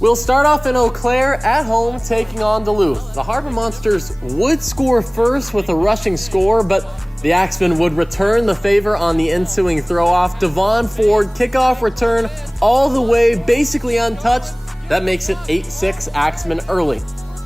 We'll start off in Eau Claire at home taking on Duluth. The Harbor Monsters would score first with a rushing score, but the Axemen would return the favor on the ensuing throw-off. Devon Ford kickoff return all the way, basically untouched. That makes it 8-6 Axemen early.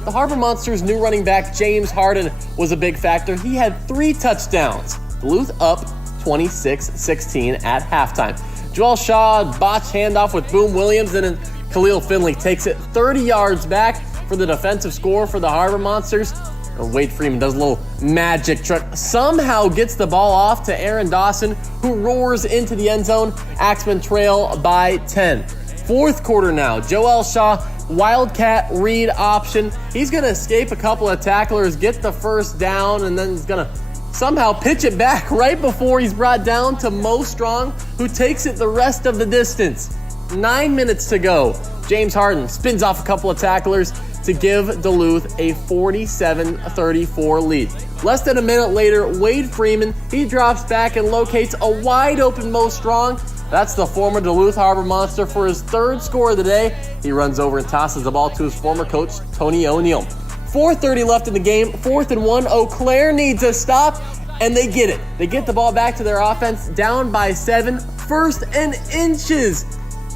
The Harbor Monsters' new running back James Harden was a big factor. He had 3 touchdowns. Duluth up 26-16 at halftime. Joel Shaw botched handoff with Boom Williams, and then Khalil Finley takes it 30 yards back for the defensive score for the Harbor Monsters. And Wade Freeman does a little magic trick. Somehow gets the ball off to Aaron Dawson, who roars into the end zone. Axemen trail by 10. Fourth quarter now. Joel Shaw, wildcat read option. He's going to escape a couple of tacklers, get the first down, and then he's going to somehow pitch it back right before he's brought down to Mo Strong, who takes it the rest of the distance. 9 minutes to go. James Harden spins off a couple of tacklers to give Duluth a 47-34 lead. Less than a minute later, Wade Freeman, he drops back and locates a wide open Mo Strong. That's the former Duluth Harbor Monster for his 3rd score of the day. He runs over and tosses the ball to his former coach, Tony O'Neill. 4:30 left in the game, 4th and 1. Eau Claire needs a stop, and they get it. They get the ball back to their offense, down by 7, 1st and inches.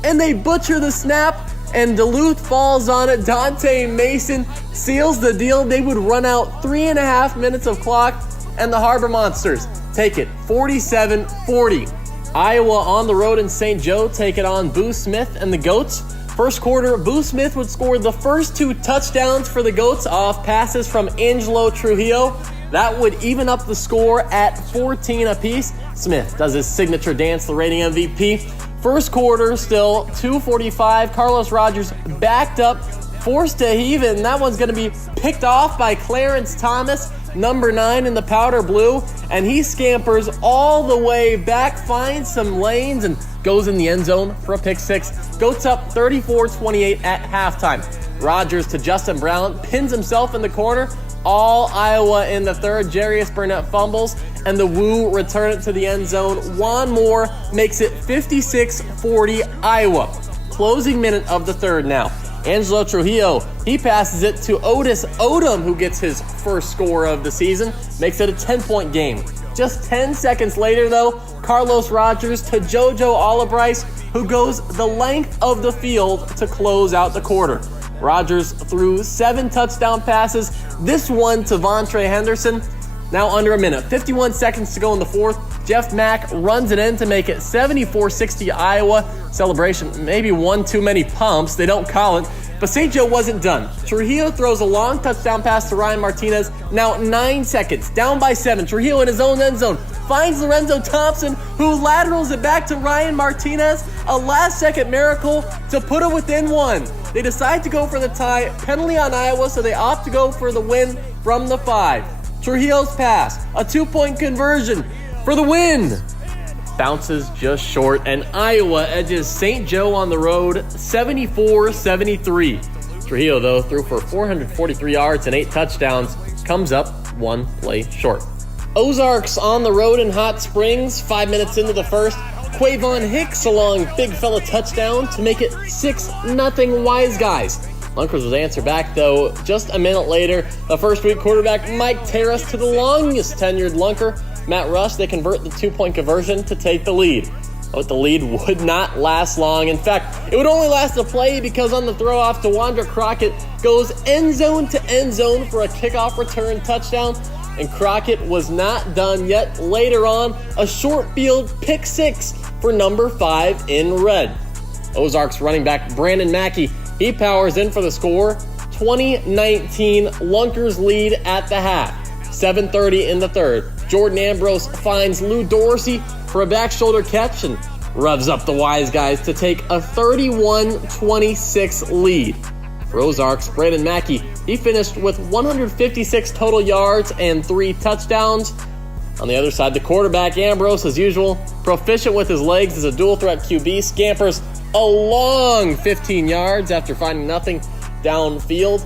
And they butcher the snap, and Duluth falls on it. Dante Mason seals the deal. They would run out 3.5 minutes of clock, and the Harbor Monsters take it 47-40. Iowa on the road in St. Joe take it on Boo Smith and the Goats. First quarter, Boo Smith would score the first 2 touchdowns for the Goats off passes from Angelo Trujillo. That would even up the score at 14 apiece. Smith does his signature dance, the reigning MVP. First quarter, still 2:45. Carlos Rogers backed up, forced to heave it, and that one's going to be picked off by Clarence Thomas, number 9 in the powder blue, and he scampers all the way back, finds some lanes, and goes in the end zone for a pick 6. Goats up 34-28 at halftime. Rogers to Justin Brown, pins himself in the corner. All Iowa in the 3rd. Jarius Burnett fumbles, and the Woo return it to the end zone. Juan Moore makes it 56-40 Iowa. Closing minute of the 3rd now. Angelo Trujillo, he passes it to Otis Odom, who gets his first score of the season. Makes it a 10-point game. Just 10 seconds later, though, Carlos Rogers to JoJo Olibrice, who goes the length of the field to close out the quarter. Rogers threw 7 touchdown passes, this one to Vontre Henderson. Now under a minute, 51 seconds to go in the 4th. Jeff Mack runs it in to make it 74-60 Iowa. Celebration, maybe one too many pumps, they don't call it. But St. Joe wasn't done. Trujillo throws a long touchdown pass to Ryan Martinez. Now 9 seconds, down by 7. Trujillo in his own end zone finds Lorenzo Thompson, who laterals it back to Ryan Martinez. A last-second miracle to put it within 1. They decide to go for the tie. Penalty on Iowa, so they opt to go for the win from the 5. Trujillo's pass, a 2-point conversion for the win. Bounces just short, and Iowa edges St. Joe on the road 74-73. Trujillo, though, threw for 443 yards and 8 touchdowns, comes up 1 play short. Ozarks on the road in Hot Springs, 5 minutes into the 1st. Quavon Hicks a long big fella touchdown to make it 6-0 Wise Guys. Lunkers would answer back, though, just a minute later. The first-week quarterback Mike Terrace to the longest tenured Lunker, Matt Rush. They convert the 2-point conversion to take the lead. But the lead would not last long. In fact, it would only last a play because on the throw-off, DeWandre Crockett goes end zone to end zone for a kickoff return touchdown. And Crockett was not done yet. Later on, a short field pick 6 for number 5 in red. Ozarks running back Brandon Mackey, he powers in for the score. 2019 Lunkers lead at the half. 7:30 in the 3rd. Jordan Ambrose finds Lou Dorsey for a back shoulder catch and revs up the Wise Guys to take a 31-26 lead. For Ozarks, Brandon Mackey, he finished with 156 total yards and 3 touchdowns. On the other side, the quarterback, Ambrose, as usual, proficient with his legs as a dual-threat QB, scampers a long 15 yards after finding nothing downfield.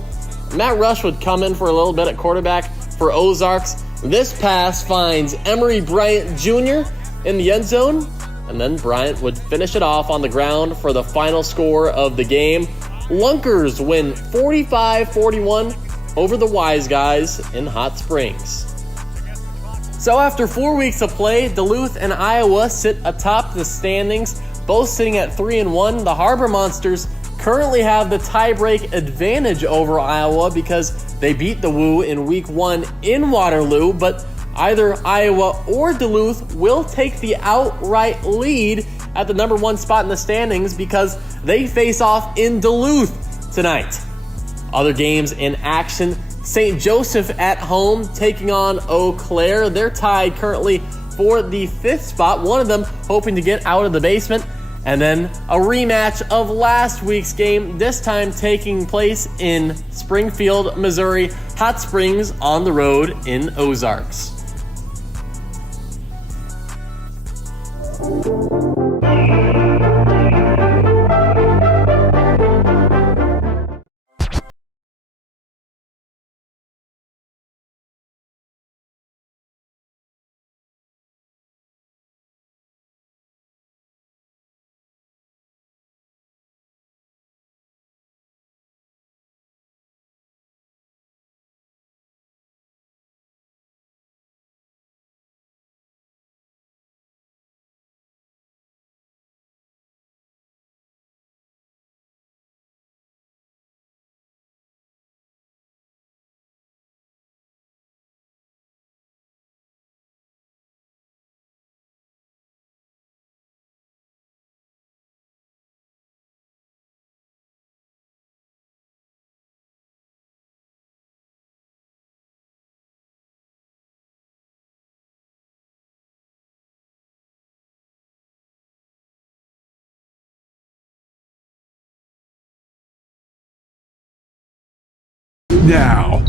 Matt Rush would come in for a little bit at quarterback for Ozarks. This pass finds Emory Bryant Jr. in the end zone, and then Bryant would finish it off on the ground for the final score of the game. Lunkers win 45-41 over the Wise Guys in Hot Springs. So after 4 weeks of play, Duluth and Iowa sit atop the standings, both sitting at 3-1. The Harbor Monsters currently have the tiebreak advantage over Iowa because they beat the Woo in week 1 in Waterloo, but either Iowa or Duluth will take the outright lead at the number 1 spot in the standings because they face off in Duluth tonight. Other games in action: St. Joseph at home taking on Eau Claire. They're tied currently for the 5th spot, one of them hoping to get out of the basement. And then a rematch of last week's game, this time taking place in Springfield, Missouri. Hot Springs on the road in Ozarks. Now.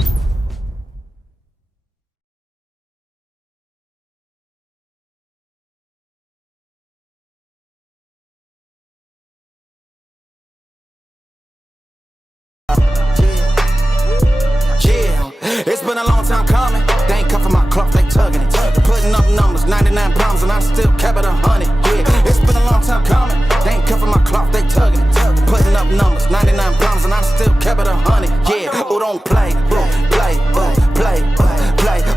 It's been a long time coming. They ain't cuffing my cloth, they tugging it. Putting up numbers, 99 pounds, and I still kept it 100. Yeah, it's been a long time coming. They ain't cuffing my cloth, they tugging it. Putting up numbers, 99 pounds, and I still kept it 100. Yeah, who don't play, play, play, play.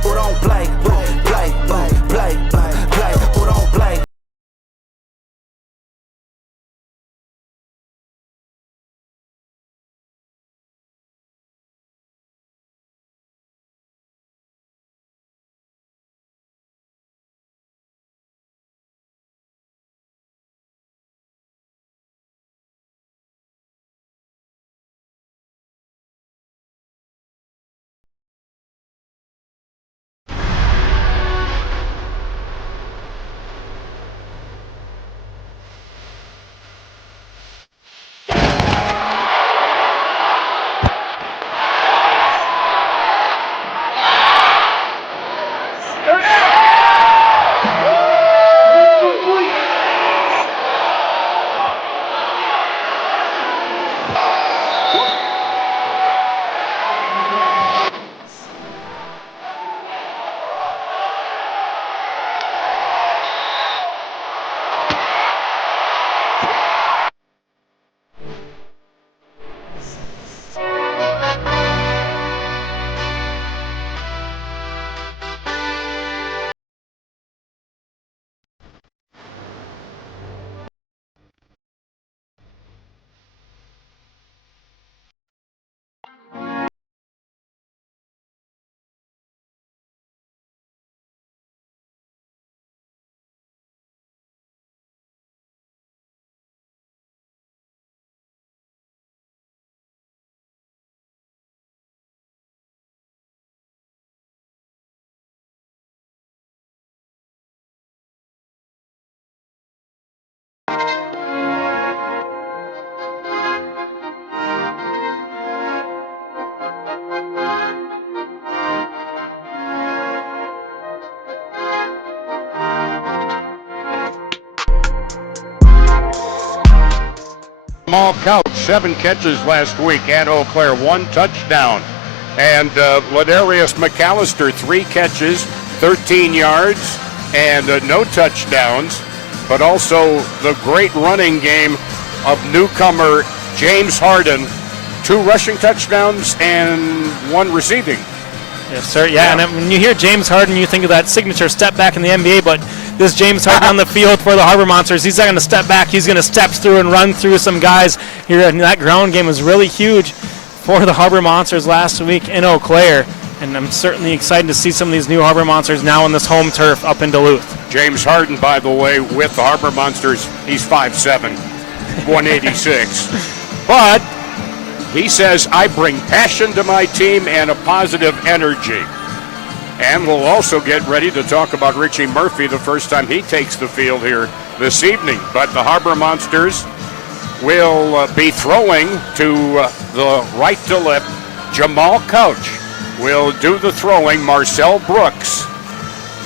Who don't play, play, play, play. Who don't play. Small Couch, 7 catches last week at Eau Claire, 1 touchdown. And Ladarius McAllister, 3 catches, 13 yards, and no touchdowns. But also the great running game of newcomer James Harden, 2 rushing touchdowns and 1 receiving. Yes, sir. Yeah, and when you hear James Harden, you think of that signature step back in the NBA, but this James Harden on the field for the Harbor Monsters, he's not going to step back. He's going to step through and run through some guys here. And that ground game was really huge for the Harbor Monsters last week in Eau Claire. And I'm certainly excited to see some of these new Harbor Monsters now on this home turf up in Duluth. James Harden, by the way, with the Harbor Monsters, he's 5'7", 186. But he says, I bring passion to my team and a positive energy. And we'll also get ready to talk about Richie Murphy the first time he takes the field here this evening. But the Harbor Monsters will be throwing to the right to left. Jamal Couch will do the throwing. Marcel Brooks,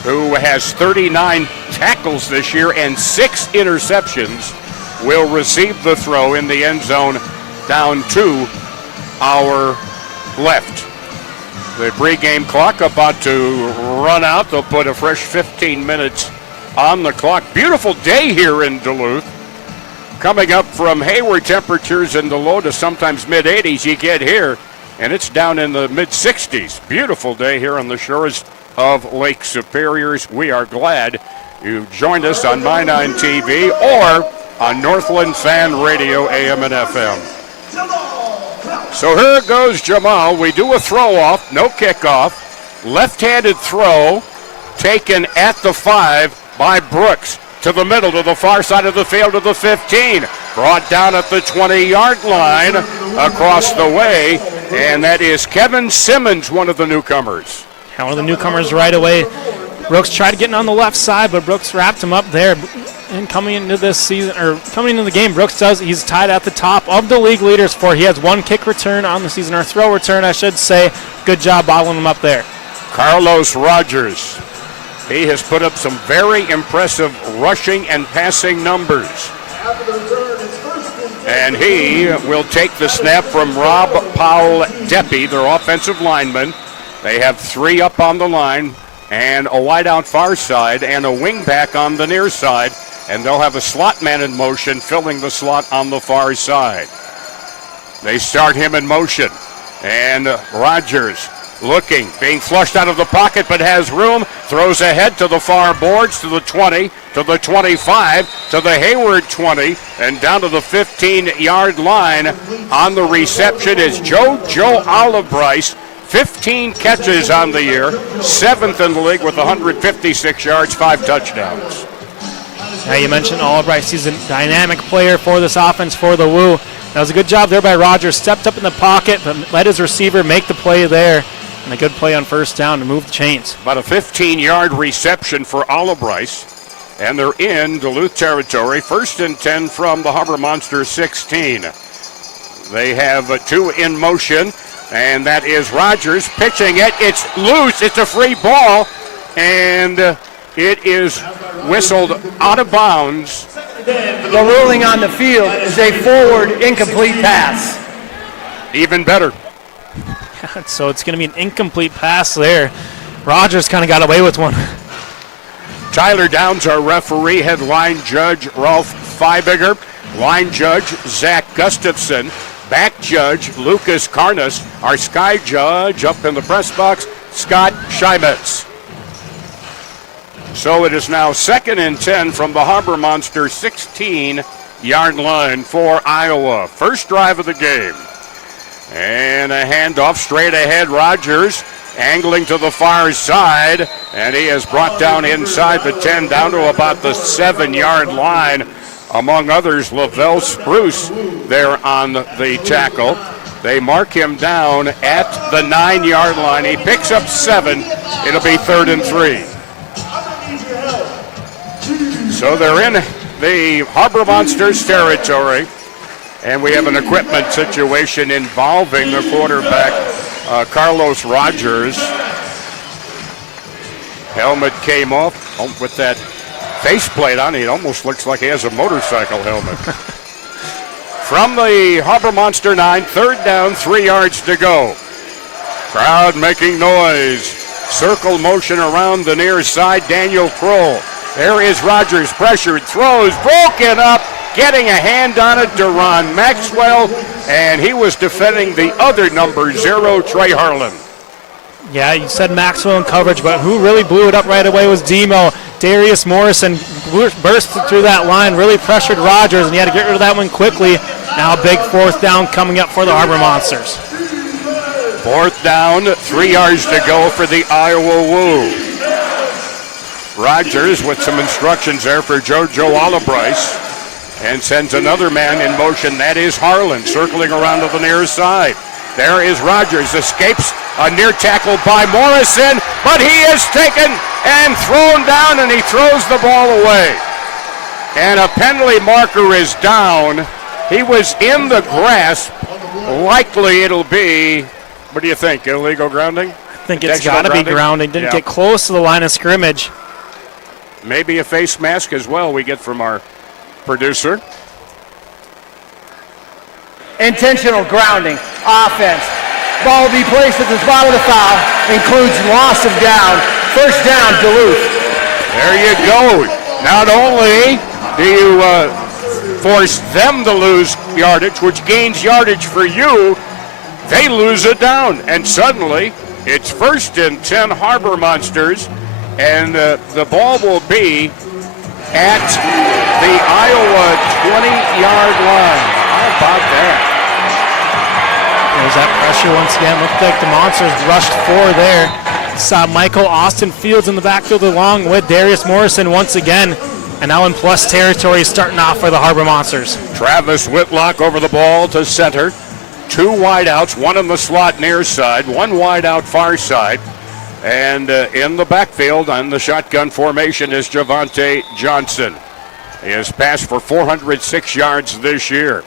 who has 39 tackles this year and 6 interceptions, will receive the throw in the end zone down to our left. The pregame clock about to run out. They'll put a fresh 15 minutes on the clock. Beautiful day here in Duluth. Coming up from Hayward, temperatures in the low to sometimes mid-80s. You get here, and it's down in the mid-60s. Beautiful day here on the shores of Lake Superiors. We are glad you joined us on My 9 TV or on Northland Fan Radio, AM and FM. So here goes Jamal. We do a throw-off, no kickoff. Left-handed throw taken at the 5 by Brooks. To the middle, to the far side of the field, to the 15. Brought down at the 20-yard line across the way. And that is Kevin Simmons, one of the newcomers. One of the newcomers right away. Brooks tried getting on the left side, but Brooks wrapped him up there. And coming into this season, or coming into the game, Brooks he's tied at the top of the league leaders he has 1 kick return on the season, or throw return, I should say. Good job bottling him up there. Carlos Rogers. He has put up some very impressive rushing and passing numbers. And he will take the snap from Rob Powell Deppy, their offensive lineman. They have 3 up on the line, and a wide out far side, and a wing back on the near side. And they'll have a slot man in motion, filling the slot on the far side. They start him in motion. And Rogers looking, being flushed out of the pocket, but has room. Throws ahead to the far boards, to the 20, to the 25, to the Hayward 20, and down to the 15-yard line. On the reception is Joe Olive-Bryce. 15 catches on the year, 7th in the league with 156 yards, 5 touchdowns. Now you mentioned Olive-Bryce. He's a dynamic player for this offense for the Woo. That was a good job there by Rogers. Stepped up in the pocket, but let his receiver make the play there. And a good play on first down to move the chains. About a 15-yard reception for Olive-Bryce. And they're in Duluth territory. 1st and 10 from the Harbor Monsters 16. They have 2 in motion. And that is Rogers pitching it. It's loose. It's a free ball. And it is whistled out of bounds. The ruling on the field is a forward incomplete pass. Even better. So it's going to be an incomplete pass there. Rogers kind of got away with one. Tyler Downs, our referee, head line judge Rolf Feibiger, line judge Zach Gustafson, back judge Lucas Carnas, our sky judge up in the press box, Scott Scheimetz. So it is now 2nd and 10 from the Harbor Monsters 16-yard line for Iowa. First drive of the game. And a handoff straight ahead. Rogers angling to the far side. And he is brought down inside the 10, down to about the 7-yard line. Among others, Lavelle Spruce there on the tackle. They mark him down at the 9-yard line. He picks up 7. It'll be 3rd and 3. So they're in the Harbor Monsters territory, and we have an equipment situation involving the quarterback, Carlos Rogers. Helmet came off with that faceplate on. It almost looks like he has a motorcycle helmet. From the Harbor Monster 9, 3rd down, 3 yards to go. Crowd making noise. Circle motion around the near side. Daniel Kroll. There is Rogers, pressured, throws, broken up, getting a hand on it, Duron Maxwell, and he was defending the other number 0, Trey Harlan. Yeah, you said Maxwell in coverage, but who really blew it up right away was Demo. Darius Morrison burst through that line, really pressured Rogers, and he had to get rid of that one quickly. Now a big 4th down coming up for the Harbor Monsters. 4th down, 3 yards to go for the Iowa Woo. Rogers with some instructions there for JoJo Olibrice, and sends another man in motion. That is Harlan, circling around to the near side. There is Rogers, escapes a near tackle by Morrison, but he is taken and thrown down, and he throws the ball away. And a penalty marker is down. He was in the grasp. Likely it'll be, what do you think, illegal grounding? I think it's got to be grounding. Didn't get close to the line of scrimmage. Maybe a face mask as well we get from our producer. Intentional grounding, offense. Ball will be placed at the spot of the foul, includes loss of down. 1st down, Duluth. There you go. Not only do you force them to lose yardage, which gains yardage for you, they lose it down. And suddenly, it's 1st and 10 Harbor Monsters, and the ball will be at the Iowa 20-yard line. How about that? There's that pressure once again. Looked like the Monsters rushed 4 there. Saw Michael Austin Fields in the backfield along with Darius Morrison once again. And now in plus territory starting off for the Harbor Monsters. Travis Whitlock over the ball to center. 2 wideouts, 1 in the slot near side, 1 wide out far side. And in the backfield on the shotgun formation is Javante Johnson. He has passed for 406 yards this year.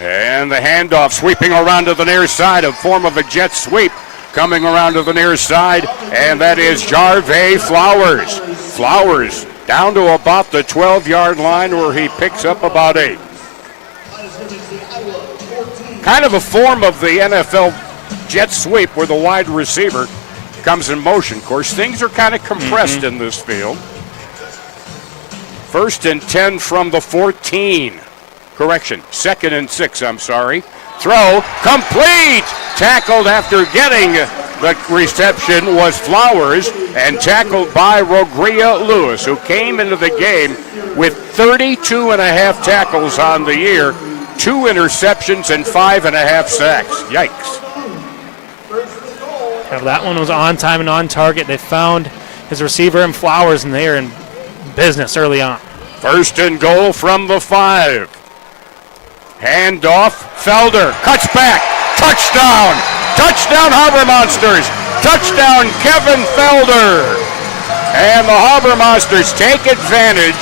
And the handoff sweeping around to the near side, a form of a jet sweep coming around to the near side, and that is Jarvay Flowers. Flowers down to about the 12-yard line where he picks up about 8. Kind of a form of the NFL jet sweep where the wide receiver comes in motion. Of course, things are kind of compressed in this field. 1st and 10 from the 14. Correction, 2nd and 6, I'm sorry. Throw, complete! Tackled after getting the reception was Flowers, and tackled by Rogria Lewis, who came into the game with 32 and a half tackles on the year, 2 interceptions and 5.5 sacks. Yikes. Yeah, that one was on time and on target. They found his receiver and Flowers, and they are in business early on. 1st and goal from the 5. Handoff, Felder cuts back, touchdown! Touchdown Harbor Monsters! Touchdown Kevin Felder! And the Harbor Monsters take advantage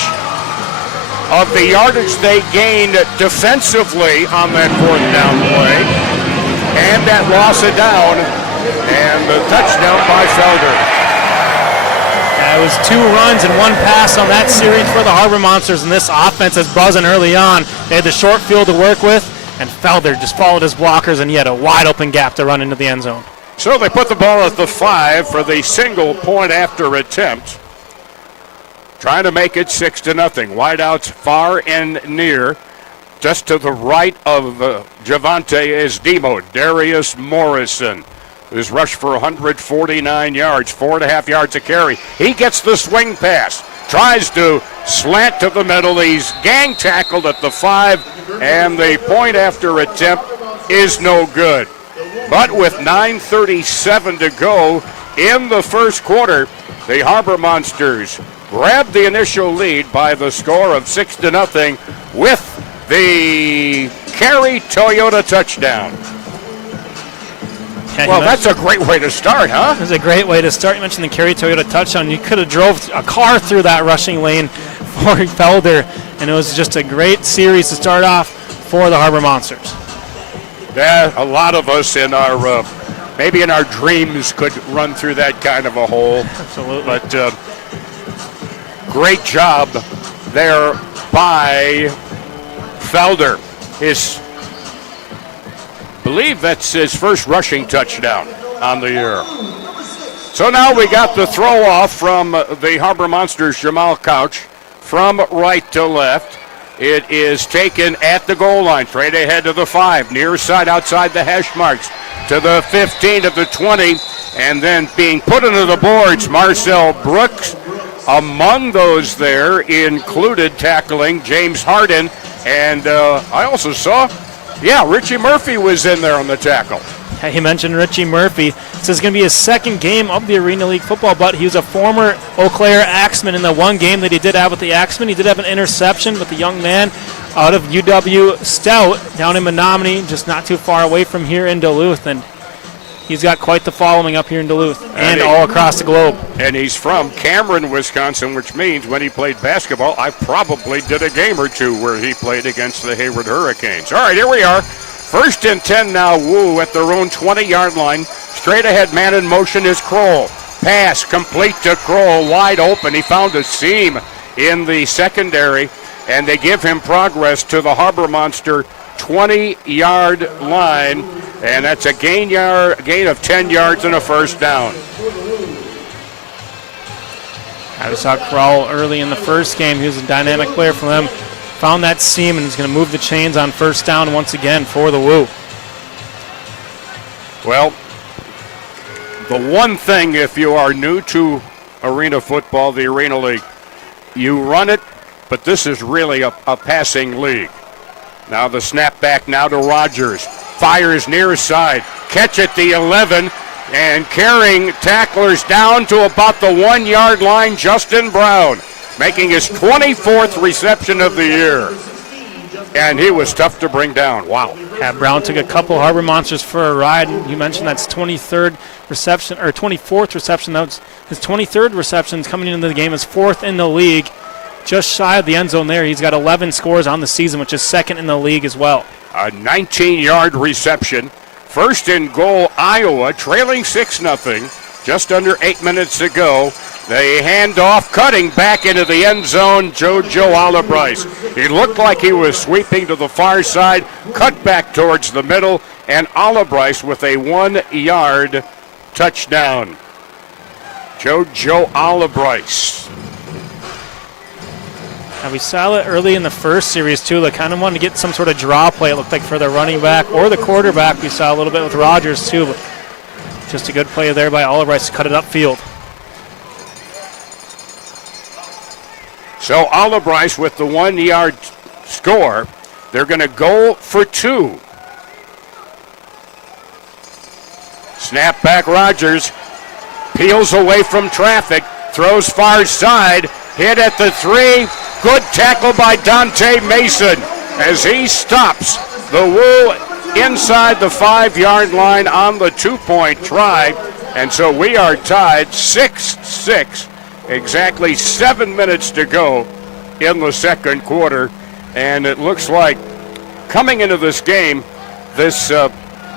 of the yardage they gained defensively on that 4th down play, and that loss of down, and the touchdown by Felder. It was 2 runs and 1 pass on that series for the Harbor Monsters, and this offense is buzzing early on. They had the short field to work with, and Felder just followed his blockers, and he had a wide open gap to run into the end zone. So they put the ball at the 5 for the single point after attempt. Trying to make it 6-0. Wideouts far and near. Just to the right of Javante is Demo, Darius Morrison, who's rushed for 149 yards, 4.5 yards a carry. He gets the swing pass, tries to slant to the middle. He's gang tackled at the 5, and the point after attempt is no good. But with 9:37 to go in the 1st quarter, the Harbor Monsters grabbed the initial lead by the score of 6-0 with the Carey Toyota touchdown. Yeah, well, that's a great way to start, huh? It was a great way to start. You mentioned the Carey Toyota touchdown. You could have drove a car through that rushing lane for Felder, and it was just a great series to start off for the Harbor Monsters. Yeah, a lot of us in our, maybe in our dreams could run through that kind of a hole. Absolutely. But great job there by Felder. Believe that's his first rushing touchdown on the year. So now we got the throw off from the Harbor Monsters, Jamal Couch, from right to left. It is taken at the goal line, straight ahead to the 5, near side outside the hash marks, to the 15, to the 20, and then being put into the boards, Marcel Brooks. Among those there included tackling James Harden, and I also saw, Richie Murphy was in there on the tackle. He mentioned Richie Murphy. This is going to be his second game of the Arena League football, but he was a former Eau Claire Axeman in the one game that he did have with the Axemen. He did have an interception with the young man out of UW Stout down in Menominee, just not too far away from here in Duluth, and he's got quite the following up here in Duluth and all across the globe. And he's from Cameron, Wisconsin, which means when he played basketball, I probably did a game or two where he played against the Hayward Hurricanes. All right, here we are. 1st and 10 now, Woo at their own 20-yard line. Straight ahead, man in motion is Kroll. Pass complete to Kroll, wide open. He found a seam in the secondary, and they give him progress to the Harbor Monster 20-yard line, and that's a gain of 10 yards and a first down. I saw Kroll early in the first game. He was a dynamic player for them. Found that seam and is going to move the chains on first down once again for the Woo. Well, the one thing, if you are new to arena football, the Arena League, you run it, but this is really a passing league. Now the snap back now to Rogers. Fires near side. Catch at the 11 and carrying tacklers down to about the 1-yard line, Justin Brown, making his 24th reception of the year. And he was tough to bring down. Wow. Yeah, Brown took a couple Harbor Monsters for a ride. You mentioned that's 23rd reception, or 24th reception. That was his 23rd receptions coming into the game. His 4th in the league. Just shy of the end zone there. He's got 11 scores on the season, which is 2nd in the league as well. A 19-yard reception. 1st and goal, Iowa, trailing 6-0. Just under 8 minutes to go. They hand off, cutting back into the end zone, Joe Olibrice. He looked like he was sweeping to the far side, cut back towards the middle, and Olibrice with a 1-yard touchdown. Joe Olibrice. Now we saw it early in the first series too. They kind of wanted to get some sort of draw play, it looked like, for the running back or the quarterback. We saw a little bit with Rogers too, but just a good play there by Olibrice to cut it upfield. So Olibrice with the 1-yard score. They're going to go for 2. Snap back Rogers. Peels away from traffic. Throws far side. Hit at the 3. Good tackle by Dante Mason as he stops the Woo inside the 5-yard line on the 2-point try. And so we are tied 6-6. Exactly 7 minutes to go in the second quarter, and it looks like coming into this game, this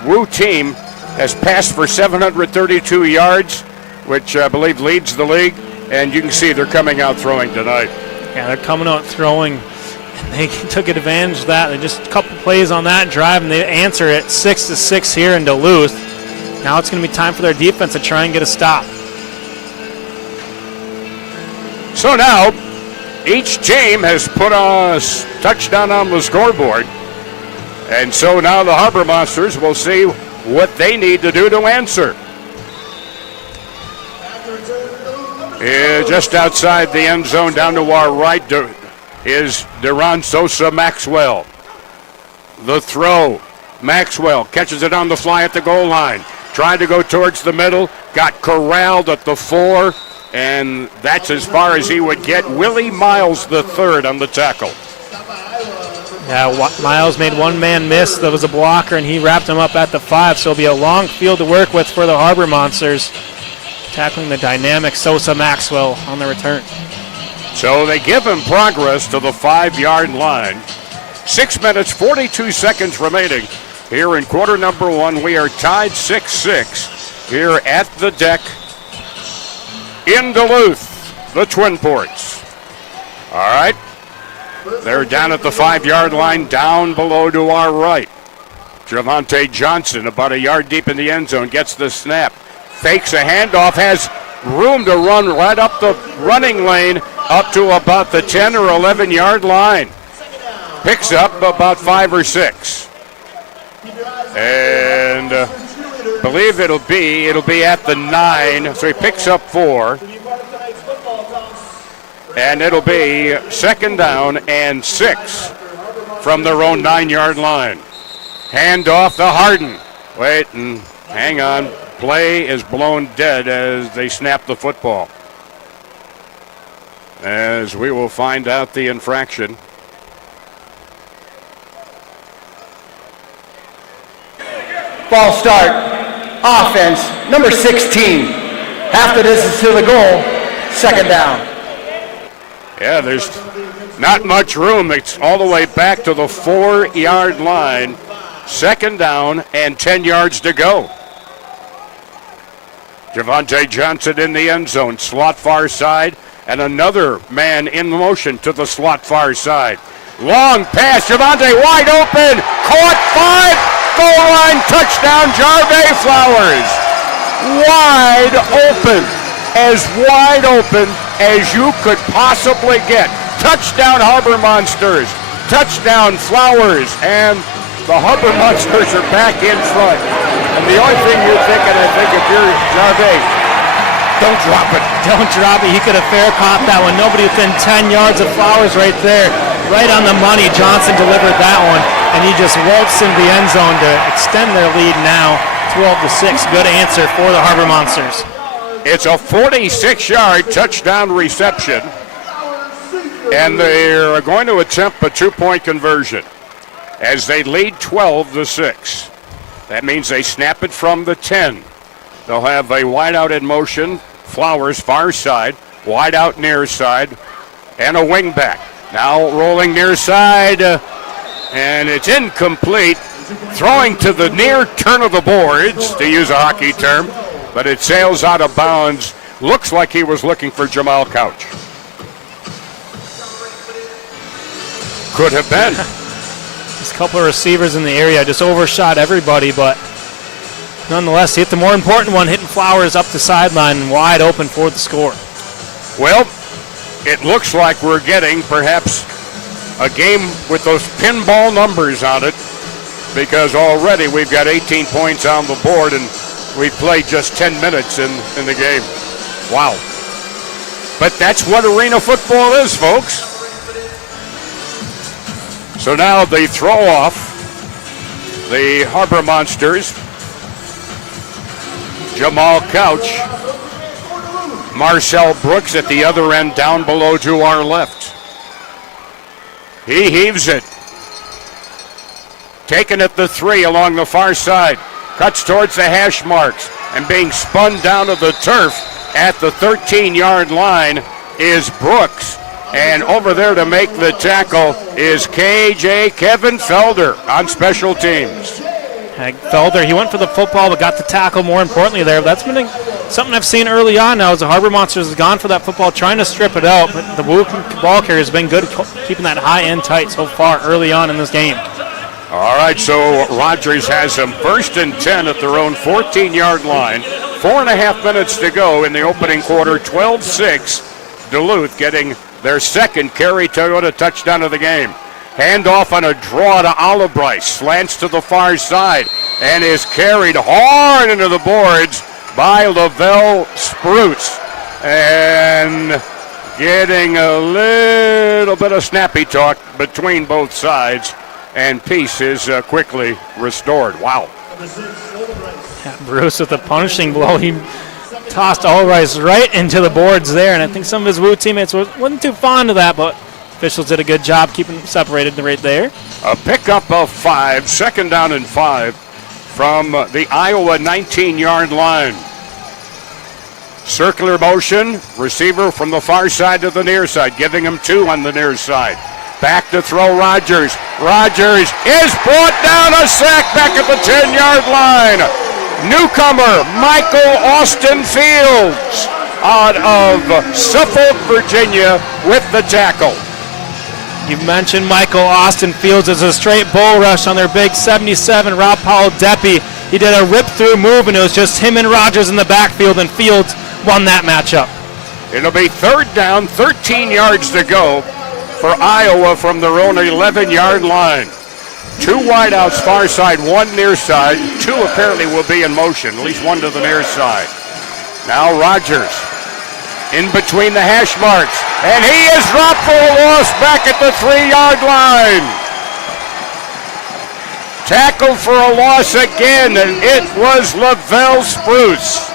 Woo team has passed for 732 yards, which I believe leads the league, and you can see they're coming out throwing tonight. Yeah, they're coming out throwing, and they took advantage of that. They just a couple plays on that drive, and they answer it 6-6 here in Duluth. Now it's going to be time for their defense to try and get a stop. So now, each team has put a touchdown on the scoreboard. And so now the Harbor Monsters will see what they need to do to answer. Just outside the end zone, down to our right, is Deron Sosa Maxwell. The throw. Maxwell catches it on the fly at the goal line. Tried to go towards the middle. Got corralled at the 4. And that's as far as he would get. Willie Miles the third on the tackle. Yeah, Miles made one man miss. That was a blocker, and he wrapped him up at the 5. So it'll be a long field to work with for the Harbor Monsters. Tackling the dynamic Sosa Maxwell on the return. So they give him progress to the 5-yard line. 6 minutes, 42 seconds remaining here in quarter number 1. We are tied 6-6 here at the deck in Duluth, the Twin Ports. All right. They're down at the 5-yard line, down below to our right. Javante Johnson, about a yard deep in the end zone, gets the snap. Fakes a handoff, has room to run right up the running lane, up to about the 10 or 11-yard line. picks up about 5 or 6. And believe it'll be at the 9, so he picks up 4. And it'll be 2nd down and 6 from their own 9-yard line. Hand off to Harden. Wait, and hang on. Play is blown dead as they snap the football. As we will find out the infraction. False start. Offense, number 16. Half the distance to the goal. 2nd down. Yeah, there's not much room. It's all the way back to the 4-yard line. 2nd down and 10 yards to go. Javonte Johnson in the end zone. Slot far side. And another man in motion to the slot far side. Long pass. Javonte wide open. Caught 5. Goal line touchdown. Jarvey Flowers. Wide open. As wide open as you could possibly get. Touchdown Harbor Monsters. Touchdown Flowers. And the Harbor Monsters are back in front. And the only thing you're thinking, I think, if you're Jarvey, don't drop it. Don't drop it. He could have fair caught that one. Nobody within 10 yards of Flowers right there. Right on the money. Johnson delivered that one. And he just waltzed into the end zone to extend their lead now 12-6. Good answer for the Harbor Monsters. It's a 46-yard touchdown reception. And they're going to attempt a 2-point conversion as they lead 12-6. That means they snap it from the 10. They'll have a wide out in motion. Flowers far side, wide out near side, and a wing back. Now rolling near side, and it's incomplete. Throwing to the near turn of the boards, to use a hockey term, but it sails out of bounds. Looks like he was looking for Jamal Couch. Could have been. There's a couple of receivers in the area just overshot everybody, but nonetheless, he hit the more important one, hitting Flowers up the sideline and wide open for the score. Well, it looks like we're getting perhaps a game with those pinball numbers on it, because already we've got 18 points on the board and we played just 10 minutes in the game. Wow. But that's what arena football is, folks. So now the throw off, the Harbor Monsters, Jamal Couch, Marcel Brooks at the other end down below to our left. He heaves it. Taken at the 3 along the far side. Cuts towards the hash marks and being spun down to the turf at the 13-yard line is Brooks. And over there to make the tackle is KJ Kevin Felder on special teams. Felder, he went for the football but got the tackle more importantly there. That's been something I've seen early on now as the Harbor Monsters has gone for that football, trying to strip it out. But the ball carrier has been good keeping that high end tight so far early on in this game. All right, so Rogers has them 1st and 10 at their own 14-yard line. 4.5 minutes to go in the opening quarter. 12-6. Duluth getting their second Kerry Toyota touchdown of the game. Handoff on a draw to Olibrice. Slants to the far side and is carried hard into the boards by Lavelle Spruce. And getting a little bit of snappy talk between both sides. And peace is quickly restored. Wow. Yeah, Bruce with a punishing blow. He tossed Allrice right into the boards there, and I think some of his Woo teammates wasn't too fond of that, but officials did a good job keeping them separated right there. A pickup of 5, 2nd down and 5 from the Iowa 19-yard line. Circular motion, receiver from the far side to the near side, giving him 2 on the near side. Back to throw Rogers. Rogers is brought down, a sack back at the 10-yard line. Newcomer Michael Austin Fields out of Suffolk, Virginia with the tackle. You mentioned Michael Austin Fields as a straight bull rush on their big 77 Rob Powell Deppy. He did a rip-through move, and it was just him and Rogers in the backfield, and Fields won that matchup. It'll be 3rd down, 13 yards to go for Iowa from their own 11-yard line. 2 wideouts far side, 1 near side. 2 apparently will be in motion, at least 1 to the near side. Now Rogers in between the hash marks, and he is dropped for a loss back at the 3-yard line. Tackled for a loss again, and it was Lavelle Spruce.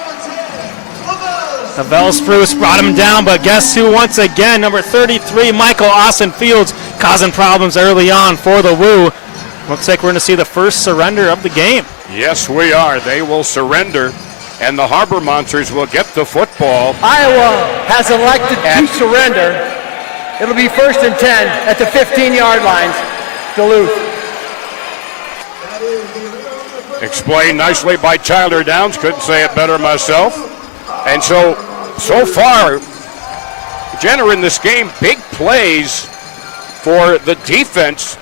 Lavelle Spruce brought him down, but guess who once again, number 33, Michael Austin Fields, causing problems early on for the Woo. Looks like we're going to see the first surrender of the game. Yes, we are. They will surrender, and the Harbor Monsters will get the football. Iowa has elected to surrender. It'll be 1st and 10 at the 15-yard lines. Duluth. Explained nicely by Tyler Downs. Couldn't say it better myself. And so far, Jenner, in this game, big plays for the defense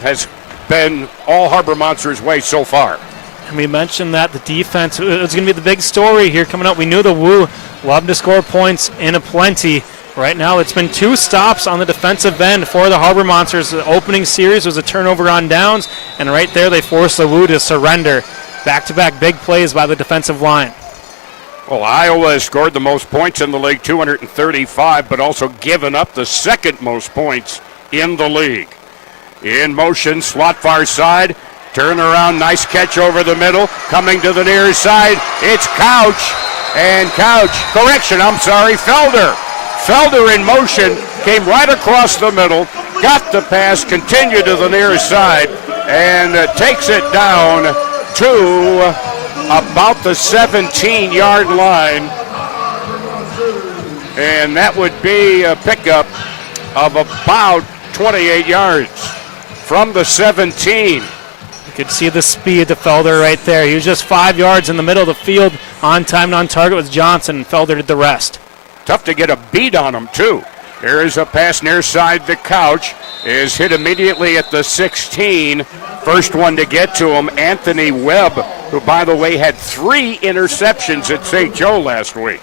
has been all Harbor Monsters' way so far. And we mentioned that the defense was going to be the big story here coming up. We knew the Woo loved to score points in a plenty. Right now, it's been 2 stops on the defensive end for the Harbor Monsters. The opening series was a turnover on downs, and right there they forced the Woo to surrender. Back-to-back big plays by the defensive line. Well, Iowa has scored the most points in the league, 235, but also given up the second most points in the league. In motion, slot far side, turn around, nice catch over the middle, coming to the near side, it's Felder. Felder in motion, came right across the middle, got the pass, continued to the near side, and takes it down to about the 17-yard line. And that would be a pickup of about 28 yards from the 17. You could see the speed to Felder right there. He was just 5 yards in the middle of the field, on time and on target with Johnson, and Felder did the rest. Tough to get a beat on him, too. Here is a pass near side. The Couch is hit immediately at the 16. First one to get to him, Anthony Webb, who, by the way, had 3 interceptions at St. Joe last week.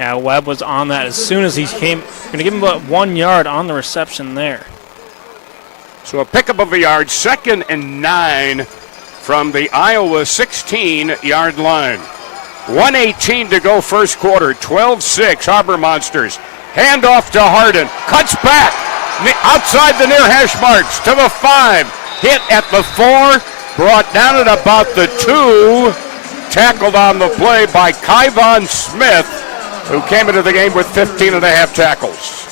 Yeah, Webb was on that as soon as he came. Going to give him about 1 yard on the reception there. So a pickup of a yard, 2nd and 9 from the Iowa 16-yard line. 1:18 to go first quarter, 12-6, Harbor Monsters. Hand off to Hardin, cuts back, outside the near hash marks, to the 5, hit at the 4, brought down at about the 2, tackled on the play by Kyvon Smith, who came into the game with 15 and a half tackles.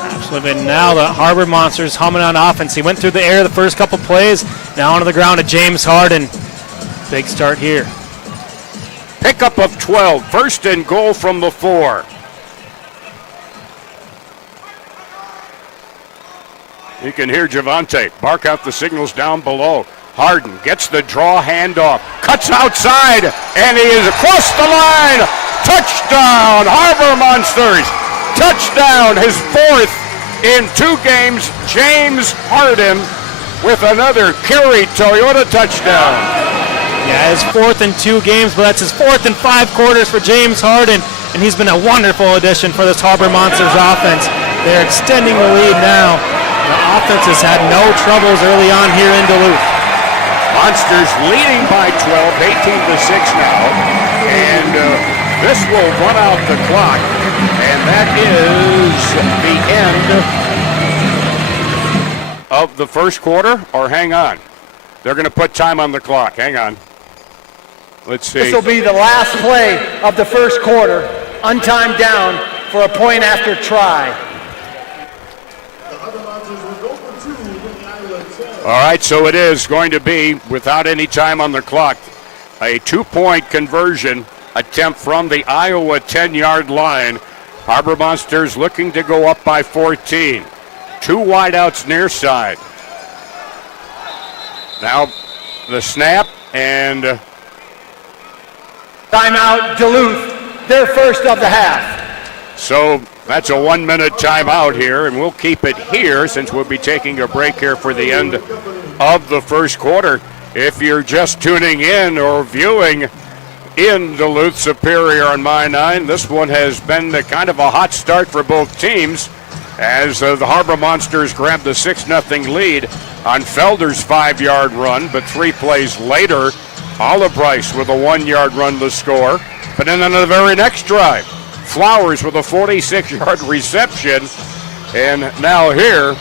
Absolutely. Now the Harbor Monsters humming on offense. He went through the air the first couple plays, now onto the ground to James Hardin. Big start here. Pickup of 12, 1st and goal from the 4. You can hear Javante bark out the signals down below. Hardin gets the draw handoff, cuts outside, and he is across the line. Touchdown, Harbor Monsters. Touchdown, his 4th in 2 games. James Hardin with another Curie Toyota touchdown. Yeah, his 4th in 2 games, but that's his 4th in 5 quarters for James Hardin, and he's been a wonderful addition for this Harbor Monsters offense. They're extending the lead now. The offense has had no troubles early on here in Duluth. Monsters leading by 12, 18-6 now, and this will run out the clock, and that is the end of the first quarter, or hang on. They're going to put time on the clock. Hang on. Let's see. This will be the last play of the first quarter, untimed down for a point after try. All right, so it is going to be, without any time on the clock, a 2-point conversion attempt from the Iowa 10-yard line. Harbor Monsters looking to go up by 14. 2 wideouts near side. Now the snap and... Timeout, Duluth, their first of the half. So that's a 1-minute timeout here, and we'll keep it here since we'll be taking a break here for the end of the first quarter. If you're just tuning in or viewing in Duluth Superior on My 9, this one has been kind of a hot start for both teams. as the Harbor Monsters grab the 6-0 lead on Felder's 5-yard run, but 3 plays later, Olive Bryce with a 1-yard run to score. But then on the very next drive, Flowers with a 46-yard reception. And now here,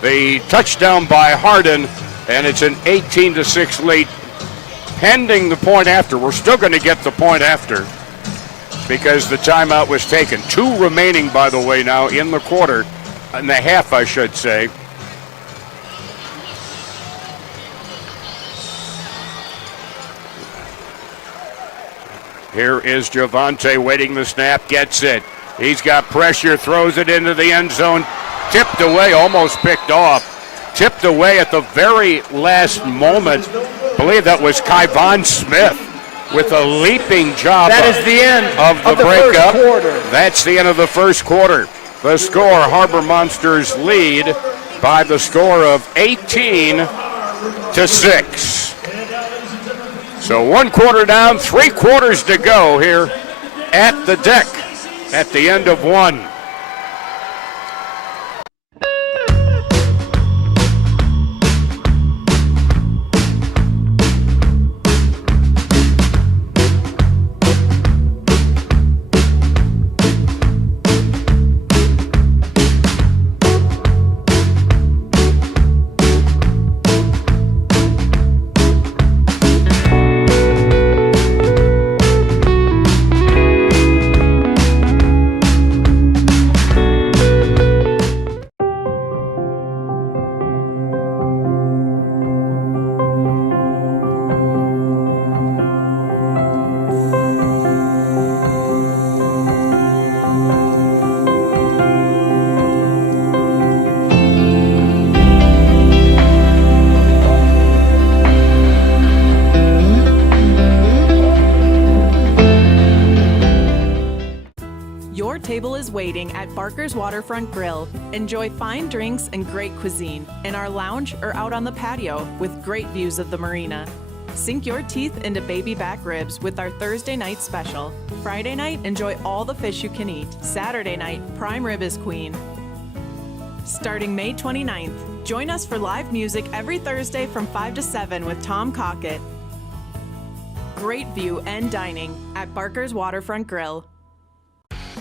the touchdown by Hardin, and it's an 18-6 lead pending the point after. We're still going to get the point after because the timeout was taken. 2 remaining, by the way, now in the quarter, in the half, I should say. Here is Javante waiting the snap, gets it. He's got pressure, throws it into the end zone, tipped away, almost picked off. Tipped away at the very last moment. I believe that was Kyvon Smith with a leaping job. That is the end of the first breakup. quarter. That's the end of the first quarter. The score, Harbor Monsters lead by the score of 18-6. So 1 quarter down, 3 quarters to go here at the deck at the end of 1. Table is waiting at Barker's Waterfront Grill. Enjoy fine drinks and great cuisine in our lounge or out on the patio with great views of the marina. Sink your teeth into baby back ribs with our Thursday night special. Friday night, enjoy all the fish you can eat. Saturday night, prime rib is queen. Starting May 29th, join us for live music every Thursday from 5 to 7 with Tom Cockett. Great view and dining at Barker's Waterfront Grill.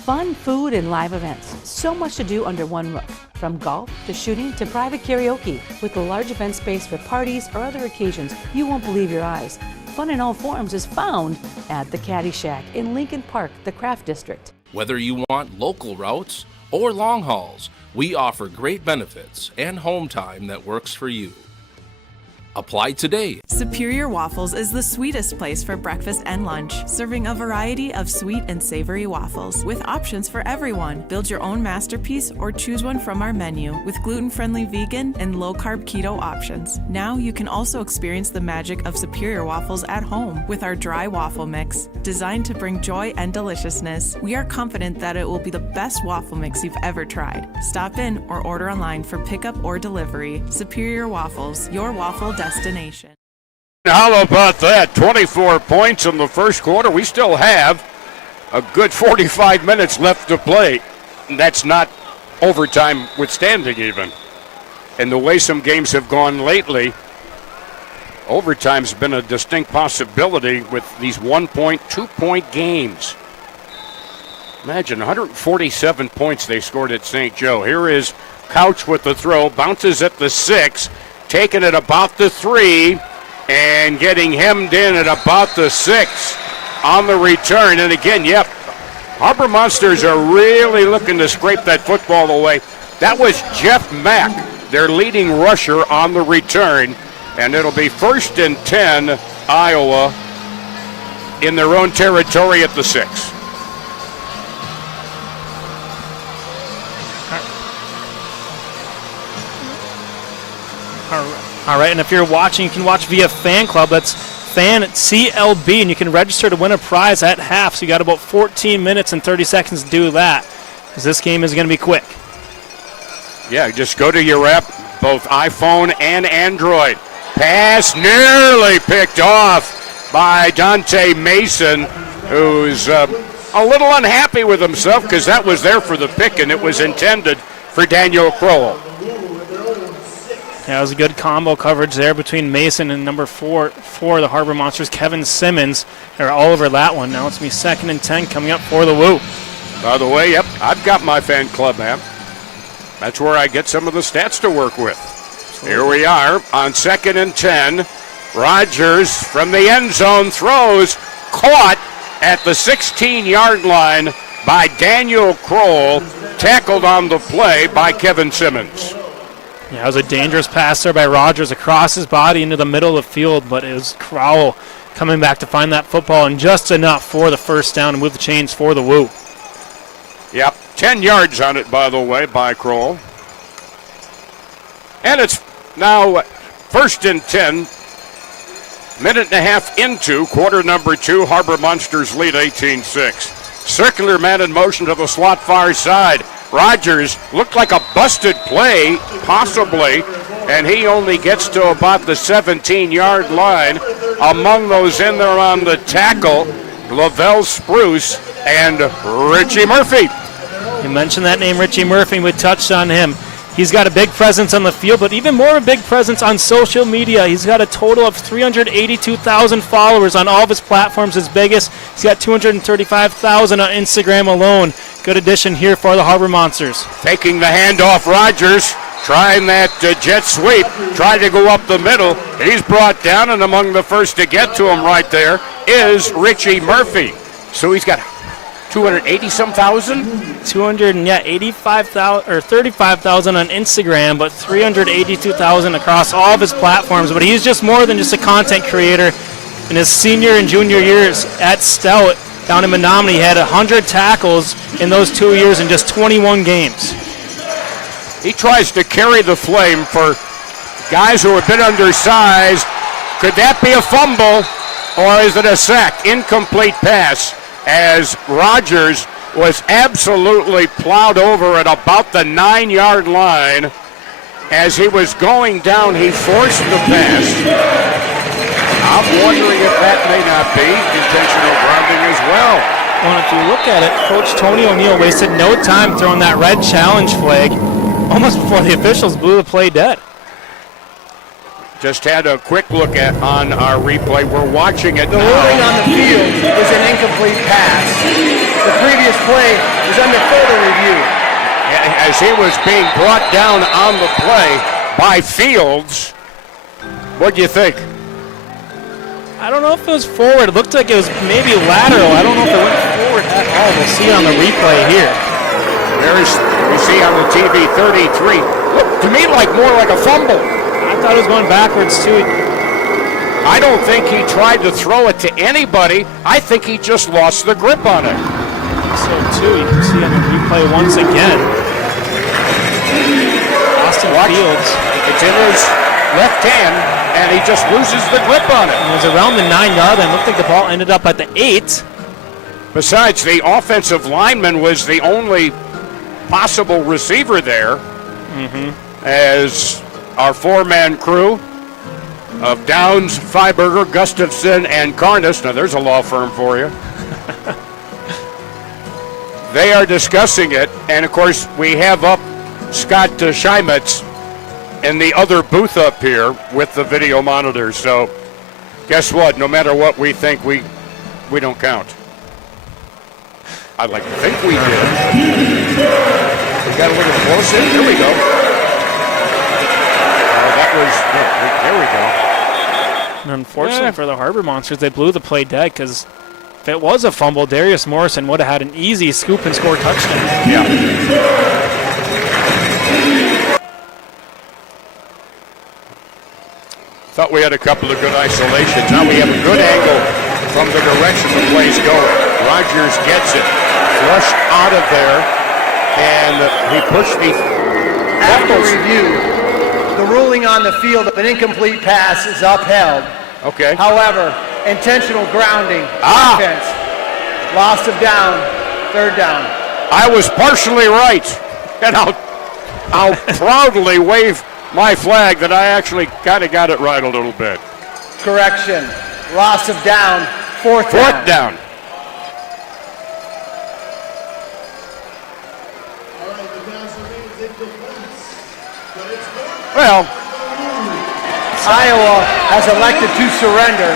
Fun, food, and live events. So much to do under one roof. From golf to shooting to private karaoke. With a large event space for parties or other occasions, you won't believe your eyes. Fun in all forms is found at the Caddy Shack in Lincoln Park, the Craft District. Whether you want local routes or long hauls, we offer great benefits and home time that works for you. Apply today. Superior Waffles is the sweetest place for breakfast and lunch, serving a variety of sweet and savory waffles with options for everyone. Build your own masterpiece or choose one from our menu with gluten-friendly vegan and low-carb keto options. Now you can also experience the magic of Superior Waffles at home with our dry waffle mix, designed to bring joy and deliciousness. We are confident that it will be the best waffle mix you've ever tried. Stop in or order online for pickup or delivery. Superior Waffles, your waffle destination. How about that? 24 points in the first quarter. We still have a good 45 minutes left to play. That's not overtime withstanding even. And the way some games have gone lately, overtime's been a distinct possibility with these 1-point, 2-point games. Imagine 147 points they scored at St. Joe. Here is Couch with the throw, bounces at the 6, taking it about the 3, and getting hemmed in at about the 6 on the return. And again, yep, Harbor Monsters are really looking to scrape that football away. That was Jeff Mack, their leading rusher on the return. And it'll be 1st and 10, Iowa, in their own territory at the 6. All right, and if you're watching, you can watch via Fan Club. That's Fan CLB, and you can register to win a prize at half. So you got about 14 minutes and 30 seconds to do that, because this game is going to be quick. Yeah, just go to your app, both iPhone and Android. Pass nearly picked off by Dante Mason, who's a little unhappy with himself because that was there for the pick and it was intended for Daniel Crowell. Yeah, it was a good combo coverage there between Mason and number 4 for the Harbor Monsters, Kevin Simmons. They're all over that one. Now it's me 2nd and 10 coming up for the Woo. By the way, yep, I've got my fan club app. That's where I get some of the stats to work with. Here we are on 2nd and 10. Rogers from the end zone throws, caught at the 16-yard line by Daniel Crowell, tackled on the play by Kevin Simmons. Yeah, it was a dangerous pass there by Rogers across his body into the middle of the field, but it was Crowell coming back to find that football and just enough for the first down and move the chains for the Woo. Yep, 10 yards on it, by the way, by Crowell. And it's now 1st and 10, minute and a half into quarter number 2. Harbor Monsters lead 18-6. Circular man in motion to the slot far side. Rogers looked like a busted play, possibly, and he only gets to about the 17-yard line. Among those in there on the tackle, Lavelle Spruce and Richie Murphy. You mentioned that name, Richie Murphy. We touched on him. He's got a big presence on the field, but even more of a big presence on social media. He's got a total of 382,000 followers on all of his platforms. His biggest, he's got 235,000 on Instagram alone. Good addition here for the Harbor Monsters. Taking the handoff, Rogers, trying that jet sweep, trying to go up the middle. He's brought down, and among the first to get to him right there is Richie Murphy. So he's got 280-some thousand? 285,000 or 35,000 on Instagram, but 382,000 across all of his platforms. But he's just more than just a content creator. In his senior and junior years at Stout down in Menominee, he had 100 tackles in those 2 years in just 21 games. He tries to carry the flame for guys who have been undersized. Could that be a fumble, or is it a sack? Incomplete pass, as Rogers was absolutely plowed over at about the 9-yard line. As he was going down, he forced the pass. I'm wondering if that may not be intentional grounding as well. Well, if you look at it, Coach Tony O'Neill wasted no time throwing that red challenge flag almost before the officials blew the play dead. Just had a quick look at on our replay. We're watching it The now. ruling on the field was an incomplete pass. The previous play was under further review. As he was being brought down on the play by Fields. What do you think? I don't know if it was forward. It looked like it was maybe lateral. I don't know if it went forward at all. We'll see on the replay here. There's, you see on the TV, 33. Looked to me like more like a fumble. I thought it was going backwards too. I don't think he tried to throw it to anybody. I think he just lost the grip on it. So too, you can see on the replay once again. Austin Fields. It's in his left hand, and he just loses the grip on it. It was around the 9-yard line. Looked like the ball ended up at the 8. Besides, the offensive lineman was the only possible receiver there. As our 4-man crew of Downs, Freiberger, Gustafson, and Carness, now there's a law firm for you. They are discussing it, and of course we have up Scott Scheimetz in the other booth up here with the video monitor. So guess what? No matter what we think, we don't count. I'd like to think we did. We got a little closer. Here we go. There we go. And unfortunately for the Harbor Monsters, they blew the play dead because if it was a fumble, Darius Morrison would have had an easy scoop and score touchdown. Yeah. Thought we had a couple of good isolations. Now we have a good angle from the direction the play's going. Rogers gets it, flushed out of there, and he pushed the After review, the ruling on the field of an incomplete pass is upheld. Okay. However, intentional grounding, offense, loss of down, 3rd down. I was partially right, and I'll proudly wave my flag that I actually kind of got it right a little bit. Correction, loss of down, 4th down. 4th down. Well, Iowa has elected to surrender.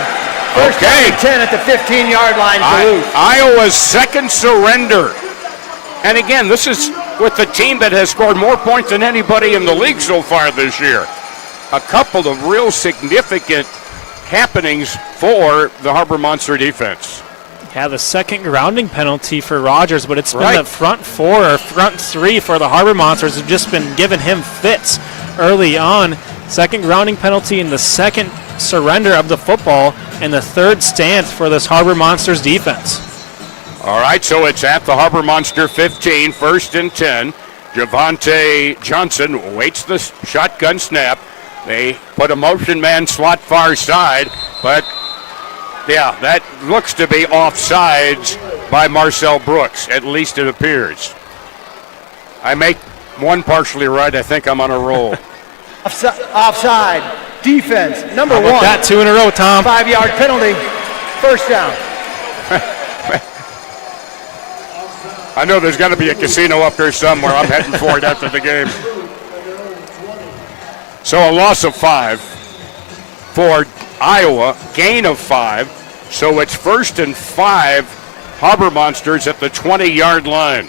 First okay. down and 10 at the 15-yard line, Duluth. Iowa's second surrender. And again, this is with the team that has scored more points than anybody in the league so far this year. A couple of real significant happenings for the Harbor Monster defense. Yeah, the second grounding penalty for Rogers, but it's been Right. the front four or front three for the Harbor Monsters have just been giving him fits early on. Second grounding penalty and the second surrender of the football and the third stance for this Harbor Monsters defense. All right, so it's at the Harbor Monster 15, 1st and 10. Javante Johnson waits the shotgun snap. They put a motion man slot far side, but yeah, that looks to be offsides by Marcel Brooks, at least it appears. I make one partially right, I think I'm on a roll. Offside. Defense, number How about one. that 2 in a row, Tom? 5-yard penalty. First down. I know there's got to be a casino up there somewhere. I'm heading for it after the game. So a loss of 5 for Iowa, gain of 5. So it's 1st and 5, Harbor Monsters at the 20-yard line.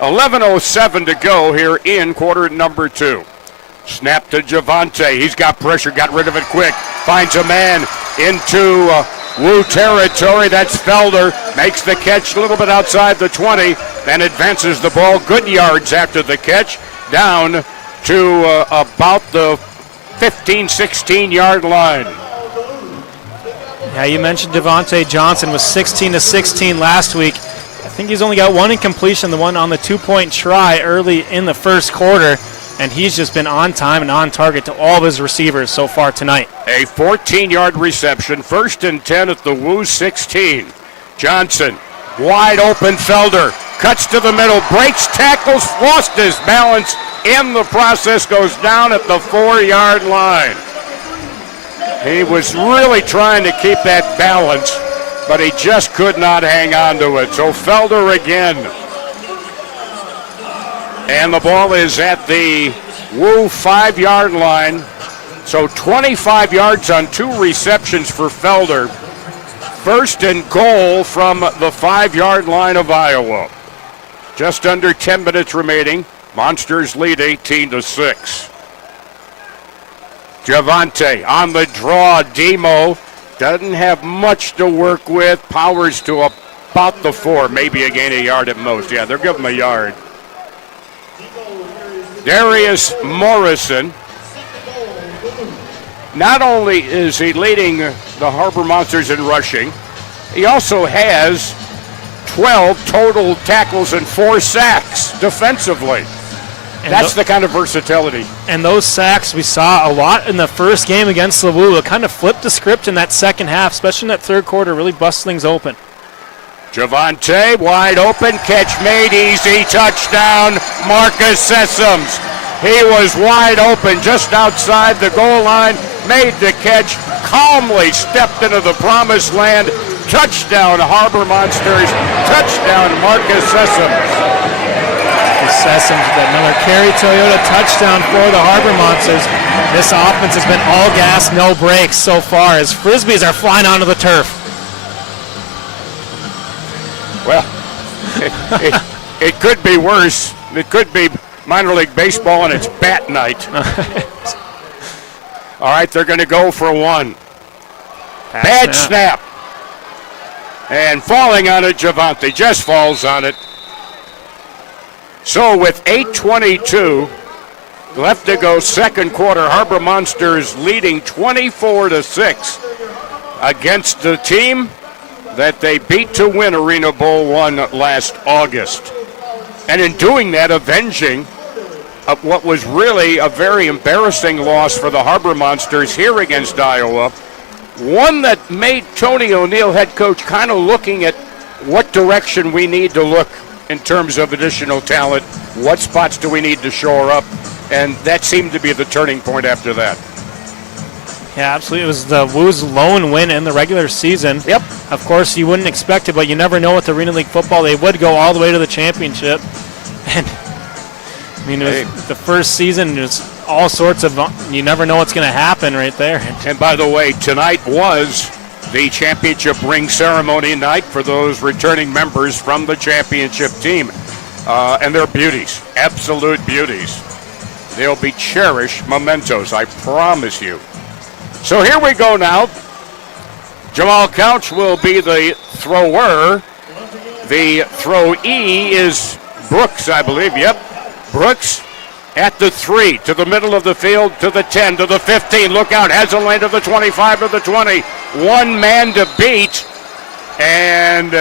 11:07 to go here in quarter number 2. Snap to Javante. He's got pressure, got rid of it quick. Finds a man into Wu territory. That's Felder. Makes the catch a little bit outside the 20, then advances the ball good yards after the catch down to about the 15, 16-yard line. Yeah, you mentioned Devontae Johnson was 16 to 16 last week. I think he's only got one incompletion, the one on the 2-point try early in the first quarter, and he's just been on time and on target to all of his receivers so far tonight. A 14-yard reception, 1st and 10 at the Wu 16. Johnson, wide open, Felder, cuts to the middle, breaks tackles, lost his balance in the process, goes down at the 4-yard line. He was really trying to keep that balance, but he just could not hang on to it. So Felder again. And the ball is at the Wu 5-yard line. So 25 yards on 2 receptions for Felder. 1st and goal from the 5-yard line of Iowa. Just under 10 minutes remaining. Monsters lead 18-6. Javante on the draw. Demo doesn't have much to work with. Powers to about the 4, maybe a gain a yard at most. Yeah, they're giving him a yard. Darius Morrison. Not only is he leading the Harbor Monsters in rushing, he also has 12 total tackles and 4 sacks defensively. And that's the kind of versatility. And those sacks we saw a lot in the first game against the Wu. It kind of flipped the script in that second half, especially in that third quarter, really bust things open. Javante, wide open, catch made, easy, touchdown, Marcus Sessoms. He was wide open just outside the goal line, made the catch, calmly stepped into the promised land. Touchdown, Harbor Monsters. Touchdown, Marcus Sessoms. Sessoms with another carry Toyota touchdown for the Harbor Monsters. This offense has been all gas, no brakes so far as Frisbees are flying onto the turf. Well, it could be worse. It could be minor league baseball and it's bat night. All right, they're going to go for 1. Bad snap. And falling on it, Javante just falls on it. So with 8:22 left to go, second quarter, Harbor Monsters leading 24-6 against the team that they beat to win Arena Bowl 1 last August. And in doing that, avenging what was really a very embarrassing loss for the Harbor Monsters here against Iowa. One that made Tony O'Neill, head coach, kind of looking at what direction we need to look in terms of additional talent. What spots do we need to shore up? And that seemed to be the turning point after that. Yeah, absolutely. It was the Wu's lone win in the regular season. Yep. Of course, you wouldn't expect it, but you never know with Arena League football. They would go all the way to the championship. And, I mean, it was the first season, it was all sorts of, you never know what's going to happen right there. And by the way, tonight was the championship ring ceremony night for those returning members from the championship team. And they're beauties, absolute beauties. They'll be cherished mementos, I promise you. So here we go now. Jamal Couch will be the thrower. The throwee is Brooks, I believe. Yep, Brooks at the 3, to the middle of the field, to the 10, to the 15. Look out, has a lane to the 25, to the 20. One man to beat. And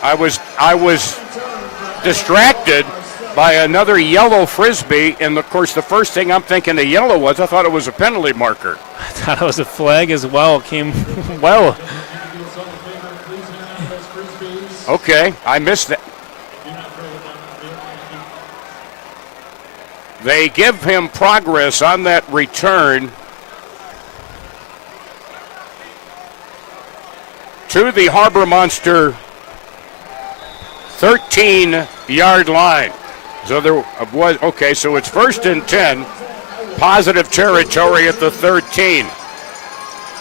I was distracted by another yellow frisbee, and of course the first thing I'm thinking the yellow was, I thought it was a penalty marker. I thought it was a flag as well. Came well. Okay, I missed that. They give him progress on that return to the Harbor Monster 13-yard line. So there was, okay, so it's 1st and 10, positive territory at the 13.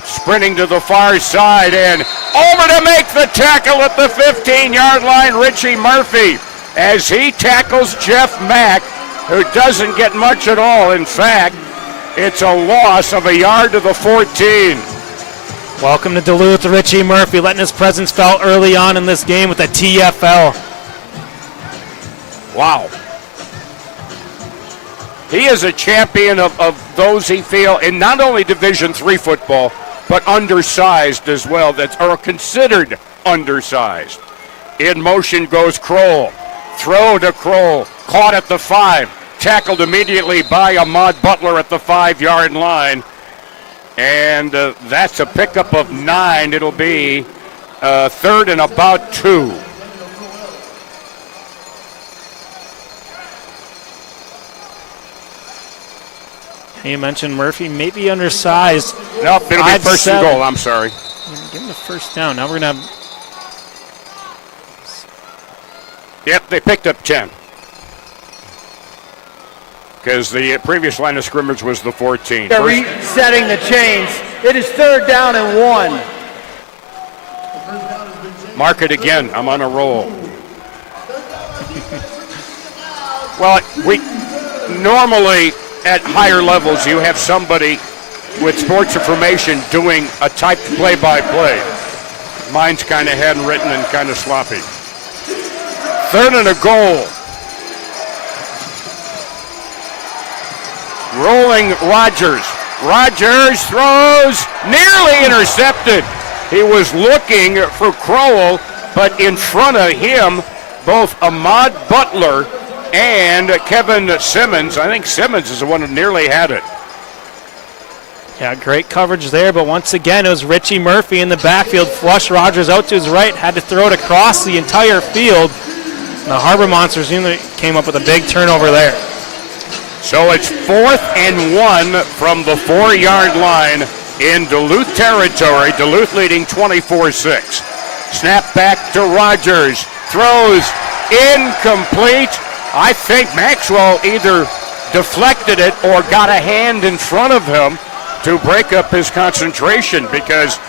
Sprinting to the far side and over to make the tackle at the 15-yard line, Richie Murphy, as he tackles Jeff Mack, who doesn't get much at all. In fact, it's a loss of a yard to the 14. Welcome to Duluth, Richie Murphy, letting his presence felt early on in this game with the TFL. Wow. He is a champion of those he feels, in not only Division III football, but undersized as well, that are considered undersized. In motion goes Kroll. Throw to Kroll. Caught at the 5. Tackled immediately by Ahmad Butler at the 5-yard line. And that's a pickup of 9. It'll be 3rd and about 2. You mentioned Murphy may be undersized. Nope, it'll be 1st and goal. I'm sorry. Give him the first down. Now we're going to have... Yep, they picked up 10. Because the previous line of scrimmage was the 14. They're resetting the chains. It is 3rd down and 1. Mark it again. I'm on a roll. Well, we normally at higher levels you have somebody with sports information doing a typed play-by-play. Mine's kind of handwritten and kind of sloppy. 3rd and a goal. Rolling Rogers. Rogers throws, nearly intercepted. He was looking for Crowell, but in front of him, both Ahmad Butler and Kevin Simmons. I think Simmons is the one who nearly had it. Yeah, great coverage there, but once again, it was Richie Murphy in the backfield. Flushed Rogers out to his right, had to throw it across the entire field. And the Harbor Monsters came up with a big turnover there. So it's 4th and 1 from the 4-yard line in Duluth territory. Duluth leading 24-6. Snap back to Rogers. Throws incomplete. I think Maxwell either deflected it or got a hand in front of him to break up his concentration, because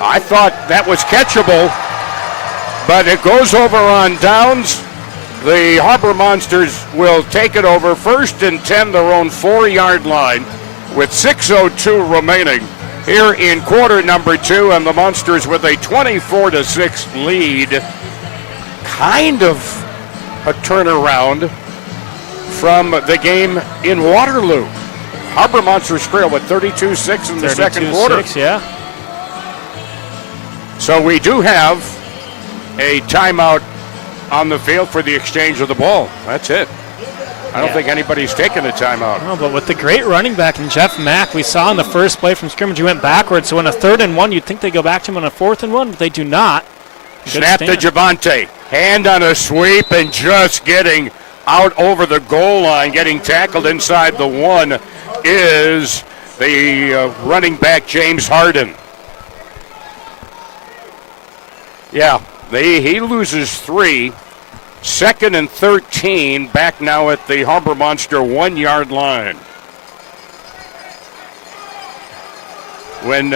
I thought that was catchable, but it goes over on downs. The Harbor Monsters will take it over 1st and 10, their own 4-yard line, with 6:02 remaining here in quarter number 2, and the Monsters with a 24-6 lead. Kind of a turnaround from the game in Waterloo. Harbor Monsters trail with 32-6 in the second quarter. 32-6, yeah. So we do have a timeout on the field for the exchange of the ball. That's it. I don't think anybody's taken a timeout. No, but with the great running back in Jeff Mack, we saw in the first play from scrimmage, he went backwards. So in a 3rd and 1, you'd think they go back to him on a 4th and 1, but they do not. Snap to Javante. Hand on a sweep and just getting out over the goal line, getting tackled inside the 1 is the running back James Harden. Yeah, he loses 3. 2nd and 13, back now at the Harbor Monster 1-yard line. When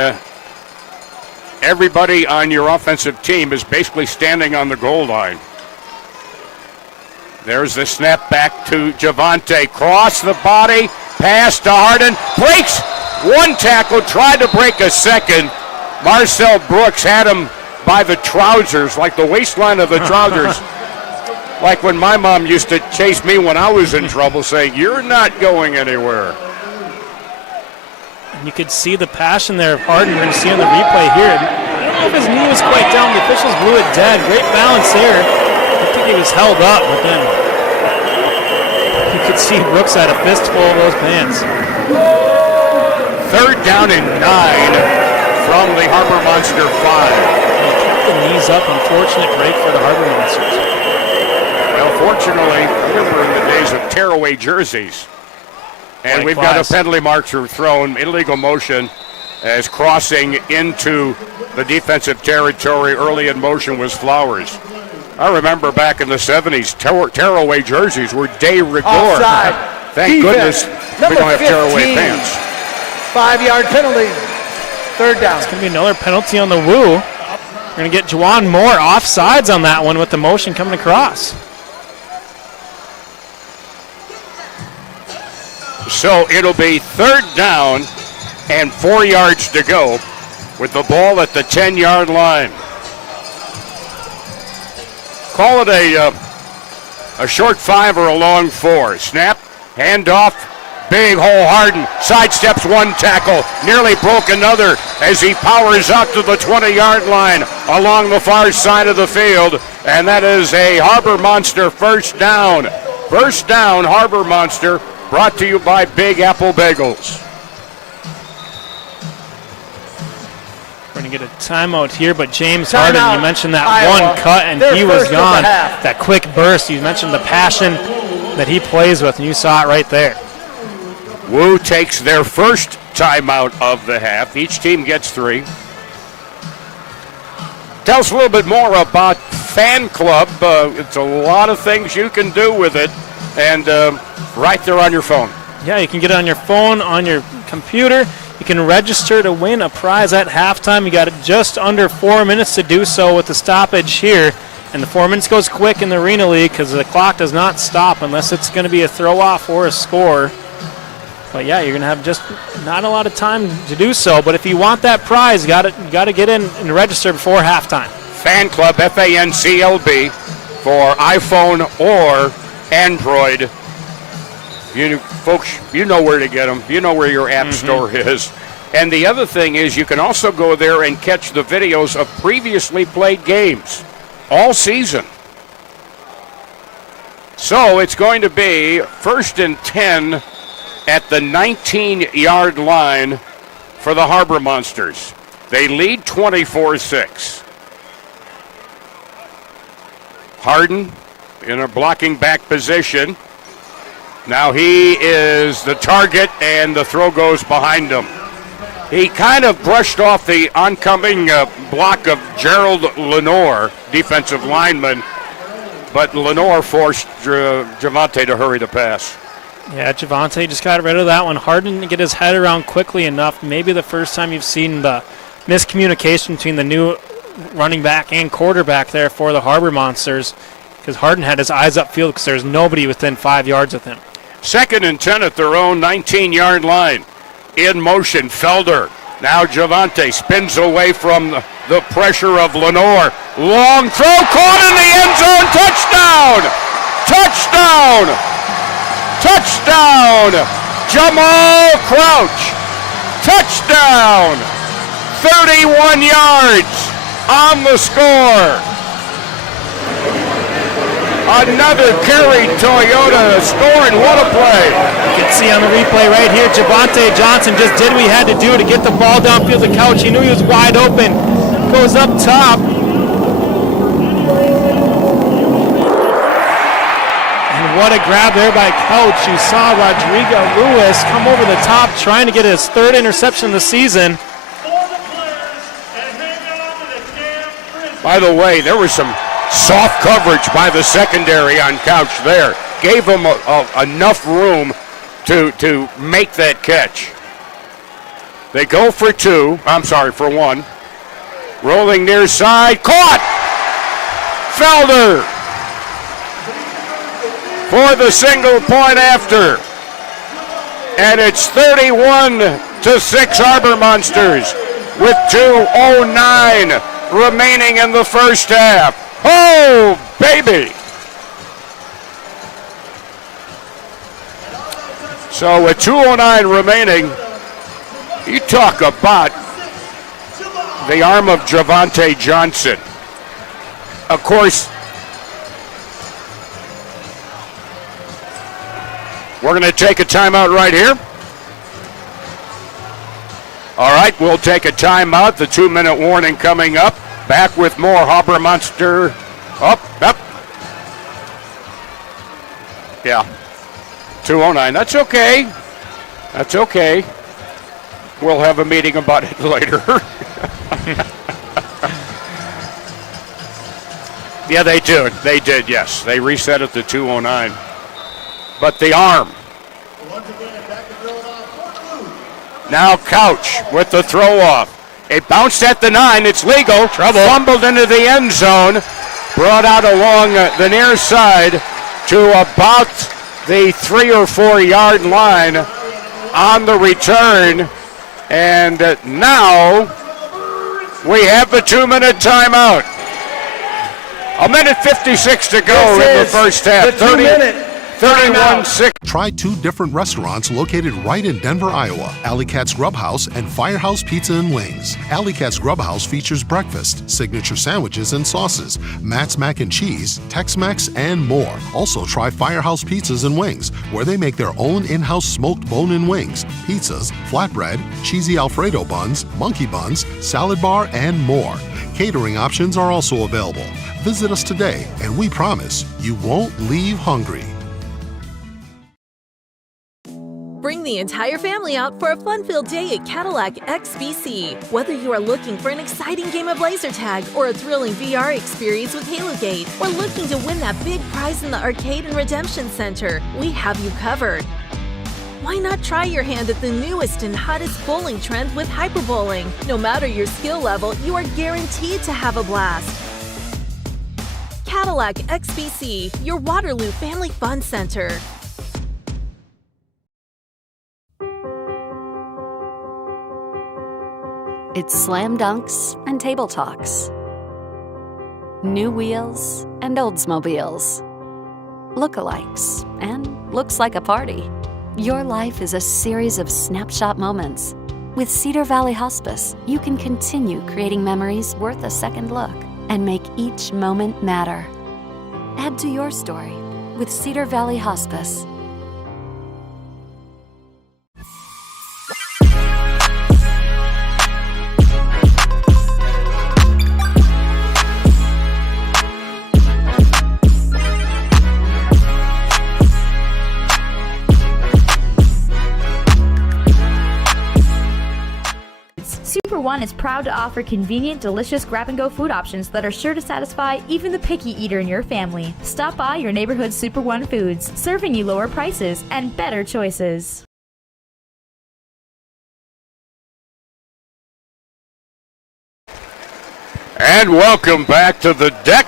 everybody on your offensive team is basically standing on the goal line. There's the snap back to Javante. Cross the body, pass to Harden. Breaks one tackle, tried to break a second. Marcel Brooks had him by the trousers, like the waistline of the trousers. Like when my mom used to chase me when I was in trouble, saying, "You're not going anywhere." And you could see the passion there of Harden. We're going to see on the replay here. I don't know if his knee was quite down. The officials blew it dead. Great balance there. I think he was held up, but then you could see Brooks had a fistful of those pants. 3rd down and 9 from the Harbor Monster 5. He kept the knees up. Unfortunate break for the Harbor Monsters. Well, fortunately, we were in the days of tearaway jerseys. And we've got a penalty marker thrown, illegal motion, as crossing into the defensive territory early in motion was Flowers. I remember back in the 70s, tearaway jerseys were de rigueur. Offside. Thank Defense. goodness we don't have tearaway pants. 5-yard penalty. 3rd down. It's going to be another penalty on the Woo. We're going to get Juwan Moore offsides on that one with the motion coming across. So it'll be 3rd down and 4 yards to go with the ball at the 10-yard line. Call it a short 5 or a long 4. Snap, handoff, big hole Harden, sidesteps one tackle, nearly broke another as he powers out to the 20-yard line along the far side of the field, and that is a Harbor Monster 1st down. 1st down, Harbor Monster, brought to you by Big Apple Bagels. We're going to get a timeout here, but James Harden, you mentioned that Iowa. one cut, and They're he was first of the gone. half. That quick burst, you mentioned the passion that he plays with, and you saw it right there. Woo takes their first timeout of the half. Each team gets 3. Tell us a little bit more about Fan Club. It's a lot of things you can do with it, and right there on your phone. Yeah, you can get it on your phone, on your computer. You can register to win a prize at halftime. You got just under 4 minutes to do so with the stoppage here. And the 4 minutes goes quick in the Arena League because the clock does not stop unless it's going to be a throw-off or a score. But yeah, you're going to have just not a lot of time to do so. But if you want that prize, you got to get in and register before halftime. Fan Club, FANCLB, for iPhone or Android. You folks, you know where to get them. You know where your app store is. And the other thing is you can also go there and catch the videos of previously played games all season. So it's going to be 1st and 10 at the 19-yard line for the Harbor Monsters. They lead 24-6. Harden in a blocking back position. Now he is the target, and the throw goes behind him. He kind of brushed off the oncoming block of Gerald Lenore, defensive lineman, but Lenore forced Javante to hurry the pass. Yeah, Javante just got rid of that one. Harden didn't get his head around quickly enough. Maybe the first time you've seen the miscommunication between the new running back and quarterback there for the Harbor Monsters, because Harden had his eyes upfield because there's nobody within 5 yards of him. 2nd and 10 at their own 19-yard line. In motion, Felder. Now Javante spins away from the pressure of Lenore. Long throw, caught in the end zone. Touchdown! Touchdown! Touchdown! Jamal Crouch. Touchdown! 31 yards on the score. Another carry, Toyota scoring. What a play. You can see on the replay right here, Javante Johnson just did what he had to do to get the ball downfield to Couch. He knew he was wide open. Goes up top. And what a grab there by Couch. You saw Rodrigo Lewis come over the top trying to get his 3rd interception of the season. By the way, there was some Soft coverage by the secondary on Couch there. Gave him enough room to make that catch. They go for for one. Rolling near side, caught! Felder for the single point after. And it's 31-6 Harbor Monsters with 2:09 remaining in the first half. Oh, baby! So with 2:09 remaining, you talk about the arm of Javante Johnson. Of course, we're going to take a timeout right here. All right, we'll take a timeout. The 2-minute warning coming up. Back with more Harbor Monster. Up. Yeah, 2:09. That's okay. That's okay. We'll have a meeting about it later. Yeah, they do. They did, yes. They reset it to 2:09. But the arm. Now Couch with the throw off. It bounced at the 9. It's legal. Trouble. Fumbled into the end zone. Brought out along the near side to about the 3 or 4 yard line on the return. And now we have the 2-minute timeout. 1:56 to go in the first half. 31-6. Try 2 different restaurants located right in Denver, Iowa. Alley Cat's Grub House and Firehouse Pizza and Wings. Alley Cat's Grub House features breakfast, signature sandwiches and sauces, Matt's Mac and Cheese, Tex-Mex, and more. Also try Firehouse Pizzas and Wings, where they make their own in-house smoked bone-in wings, pizzas, flatbread, cheesy Alfredo buns, monkey buns, salad bar, and more. Catering options are also available. Visit us today, and we promise you won't leave hungry. Bring the entire family out for a fun-filled day at Cadillac XBC. Whether you are looking for an exciting game of laser tag or a thrilling VR experience with HaloGate, or looking to win that big prize in the Arcade and Redemption Center, we have you covered. Why not try your hand at the newest and hottest bowling trend with hyperbowling? No matter your skill level, you are guaranteed to have a blast. Cadillac XBC, your Waterloo Family Fun Center. It's slam dunks and table talks. New wheels and Oldsmobiles. Lookalikes and looks like a party. Your life is a series of snapshot moments. With Cedar Valley Hospice, you can continue creating memories worth a second look and make each moment matter. Add to your story with Cedar Valley Hospice. Super One is proud to offer convenient, delicious grab-and-go food options that are sure to satisfy even the picky eater in your family. Stop by your neighborhood Super One Foods, serving you lower prices and better choices. And welcome back to the deck.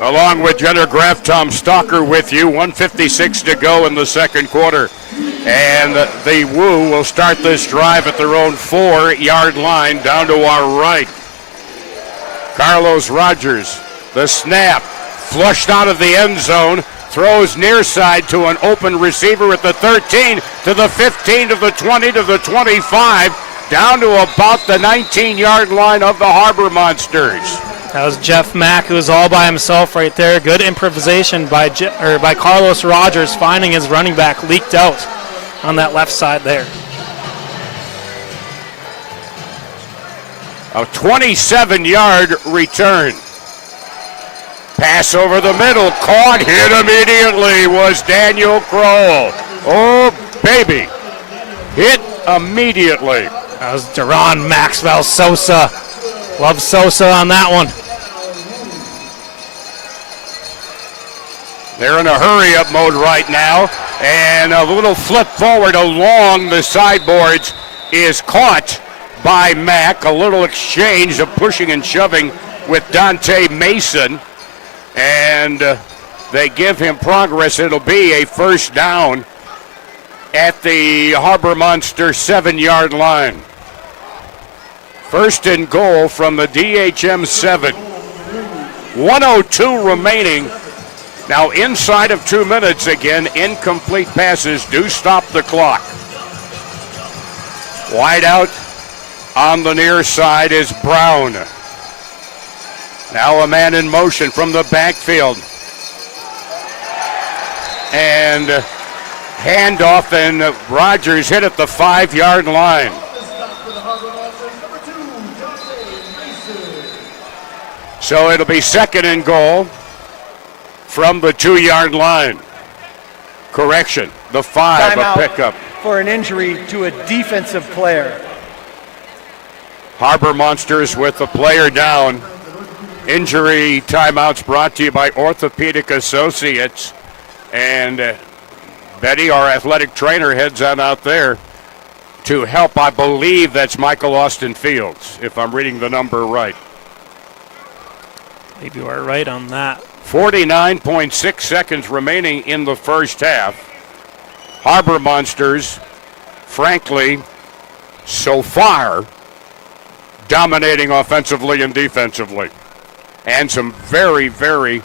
Along with Jenner Graff, Tom Stalker with you. 1:56 to go in the second quarter. And the Woo will start this drive at their own 4-yard line down to our right. Carlos Rogers, the snap, flushed out of the end zone, throws near side to an open receiver at the 13, to the 15, to the 20, to the 25, down to about the 19-yard line of the Harbor Monsters. That was Jeff Mack, who was all by himself right there. Good improvisation by Carlos Rogers, finding his running back leaked out on that left side there. A 27-yard return. Pass over the middle, caught, hit immediately was Daniel Kroll. Oh, baby. Hit immediately. That was Duran Maxwell Sosa. Love Sosa on that one. They're in a hurry-up mode right now, and a little flip forward along the sideboards is caught by Mack. A little exchange of pushing and shoving with Dante Mason, and they give him progress. It'll be a first down at the Harbor Monster 7-yard line. First and goal from the DHM 7. 1:02 remaining. Now inside of 2 minutes again, incomplete passes do stop the clock. Wide out on the near side is Brown. Now a man in motion from the backfield. And handoff, and Rogers hit at the 5-yard line. So it'll be second and goal from the 2-yard line. Correction, the 5, Timeout a pickup. for an injury to a defensive player. Harbor Monsters with the player down. Injury timeouts brought to you by Orthopedic Associates. And Betty, our athletic trainer, heads on out there to help. I believe that's Michael Austin Fields, if I'm reading the number right. Maybe you are right on that. 49.6 seconds remaining in the first half. Harbor Monsters, frankly, so far, dominating offensively and defensively. And some very, very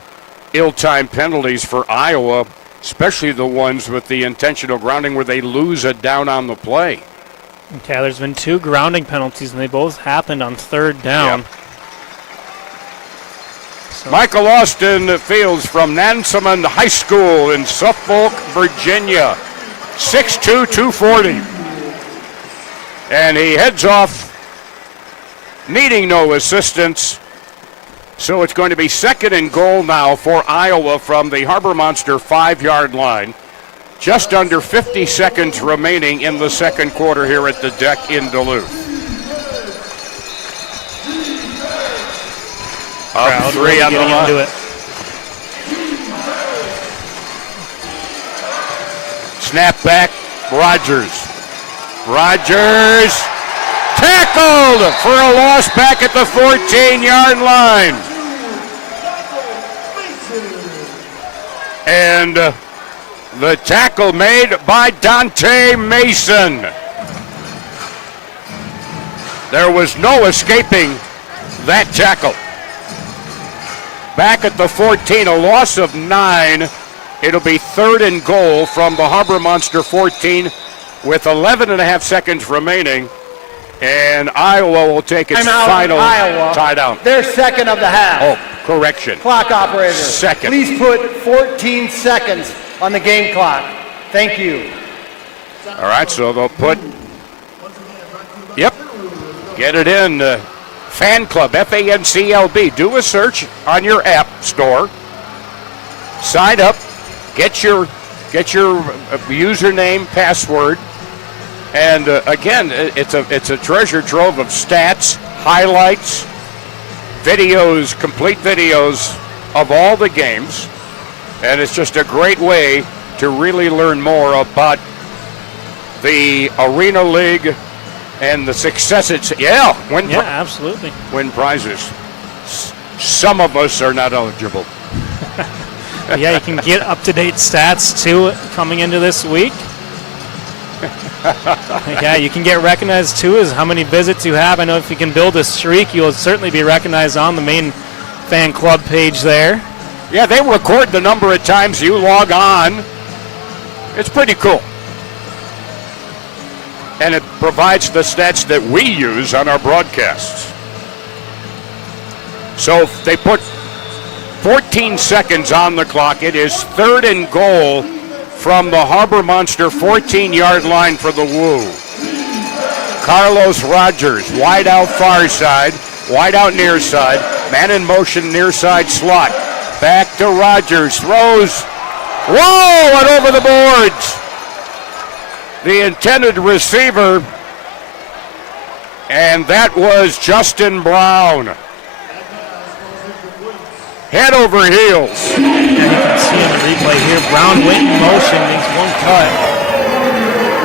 ill-timed penalties for Iowa, especially the ones with the intentional grounding where they lose a down on the play. Okay, there's been 2 grounding penalties, and they both happened on third down. Yep. Michael Austin Fields from Nansemond High School in Suffolk, Virginia. 6'2", 240. And he heads off needing no assistance. So it's going to be second and goal now for Iowa from the Harbor Monster 5-yard line. Just under 50 seconds remaining in the second quarter here at the deck in Duluth. Up 3 on the line. Into it. Snap back, Rogers. Rogers tackled for a loss back at the 14-yard line. And the tackle made by Dante Mason. There was no escaping that tackle. Back at the 14, a loss of 9. It'll be third and goal from the Harbor Monster 14 with 11 and a half seconds remaining. And Iowa will take its final tie-down. They're second of the half. Oh, correction. Clock operator. Second. Please put 14 seconds on the game clock. Thank you. All right, so they'll put, yep, get it in. Fan Club, FANCLB. Do a search on your app store. Sign up. Get your username, password, and again, it's a treasure trove of stats, highlights, videos, complete videos of all the games, and it's just a great way to really learn more about the Arena League and the success it's absolutely. Win prizes. Some of us are not eligible. Yeah, you can get up-to-date stats too coming into this week. Yeah, you can get recognized too as how many visits you have. I know if you can build a streak, you'll certainly be recognized on the main fan club page there. Yeah, they record the number of times you log on. It's pretty cool. And it provides the stats that we use on our broadcasts. So they put 14 seconds on the clock. It is third and goal from the Harbor Monster 14-yard line for the Woo. Carlos Rogers, wide out far side, wide out near side, man in motion near side slot. Back to Rogers, throws, whoa, and over the boards. The intended receiver, and that was Justin Brown. Head over heels. You can see on the replay here, Brown went in motion, makes one cut.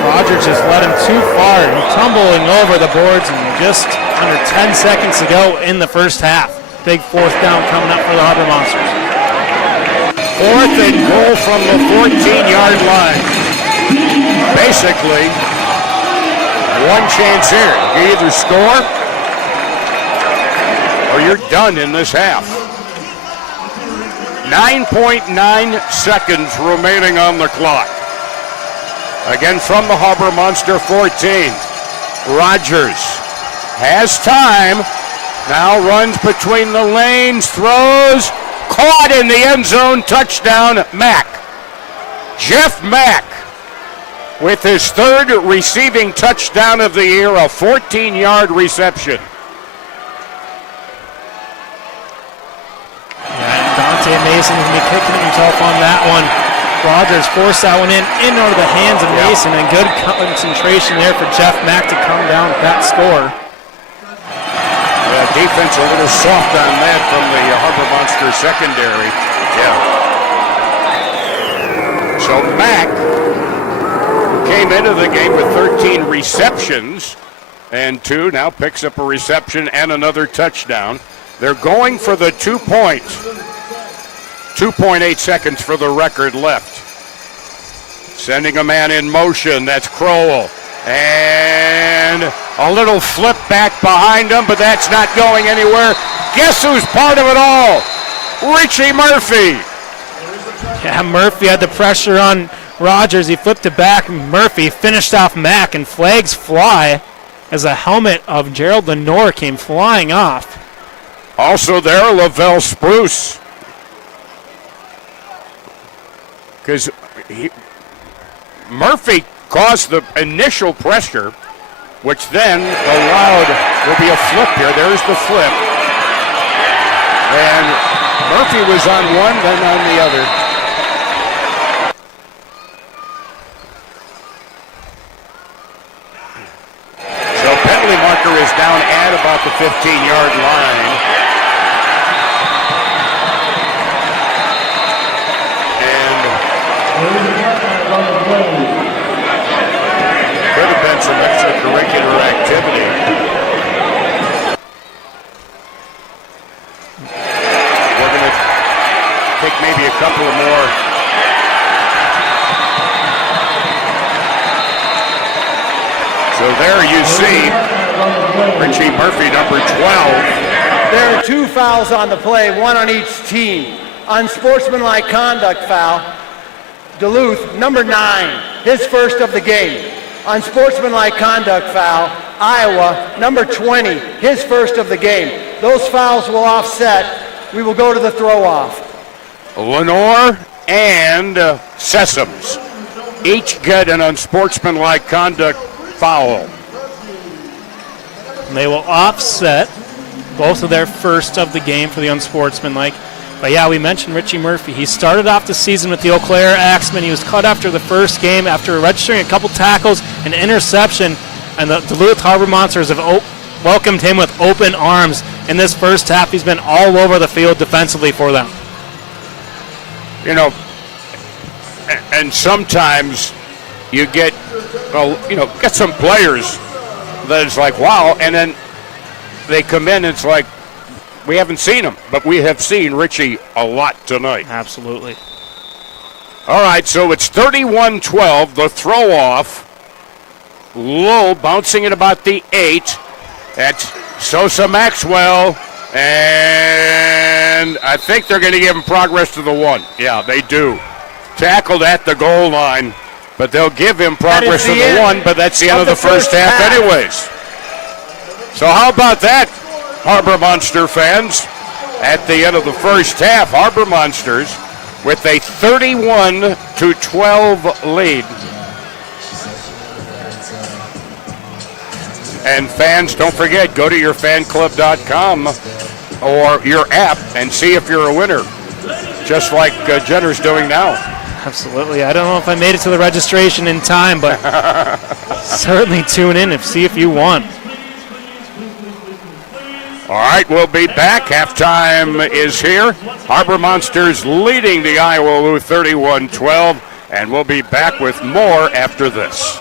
Rogers just led him too far, tumbling over the boards, and just under 10 seconds to go in the first half. Big fourth down coming up for the Harbor Monsters. Fourth and goal from the 14-yard line. Basically, one chance here. You either score or you're done in this half. 9.9 seconds remaining on the clock. Again from the Harbor Monster 14. Rogers has time. Now runs between the lanes, throws, caught in the end zone, touchdown, Mack. Jeff Mack with his third receiving touchdown of the year, a 14-yard reception. Yeah, Dante Mason will be kicking himself on that one. Rogers forced that one in over the hands of Mason, and good concentration there for Jeff Mack to come down with that score. Defense a little soft on that from the Harbor Monster secondary. So Mack came into the game with 13 receptions and 2, now picks up a reception and another touchdown. They're going for the 2 points. 2.8 seconds for the record left. Sending a man in motion, that's Crowell. And a little flip back behind him, but that's not going anywhere. Guess who's part of it all? Richie Murphy. Yeah, Murphy had the pressure on Rogers. He flipped it back. Murphy finished off Mack, and flags fly as a helmet of Gerald Lenore came flying off. Also there, Lavelle Spruce. Because Murphy caused the initial pressure, which then allowed, there'll be a flip here. There's the flip. And Murphy was on one, then on the other. So penalty marker is down at about the 15-yard line. Could have been some extracurricular activity. We're going to take maybe a couple of more. So there you see Richie Murphy, number 12. There are 2 fouls on the play, 1 on each team. Unsportsmanlike conduct foul. Duluth, number 9, his first of the game. Unsportsmanlike conduct foul. Iowa, number 20, his first of the game. Those fouls will offset. We will go to the throw-off. Lenore and Sessoms each get an unsportsmanlike conduct foul. And they will offset both of their first of the game for the unsportsmanlike. But yeah, we mentioned Richie Murphy. He started off the season with the Eau Claire Axemen. He was cut after the first game after registering a couple tackles, an interception, and the Duluth Harbor Monsters have welcomed him with open arms. In this first half, he's been all over the field defensively for them. You know, and sometimes you get, get some players that it's like, wow, and then they come in and it's like, we haven't seen him, but we have seen Richie a lot tonight. Absolutely. All right, so it's 31-12, the throw-off. Low bouncing at about the 8. That's Sosa Maxwell, and I think they're going to give him progress to the 1. Yeah, they do. Tackled at the goal line, but they'll give him progress to the 1, but that's the end of the first half anyways. So how about that, Harbor Monster fans? At the end of the first half, Harbor Monsters with a 31-12 lead. And fans, don't forget, go to yourfanclub.com or your app and see if you're a winner, just like Jenner's doing now. Absolutely. I don't know if I made it to the registration in time, but certainly tune in and see if you won. All right, we'll be back. Halftime is here. Harbor Monsters leading the Iowa Lou 31-12, and we'll be back with more after this.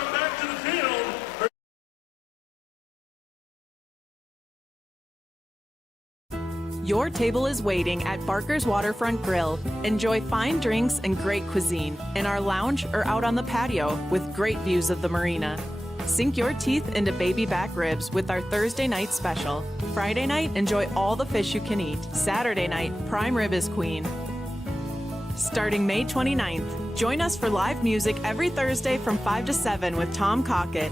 Your table is waiting at Barker's Waterfront Grill. Enjoy fine drinks and great cuisine in our lounge or out on the patio with great views of the marina. Sink your teeth into baby back ribs with our Thursday night special. Friday night, enjoy all the fish you can eat. Saturday night, prime rib is queen. Starting May 29th, join us for live music every Thursday from 5 to 7 with Tom Cockett.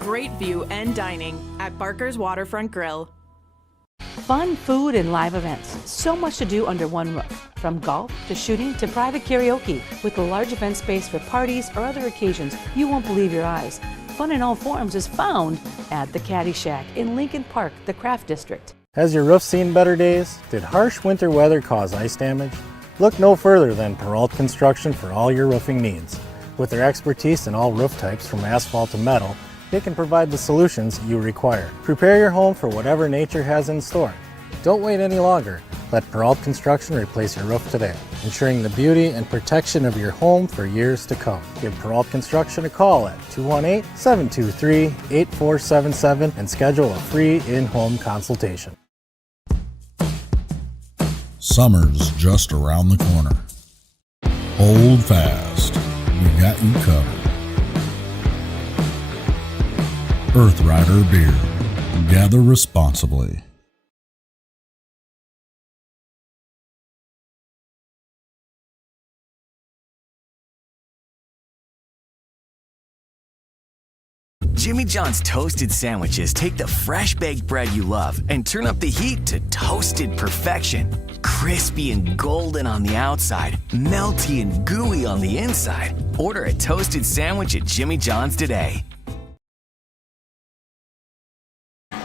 Great view and dining at Barker's Waterfront Grill. Fun, food, and live events. So much to do under one roof. From golf to shooting to private karaoke. With a large event space for parties or other occasions, you won't believe your eyes. Fun in all forms is found at the Caddy Shack in Lincoln Park, the Craft District. Has your roof seen better days? Did harsh winter weather cause ice damage? Look no further than Peralt Construction for all your roofing needs. With their expertise in all roof types from asphalt to metal, they can provide the solutions you require. Prepare your home for whatever nature has in store. Don't wait any longer. Let Peralt Construction replace your roof today, ensuring the beauty and protection of your home for years to come. Give Peralt Construction a call at 218-723-8477 and schedule a free in-home consultation. Summer's just around the corner. Hold fast. We got you covered. Earth Rider Beer. Gather responsibly. Jimmy John's toasted sandwiches take the fresh baked bread you love and turn up the heat to toasted perfection. Crispy and golden on the outside, melty and gooey on the inside. Order a toasted sandwich at Jimmy John's today.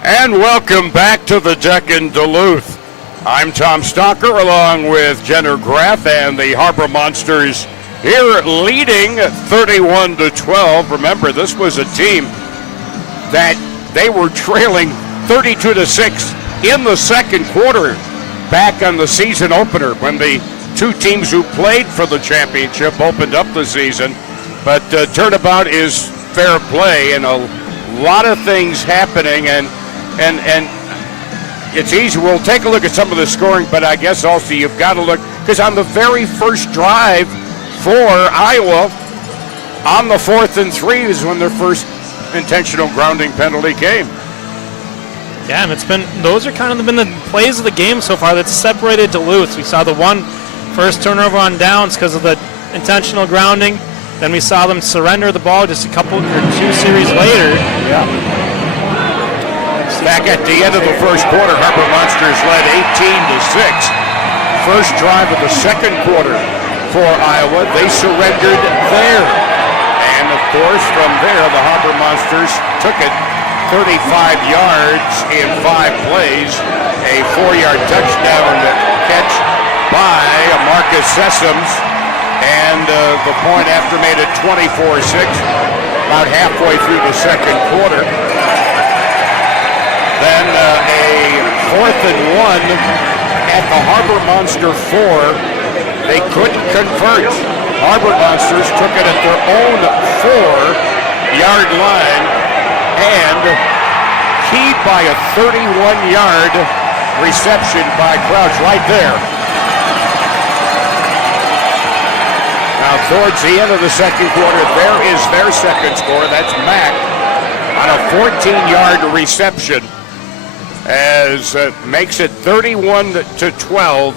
And welcome back to the deck in Duluth. I'm Tom Stalker along with Jenner Graff and the Harbor Monsters here leading 31-12. Remember, this was a team that they were trailing 32-6 in the second quarter back on the season opener when the two teams who played for the championship opened up the season. But turnabout is fair play and a lot of things happening and it's easy. We'll take a look at some of the scoring, but I guess also you've got to look, because on the very first drive for Iowa, on the 4th and 3 is when their first intentional grounding penalty came. Yeah, and those are kind of been the plays of the game so far that's separated Duluth. We saw the one first turnover on downs because of the intentional grounding. Then we saw them surrender the ball just a couple or two series later. Yeah. Back at the end of the first quarter, Harbor Monsters led 18-6. First drive of the second quarter for Iowa, they surrendered there. And of course, from there, the Harbor Monsters took it 35 yards in 5 plays. A 4-yard touchdown catch by Marcus Sessoms. And the point after made it 24-6, about halfway through the second quarter. Then a 4th and 1 at the Harbor Monster 4. They couldn't convert. Harbor Monsters took it at their own 4-yard line and keyed by a 31-yard reception by Crouch right there. Now towards the end of the second quarter, there is their second score. That's Mack on a 14-yard reception. As makes it 31-12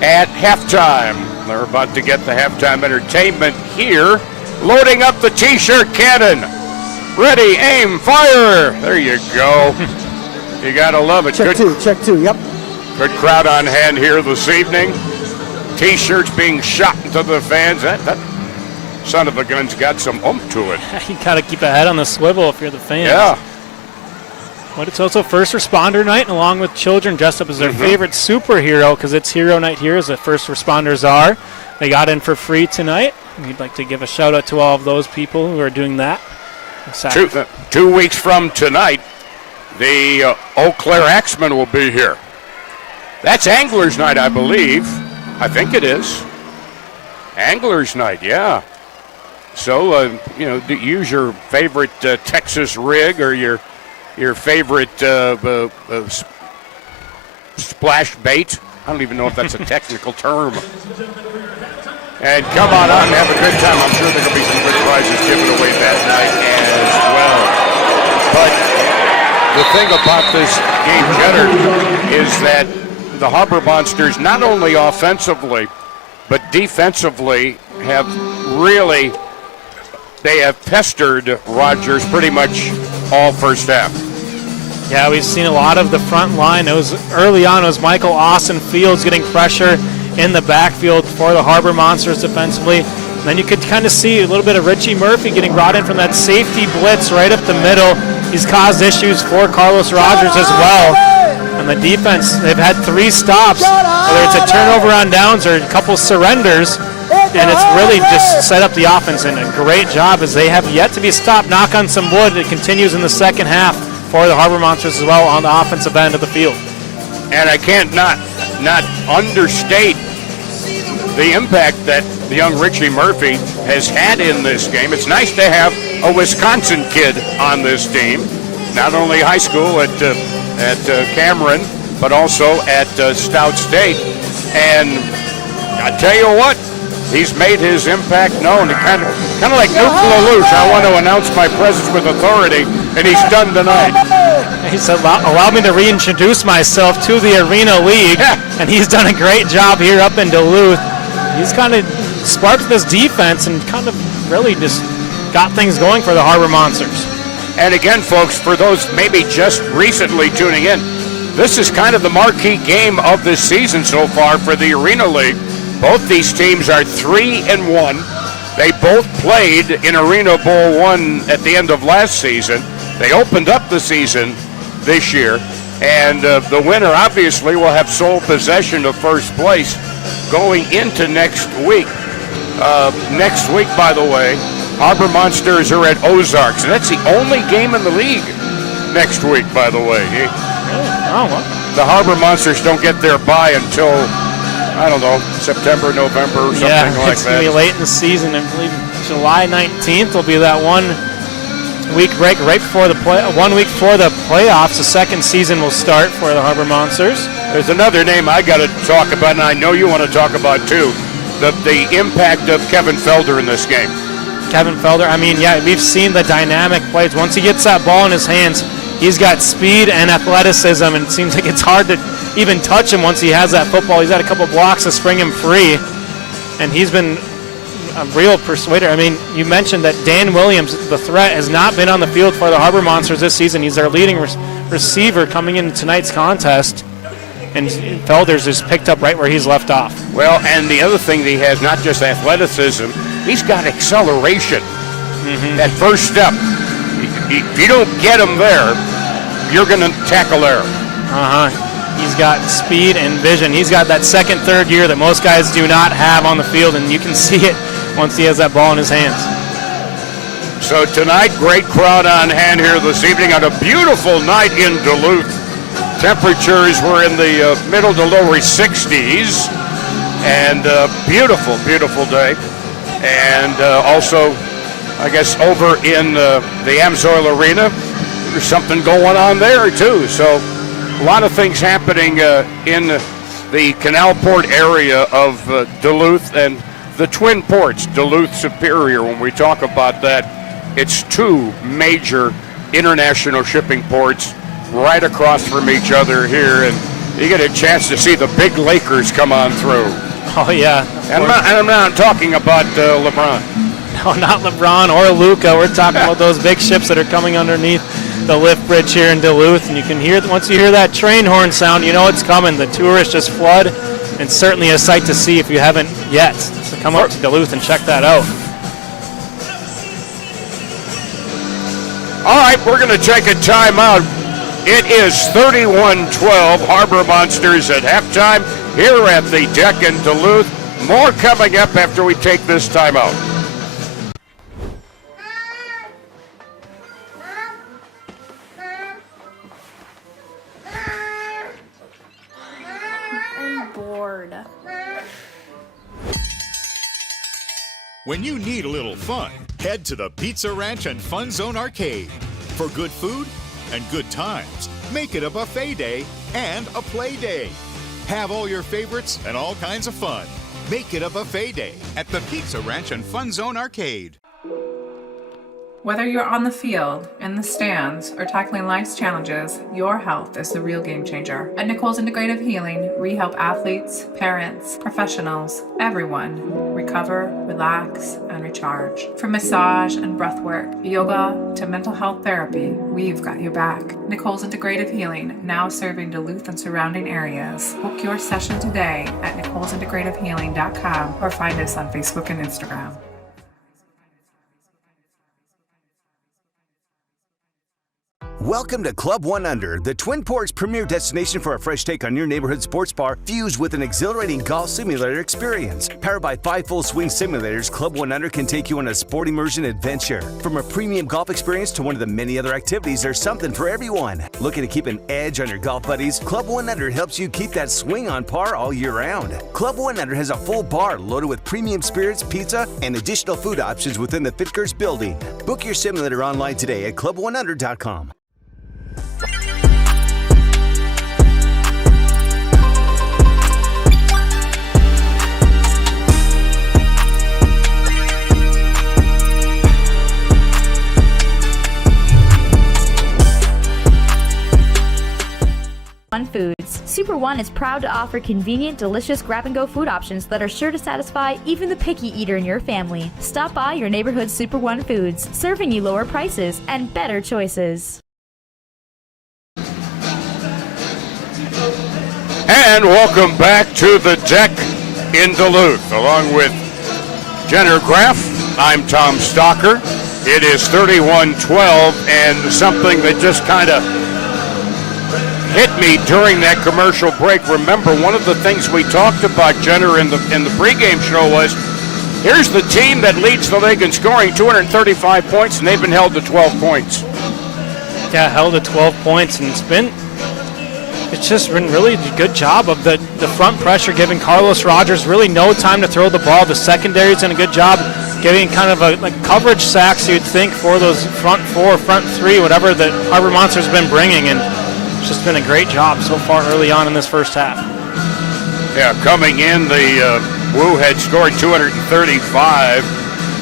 at halftime. They're about to get the halftime entertainment here. Loading up the T-shirt cannon. Ready, aim, fire. There you go. You gotta love it. Check two, yep. Good crowd on hand here this evening. T-shirts being shot into the fans. That son of a gun's got some oomph to it. You gotta keep a head on the swivel if you're the fans. Yeah. But it's also first responder night, and along with children dressed up as their favorite superhero, because it's hero night here, as the first responders are. They got in for free tonight. We'd like to give a shout out to all of those people who are doing that. 2 weeks from tonight, the Eau Claire Axemen will be here. That's Anglers Night, I believe. I think it is. Anglers Night, yeah. So, use your favorite Texas rig or your favorite splash bait. I don't even know if that's a technical term. And come on out and have a good time. I'm sure there will be some good prizes given away that night as well. But the thing about this game, Jenner, is that the Harbor Monsters, not only offensively, but defensively, have pestered Rogers pretty much all first half. Yeah, we've seen a lot of the front line. Early on, it was Michael Austin Fields getting pressure in the backfield for the Harbor Monsters defensively. And then you could kind of see a little bit of Richie Murphy getting brought in from that safety blitz right up the middle. He's caused issues for Carlos Rogers as well. And the defense, they've had 3 stops, whether it's a turnover on downs or a couple surrenders, and it's really just set up the offense in a great job as they have yet to be stopped. Knock on some wood. It continues in the second half for the Harbor Monsters as well on the offensive end of the field. And I can't not understate the impact that the young Richie Murphy has had in this game. It's nice to have a Wisconsin kid on this team, not only high school at Cameron, but also at Stout State. And I tell you what, he's made his impact known. Kind of like Nuke Lelouch. I want to announce my presence with authority, and he's done tonight. He said, allow me to reintroduce myself to the Arena League, and he's done a great job here up in Duluth. He's kind of sparked this defense and kind of really just got things going for the Harbor Monsters. And again, folks, for those maybe just recently tuning in, this is kind of the marquee game of this season so far for the Arena League. Both these teams are 3-1. They both played in Arena Bowl 1 at the end of last season. They opened up the season this year, and the winner obviously will have sole possession of first place going into next week. Next week, by the way, Harbor Monsters are at Ozarks, and that's the only game in the league next week, by the way. The Harbor Monsters don't get their bye until, I don't know, September, November, or something like that. It's going to be late in the season. I believe July 19th will be that 1 week break right before 1 week before the playoffs. The second season will start for the Harbor Monsters. There's another name I got to talk about, and I know you want to talk about too, the impact of Kevin Felder in this game. Kevin Felder, we've seen the dynamic plays. Once he gets that ball in his hands, he's got speed and athleticism, and it seems like it's hard to even touch him once he has that football. He's had a couple blocks to spring him free, and he's been a real persuader. You mentioned that Dan Williams, the threat, has not been on the field for the Harbor Monsters this season. He's their leading receiver coming into tonight's contest, and Felder's just picked up right where he's left off. Well, and the other thing that he has, not just athleticism, he's got acceleration. That first step. If you don't get him there, you're going to tackle there. He's got speed and vision. He's got that second, third year that most guys do not have on the field, and you can see it once he has that ball in his hands. So tonight, great crowd on hand here this evening on a beautiful night in Duluth. Temperatures were in the middle to lower 60s, and beautiful, beautiful day. And also, I guess, over in the Amsoil Arena, there's something going on there too. So a lot of things happening in the Canal Port area of Duluth and the Twin Ports, Duluth Superior. When we talk about that, it's 2 major international shipping ports right across from each other here, and you get a chance to see the big Lakers come on through. Oh yeah. And I'm not talking about LeBron. No, not LeBron or Luka. We're talking about those big ships that are coming underneath the lift bridge here in Duluth, and you can hear, once you hear that train horn sound, you know it's coming. The tourists just flood, and certainly a sight to see if you haven't yet. So come up to Duluth and check that out. All right, we're going to take a timeout. It is 31-12, Harbor Monsters at halftime here at the deck in Duluth. More coming up after we take this timeout. bored. When you need a little fun, head to the Pizza Ranch and Fun Zone Arcade. For good food and good times, make it a buffet day and a play day. Have all your favorites and all kinds of fun. Make it a buffet day at the Pizza Ranch and Fun Zone Arcade. Whether you're on the field, in the stands, or tackling life's challenges, your health is the real game changer. At Nicole's Integrative Healing, we help athletes, parents, professionals, everyone recover, relax, and recharge. From massage and breathwork, yoga to mental health therapy, we've got your back. Nicole's Integrative Healing, now serving Duluth and surrounding areas. Book your session today at nicolesintegrativehealing.com or find us on Facebook and Instagram. Welcome to Club One Under, the Twin Ports' premier destination for a fresh take on your neighborhood sports bar, fused with an exhilarating golf simulator experience. Powered by 5 full swing simulators, Club One Under can take you on a sport immersion adventure. From a premium golf experience to one of the many other activities, there's something for everyone. Looking to keep an edge on your golf buddies? Club One Under helps you keep that swing on par all year round. Club One Under has a full bar loaded with premium spirits, pizza, and additional food options within the Fitkers building. Book your simulator online today at club1under.com. One Foods. Super One is proud to offer convenient, delicious grab-and-go food options that are sure to satisfy even the picky eater in your family. Stop by your neighborhood Super One Foods, serving you lower prices and better choices. And welcome back to the deck in Duluth. Along with Jenner Graff, I'm Tom Stalker. It is 31-12, and something that just kind of hit me during that commercial break. Remember, one of the things we talked about, Jenner, in the pregame show was, here's the team that leads the league in scoring, 235 points, and they've been held to 12 points. Yeah, held to 12 points, and it's just been really a good job of the front pressure, giving Carlos Rogers really no time to throw the ball. The secondary's done a good job giving kind of a coverage sacks, you'd think, for those front 4, front 3, whatever the Harbor Monsters have been bringing, and it's just been a great job so far early on in this first half. Yeah, coming in, the Woo had scored 235,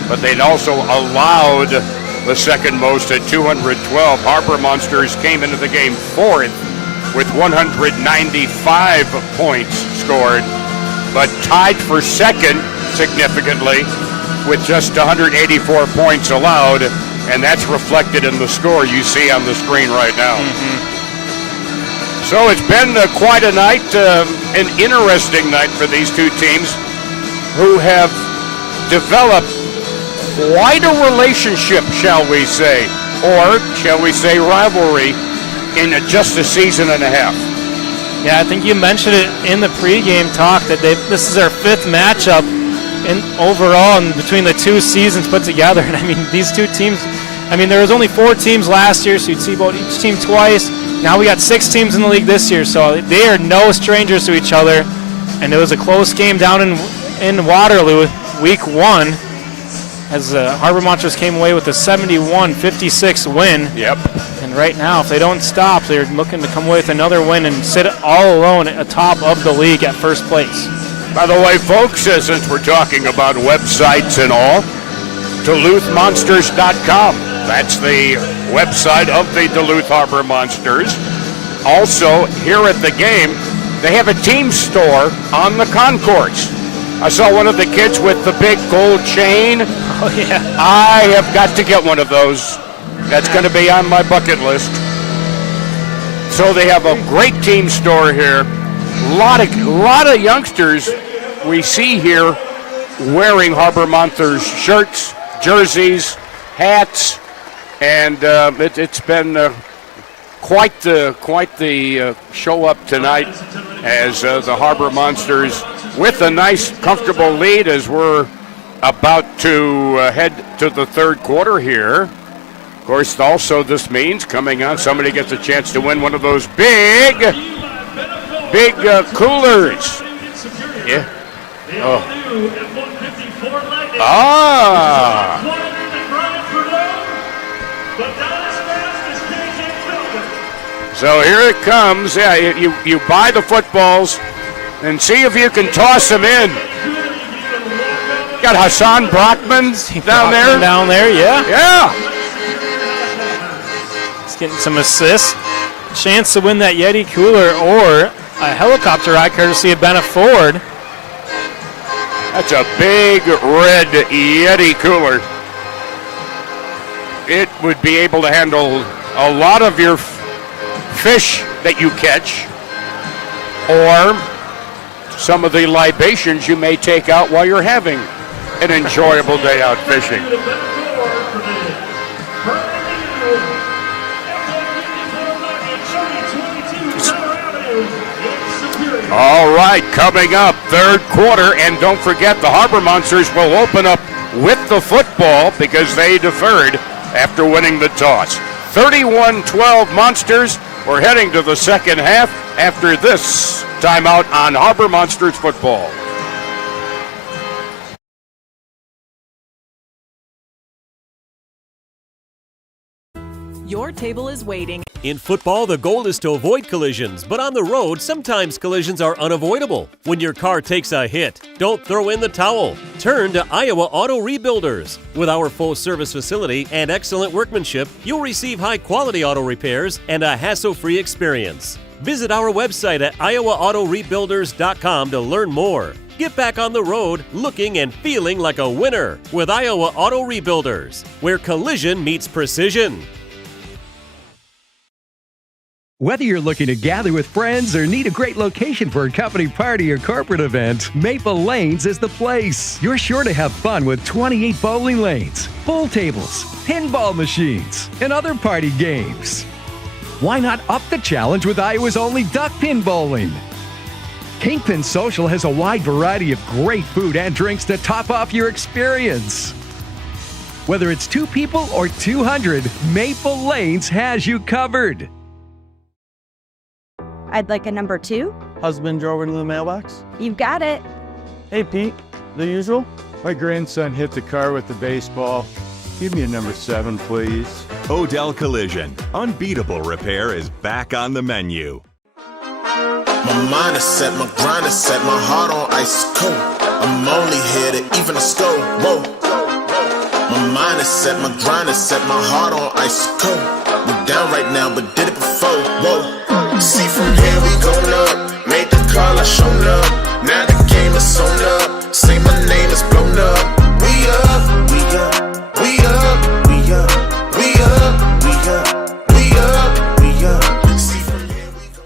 but they'd also allowed the second most at 212. Harbor Monsters came into the game fourth with 195 points scored, but tied for second significantly with just 184 points allowed, and that's reflected in the score you see on the screen right now. So it's been quite a night, an interesting night for these two teams who have developed quite a relationship, shall we say, or shall we say rivalry, in just a season and a half. Yeah, I think you mentioned it in the pregame talk that this is their 5th matchup overall and between the 2 seasons put together. And I mean, these two teams, there was only 4 teams last year, so you'd see about each team twice. Now we got 6 teams in the league this year, so they are no strangers to each other. And it was a close game down in Waterloo, week 1, as Harbor Monsters came away with a 71-56 win. Yep. And right now, if they don't stop, they're looking to come away with another win and sit all alone atop of the league at first place. By the way, folks, since we're talking about websites and all, DuluthMonsters.com. That's the website of the Duluth Harbor Monsters. Also, here at the game, they have a team store on the concourse. I saw one of the kids with the big gold chain. Oh, yeah. I have got to get one of those. That's going to be on my bucket list. So they have a great team store here. A lot of youngsters we see here wearing Harbor Monsters shirts, jerseys, hats, and it's been quite the show up tonight as the Harbor Monsters with a nice comfortable lead as we're about to head to the third quarter here. Of course, also this means coming on, somebody gets a chance to win one of those big coolers. Yeah. Oh. Ah. So here it comes. Yeah, you buy the footballs and see if you can toss them in. Got Hassan Brockman down there. Down there, yeah. Yeah. He's getting some assists. Chance to win that Yeti cooler or a helicopter ride courtesy of Bennett Ford. That's a big red Yeti cooler. It would be able to handle a lot of your fish that you catch, or some of the libations you may take out while you're having an enjoyable day out fishing. All right, coming up, third quarter, and don't forget the Harbor Monsters will open up with the football because they deferred after winning the toss. 31-12 Monsters. We're heading to the second half after this timeout on Harbor Monsters football. Your table is waiting. In football, the goal is to avoid collisions, but on the road, sometimes collisions are unavoidable. When your car takes a hit, don't throw in the towel. Turn to Iowa Auto Rebuilders. With our full-service facility and excellent workmanship, you'll receive high-quality auto repairs and a hassle-free experience. Visit our website at iowaautorebuilders.com to learn more. Get back on the road looking and feeling like a winner with Iowa Auto Rebuilders, where collision meets precision. Whether you're looking to gather with friends or need a great location for a company party or corporate event, Maple Lanes is the place. You're sure to have fun with 28 bowling lanes, pool tables, pinball machines, and other party games. Why not up the challenge with Iowa's only duck pin bowling? Kingpin Social has a wide variety of great food and drinks to top off your experience. Whether it's 2 people or 200, Maple Lanes has you covered. I'd like a number 2. Husband drove into the mailbox. You've got it. Hey, Pete. The usual? My grandson hit the car with the baseball. Give me a number 7, please. Odell Collision. Unbeatable repair is back on the menu. My mind is set, my grind is set, my heart on ice cold. I'm only here to even a score. Whoa. My mind is set, my grind is set, my heart on ice cold. We're down right now, but did it before. Whoa. See from here we going up. Made the call, I shown up. Now the game is sewn up. Say my name is blown up. We up, we up, we up, we up, we up, we up, we up, we up. See from here we go.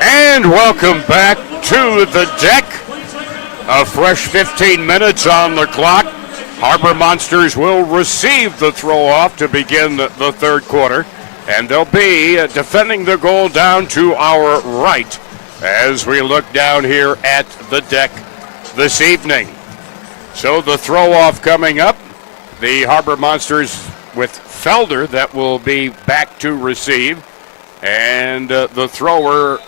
And welcome back to the deck. A fresh 15 minutes on the clock. Harbor Monsters will receive the throw-off to begin the third quarter, and they'll be defending the goal down to our right as we look down here at the deck this evening. So the throw-off coming up. The Harbor Monsters with Felder that will be back to receive, and the thrower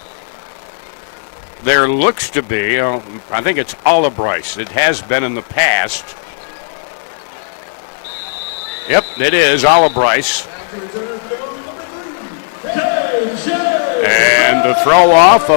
there looks to be, I think it's Olibrice. It has been in the past. Yep, it is Olibrice. And the throw off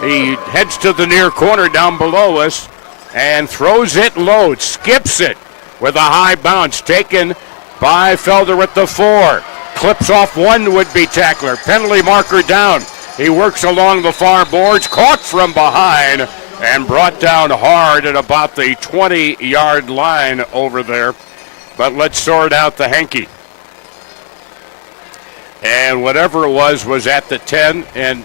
he heads to the near corner down below us and throws it low, skips it with a high bounce, taken by Felder at the 4. Clips off one would-be tackler. Penalty marker down. He works along the far boards, caught from behind, and brought down hard at about the 20-yard line over there. But let's sort out the hanky. And whatever it was at the 10, and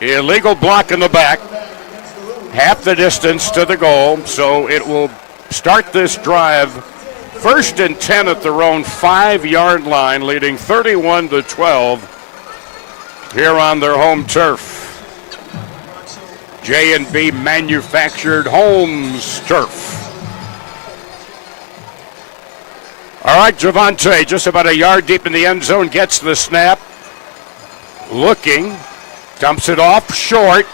illegal block in the back, half the distance to the goal, so it will start this drive. 1st and 10 at their own 5-yard line, leading 31-12 here on their home turf. J&B Manufactured Homes turf. All right, Javante, just about a yard deep in the end zone, gets the snap. Looking, dumps it off short.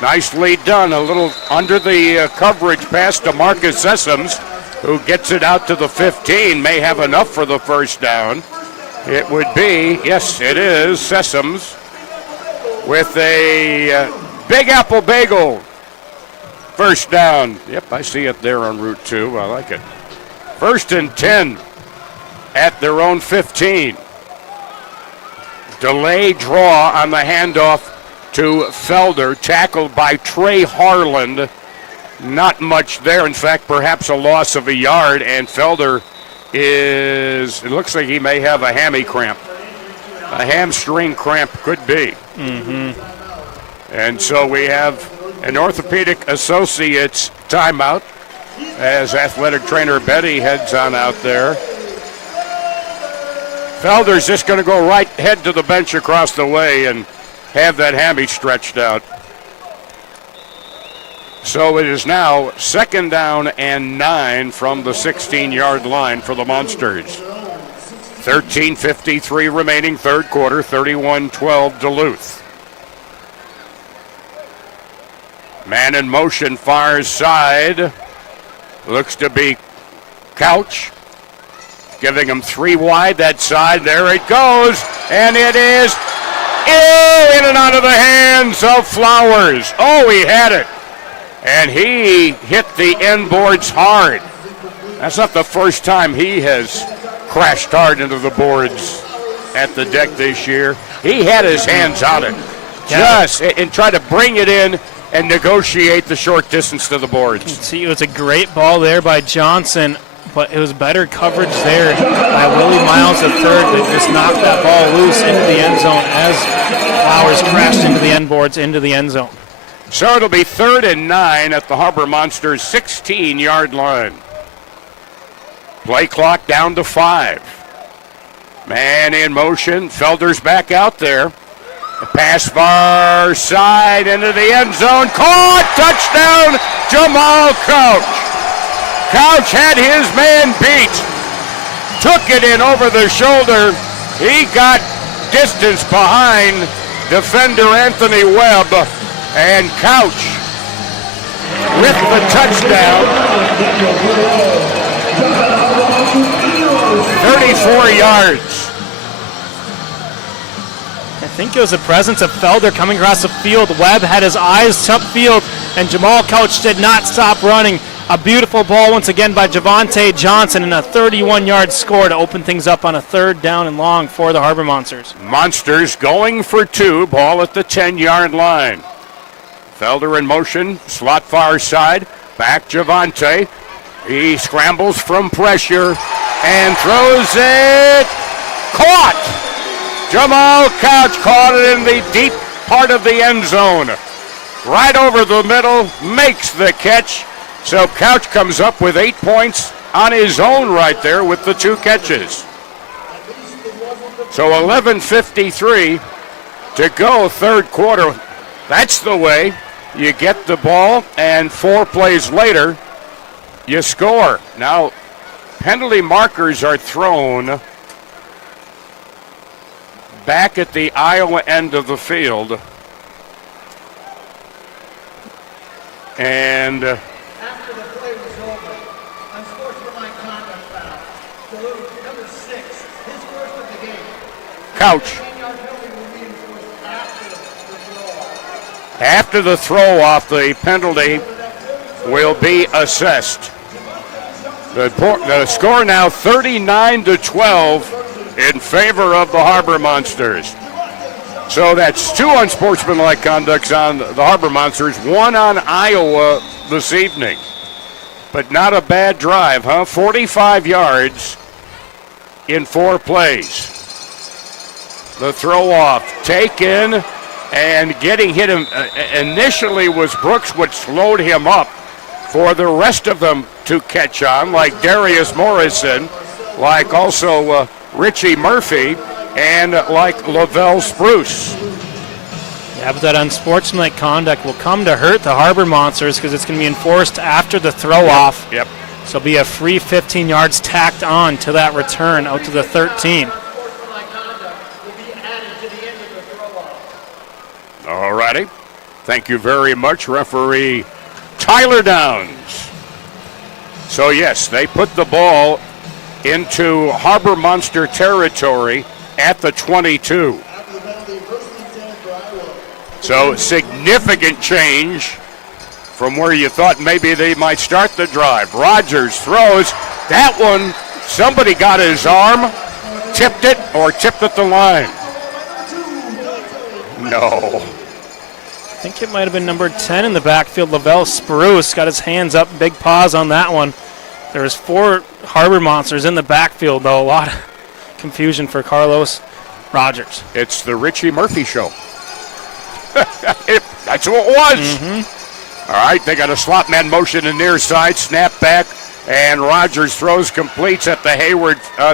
Nicely done. A little under the coverage pass to Marcus Sessoms, who gets it out to the 15. May have enough for the first down. It would be, yes, it is, Sessoms with a Big Apple Bagel. First down. Yep, I see it there on Route 2. I like it. 1st and 10 at their own 15. Delay draw on the handoff to Felder, tackled by Trey Harland. Not much there. In fact, perhaps a loss of a yard, and Felder it looks like he may have a hammy cramp. A hamstring cramp could be. And so we have an Orthopedic Associates timeout as athletic trainer Betty heads on out there. Felder's just going to go right head to the bench across the way and have that hammy stretched out. So it is now 2nd down and 9 from the 16-yard line for the Monsters. 13:53 remaining, third quarter, 31-12 Duluth. Man in motion, far side. Looks to be Couch. Giving him 3 wide that side. There it goes. And it is in and out of the hands of Flowers. Oh, he had it. And he hit the end boards hard. That's not the first time he has crashed hard into the boards at the deck this year. He had his hands on it. And tried to bring it in and negotiate the short distance to the boards. See, it was a great ball there by Johnson, but it was better coverage there by Willie Miles III that just knocked that ball loose into the end zone as Flowers crashed into the end boards into the end zone. So it'll be 3rd and 9 at the Harbor Monsters 16-yard line. Play clock down to 5. Man in motion. Felder's back out there. A pass far side into the end zone. Caught! Touchdown! Jamal Couch. Couch had his man beat. Took it in over the shoulder. He got distance behind defender Anthony Webb. And Couch with the touchdown. 34 yards. I think it was the presence of Felder coming across the field. Webb had his eyes upfield, and Jamal Couch did not stop running. A beautiful ball once again by Javante Johnson, and a 31-yard score to open things up on a 3rd down and long for the Harbor Monsters. Monsters going for 2, ball at the 10-yard line. Felder in motion, slot far side, back Javante. He scrambles from pressure and throws it. Caught! Jamal Couch caught it in the deep part of the end zone. Right over the middle, makes the catch. So Couch comes up with 8 points on his own right there with the 2 catches. So 11:53 to go, third quarter. That's the way you get the ball, and 4 plays later, you score. Now, penalty markers are thrown back at the Iowa end of the field. And after the play was over, unsportsmanlike conduct foul. Duluth, number 6, his first of the game. Couch. 10-yard penalty will be enforced After the throw off, the penalty will be assessed. The score now 39-12 in favor of the Harbor Monsters. So that's 2 unsportsmanlike conducts on the Harbor Monsters, 1 on Iowa this evening. But not a bad drive, huh? 45 yards in 4 plays. The throw off taken, and getting hit him initially was Brooks, which slowed him up for the rest of them to catch on, like Darius Morrison, like also Richie Murphy, and like Lavelle Spruce. Yeah, but that unsportsmanlike conduct will come to hurt the Harbor Monsters because it's going to be enforced after the throw-off. Yep. So it'll be a free 15 yards tacked on to that return out to the 13. All righty. Thank you very much, referee Tyler Downs. So, yes, they put the ball into Harbor Monster territory at the 22. So, significant change from where you thought maybe they might start the drive. Rogers throws. That one, somebody got his arm, tipped it, or tipped at the line. No. I think it might have been number 10 in the backfield. Lavelle Spruce got his hands up, big pause on that one. There's 4 Harbor Monsters in the backfield, though. A lot of confusion for Carlos Rogers. It's the Richie Murphy show. That's who it was. All right, they got a slot man motion in near side, snap back, and Rogers throws, completes at the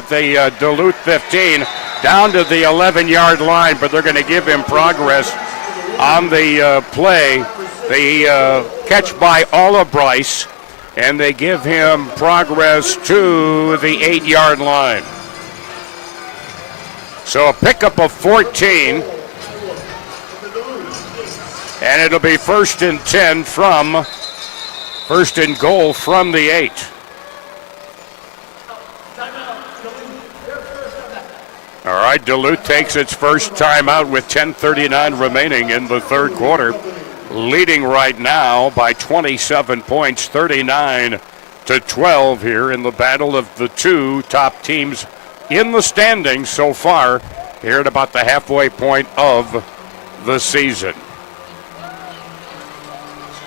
the Duluth 15, down to the 11-yard line, but they're going to give him progress on the play. The catch by Olive Bryce, and they give him progress to the 8-yard line. So a pickup of 14. And it'll be 1st and 10 first and goal from the 8. All right, Duluth takes its first timeout with 10:39 remaining in the third quarter, leading right now by 27 points, 39-12 here in the battle of the 2 top teams in the standings so far here at about the halfway point of the season.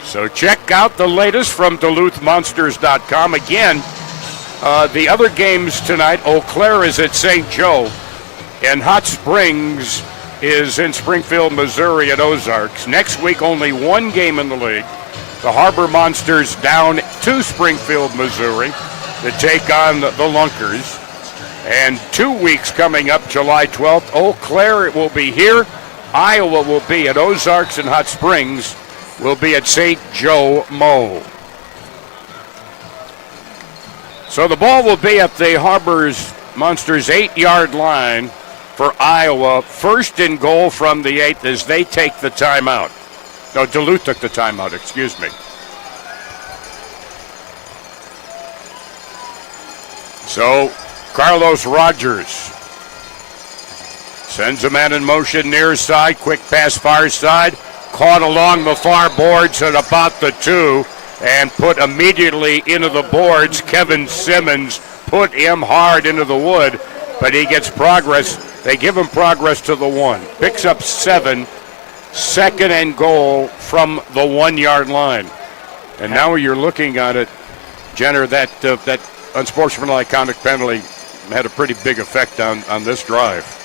So check out the latest from DuluthMonsters.com. Again, the other games tonight, Eau Claire is at St. Joe, and Hot Springs is in Springfield, Missouri at Ozarks. Next week, only one game in the league. The Harbor Monsters down to Springfield, Missouri to take on the Lunkers. And 2 weeks coming up, July 12th, Eau Claire it will be here. Iowa will be at Ozarks, and Hot Springs will be at St. Joe Mo. So the ball will be at the Harbor's Monsters 8-yard line for Iowa. 1st and goal from the 8 as they take the timeout. No, Duluth took the timeout, excuse me. So Carlos Rogers sends a man in motion near side, quick pass far side. Caught along the far boards at about the 2 and put immediately into the boards. Kevin Simmons put him hard into the wood, but he gets progress. They give him progress to the 1. Picks up 7. 2nd and goal from the 1-yard line. And now you're looking at it, Jenner, that unsportsmanlike conduct penalty had a pretty big effect on this drive.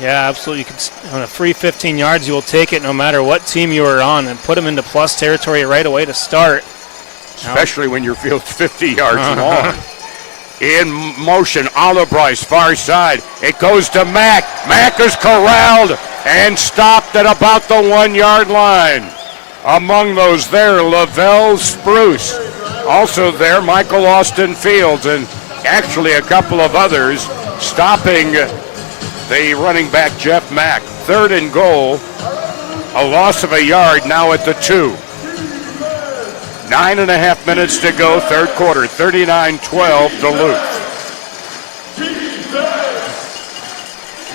Yeah, absolutely. On a free 15 yards, you will take it no matter what team you are on and put them into plus territory right away to start. Especially when your field's 50 yards long. In motion, Olive Bryce, far side. It goes to Mack. Mack is corralled and stopped at about the 1-yard line. Among those there, Lavelle Spruce. Also there, Michael Austin Fields, and actually a couple of others stopping the running back, Jeff Mack. 3rd and goal. A loss of a yard now at the 2. 9.5 minutes to go, third quarter. 39-12 Duluth.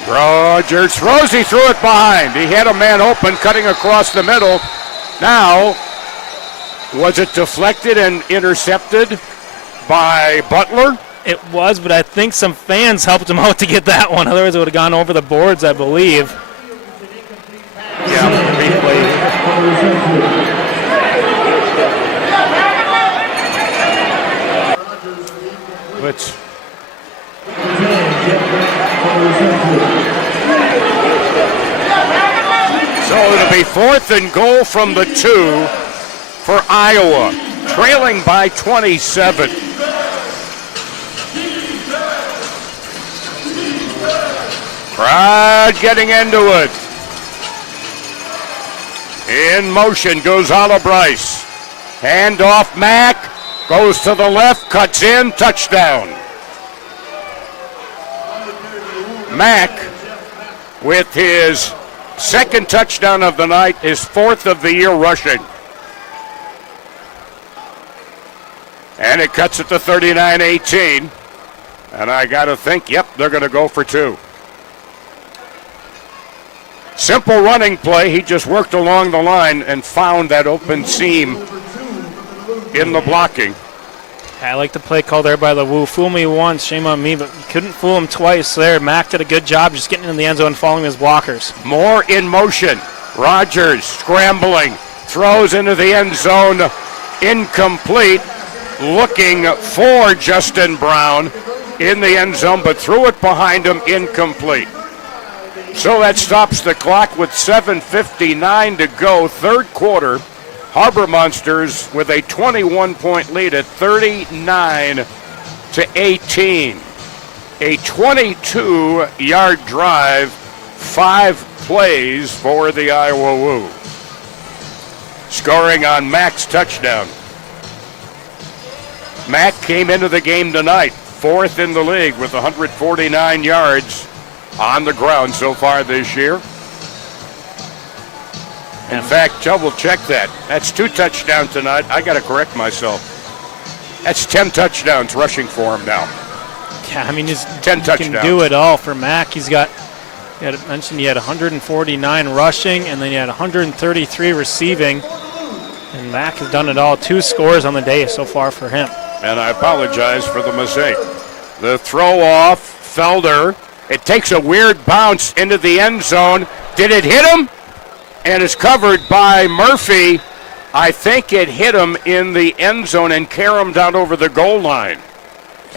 Rogers throws. He threw it behind. He had a man open, cutting across the middle. Now, was it deflected and intercepted by Butler? It was, but I think some fans helped him out to get that one. Otherwise, it would have gone over the boards, I believe. Yeah, replay. Let's. So it'll be 4th and goal from the 2 for Iowa, trailing by 27. Crowd getting into it. In motion goes Bryce. Hand off Mack. Goes to the left, cuts in, touchdown. Mack with his second touchdown of the night, his fourth of the year rushing. And it cuts it to 39-18. And I got to think, yep, they're going to go for two. Simple running play. He just worked along the line and found that open seam in the blocking. I like the play call there by the Woo. Fool me once, shame on me, but you couldn't fool him twice there. Mack did a good job just getting in the end zone and following his blockers. More in motion. Rogers scrambling, throws into the end zone, incomplete. Looking for Justin Brown in the end zone, but threw it behind him, incomplete. So that stops the clock with 7:59 to go, third quarter. Harbor Monsters with a 21-point lead at 39-18. A 22-yard drive, 5 plays for the Iowa Woo. Scoring on Mack's touchdown. Mack came into the game tonight, fourth in the league with 149 yards on the ground so far this year. In fact, double check that. That's 2 touchdowns tonight. I got to correct myself. That's 10 touchdowns rushing for him now. Yeah, I mean, 10 touchdowns. He can do it all for Mack. He had 149 rushing, and then he had 133 receiving. And Mack has done it all. 2 scores on the day so far for him. And I apologize for the mistake. The throw off, Felder. It takes a weird bounce into the end zone. Did it hit him? And it's covered by Murphy. I think it hit him in the end zone and carried him down over the goal line.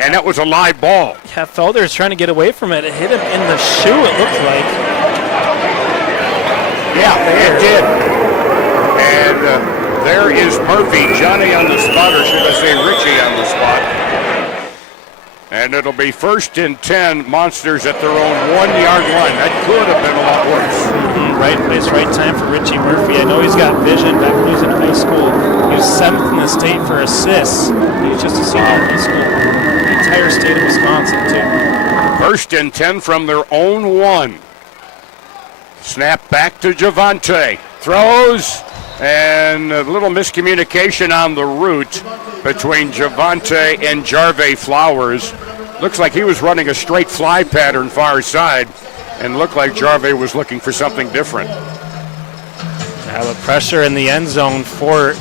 And that was a live ball. Yeah, Felder's trying to get away from it. It hit him in the shoe, it looks like. Yeah, it did. And there is Murphy. Johnny on the spot, or should I say Richie on the spot. And it'll be 1st and 10, Monsters at their own 1-yard line. That could have been a lot worse. Right place, right time for Richie Murphy. I know he's got vision back when he was in high school. He was 7th in the state for assists. He was just a senior in high school. The entire state of Wisconsin, too. 1st and 10 from their own 1. Snap back to Javante. Throws, and a little miscommunication on the route between Javante and Jarve Flowers. Looks like he was running a straight fly pattern far side, and looked like Jarve was looking for something different. Yeah, the pressure in the end zone for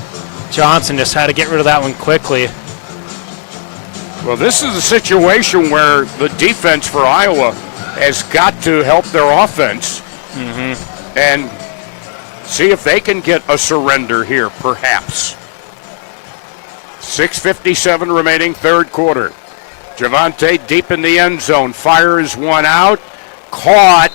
Johnson, just had to get rid of that one quickly. Well, this is a situation where the defense for Iowa has got to help their offense and see if they can get a surrender here, perhaps. 6:57 remaining, third quarter. Javante deep in the end zone, fires one out, caught,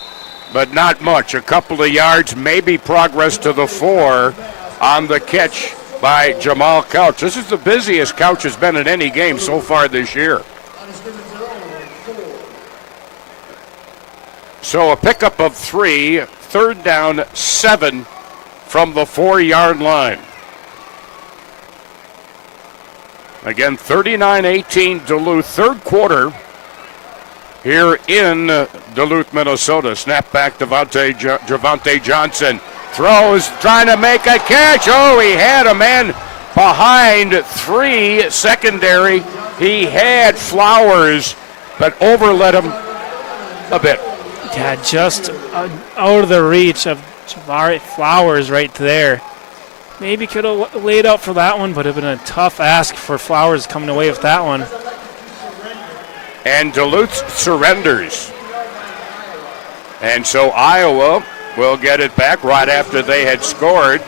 but not much. A couple of yards, maybe progress to the 4 on the catch by Jamal Couch. This is the busiest Couch has been in any game so far this year. So a pickup of 3, third down, 7 from the 4-yard line. Again, 39-18 Duluth, third quarter here in Duluth, Minnesota. Snap back to Javante Johnson. Throws, trying to make a catch. Oh, he had a man behind 3 secondary. He had Flowers, but overlet him a bit. Yeah, just out of the reach of Javari Flowers right there. Maybe could have laid out for that one, but it would have been a tough ask for Flowers coming away with that one. And Duluth surrenders. And so Iowa will get it back right after they had scored,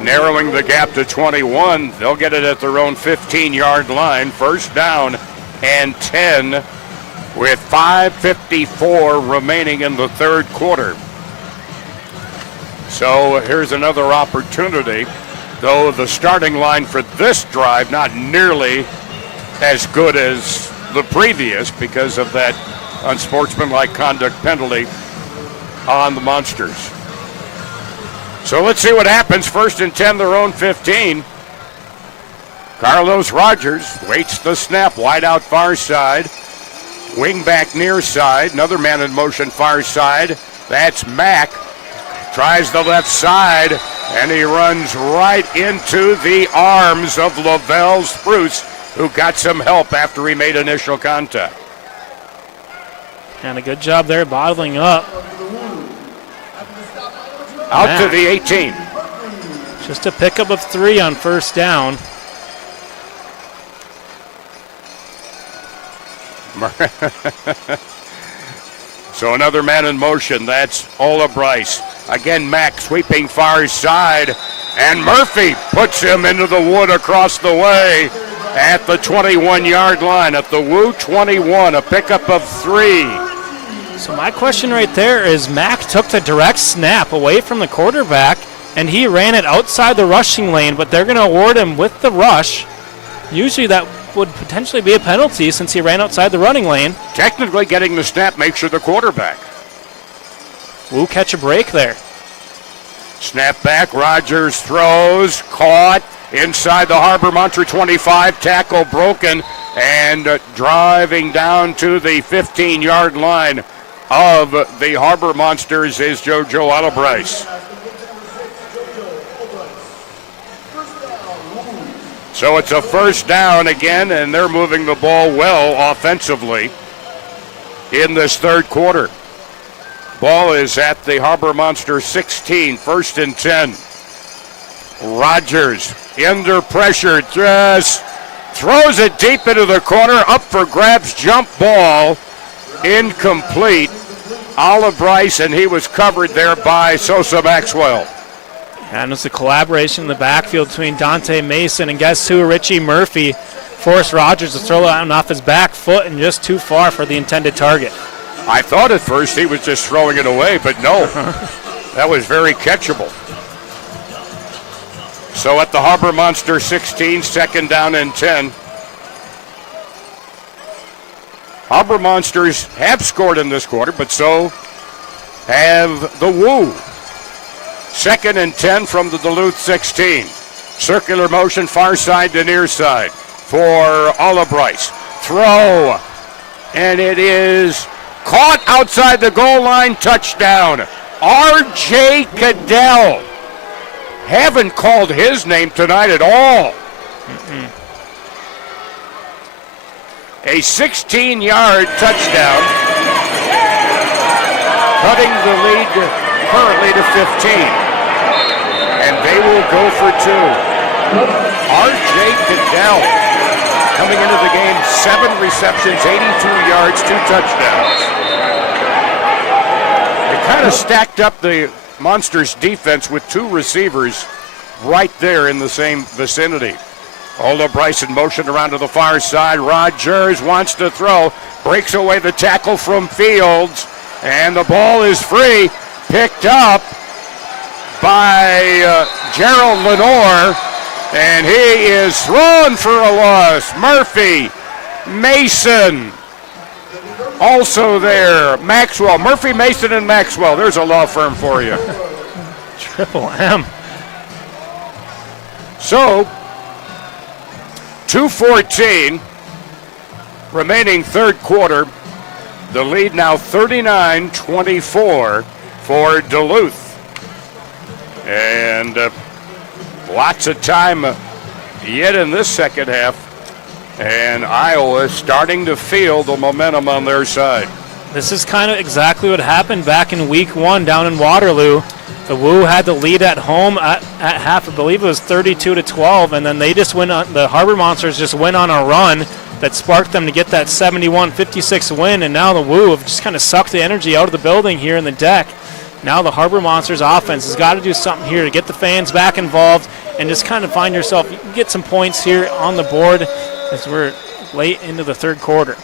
narrowing the gap to 21. They'll get it at their own 15-yard line. First down and 10 with 5:54 remaining in the third quarter. So here's another opportunity, though the starting line for this drive not nearly as good as the previous because of that unsportsmanlike conduct penalty on the Monsters. So let's see what happens. 1st and 10, their own 15. Carlos Rogers waits the snap, wide out far side. Wing back near side, another man in motion far side. That's Mack. Tries the left side, and he runs right into the arms of Lavelle Spruce, who got some help after he made initial contact. And a good job there bottling up. Out Mack. to the 18. Just a pickup of 3 on 1st down. So another man in motion. That's Ola Bryce. Again, Mack sweeping far side. And Murphy puts him into the wood across the way at the 21-yard line. At the Woo 21, a pickup of 3. So my question right there is Mack took the direct snap away from the quarterback, and he ran it outside the rushing lane, but they're going to award him with the rush. Usually that would potentially be a penalty since he ran outside the running lane. Technically getting the snap makes you the quarterback. Woo catch a break there. Snap back, Rogers throws, caught inside the Harbor Monster 25, tackle broken, and driving down to the 15-yard line of the Harbor Monsters is JoJo Albrice. So it's a 1st down again, and they're moving the ball well offensively in this 3rd quarter. Ball is at the Harbor Monster 16, 1st and 10. Rogers under pressure, just throws it deep into the corner, up for grabs, jump ball, incomplete. Olive Bryce, and he was covered there by Sosa Maxwell. And it's a collaboration in the backfield between Dante Mason and guess who? Richie Murphy forced Rogers to throw it out off his back foot and just too far for the intended target. I thought at first he was just throwing it away, but no. That was very catchable. So at the Harbor Monster 16, 2nd down and 10. Harbor Monsters have scored in this quarter, but so have the Woo. 2nd and 10 from the Duluth 16. Circular motion, far side to near side for Olive Bryce. Throw, and it is caught outside the goal line, touchdown. R.J. Cadell. Haven't called his name tonight at all. A 16-yard touchdown, cutting the lead currently to 15. And they will go for 2. R.J. Cadell coming into the game, 7 receptions, 82 yards, 2 touchdowns. They kind of stacked up the Monsters defense with 2 receivers right there in the same vicinity. Ola Bryce in motion around to the far side. Rogers wants to throw, breaks away the tackle from Fields, and the ball is free, picked up by Gerald Lenore, and he is thrown for a loss. Murphy, Mason, also there, Maxwell. Murphy, Mason, and Maxwell. There's a law firm for you. Triple M. So, 2:14 remaining 3rd quarter. The lead now 39-24 for Duluth. And lots of time yet in this second half. And Iowa starting to feel the momentum on their side. This is kind of exactly what happened back in week 1 down in Waterloo. The Woo had the lead at home at half, I believe it was 32-12, and then they just went on, the Harbor Monsters just went on a run that sparked them to get that 71-56 win, and now the Woo have just kind of sucked the energy out of the building here in the deck. Now the Harbor Monsters offense has got to do something here to get the fans back involved and just kind of find yourself, you can get some points here on the board as we're late into the 3rd quarter.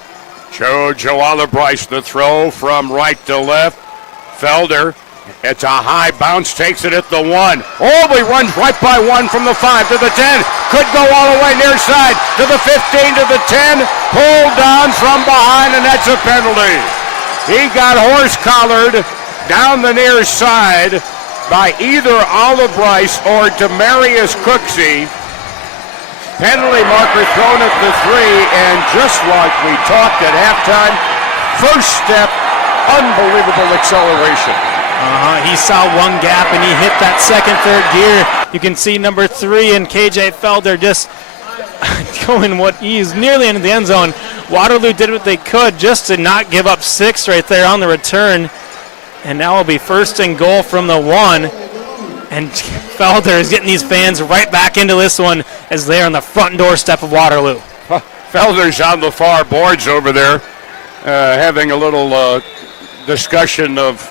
JoJo Olive Bryce, the throw from right to left. Felder, it's a high bounce, takes it at the 1. Oh, he runs right by 1 from the 5 to the 10. Could go all the way near side to the 15 to the 10. Pulled down from behind, and that's a penalty. He got horse-collared down the near side, by either Olive Rice or Demarius Cooksey. Penalty marker thrown at the 3, and just like we talked at halftime, first step, unbelievable acceleration. He saw one gap and he hit that second, third gear. You can see number 3 and KJ Felder just going he's nearly into the end zone. Waterloo did what they could just to not give up 6 right there on the return. And now will be first and goal from the 1. And Felder is getting these fans right back into this one as they're on the front doorstep of Waterloo. Felder's on the far boards over there, having a little discussion of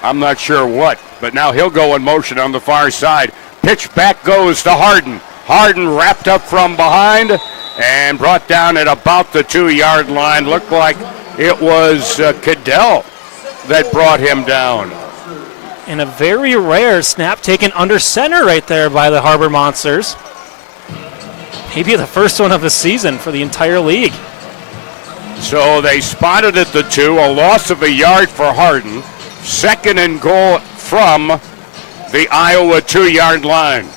I'm not sure what, but now he'll go in motion on the far side. Pitch back goes to Harden. Harden wrapped up from behind and brought down at about the 2-yard line. Looked like it was Cadell that brought him down. And a very rare snap taken under center right there by the Harbor Monsters. Maybe the first one of the season for the entire league. So they spotted at the 2, a loss of a yard for Harden. Second and goal from the Iowa 2-yard line.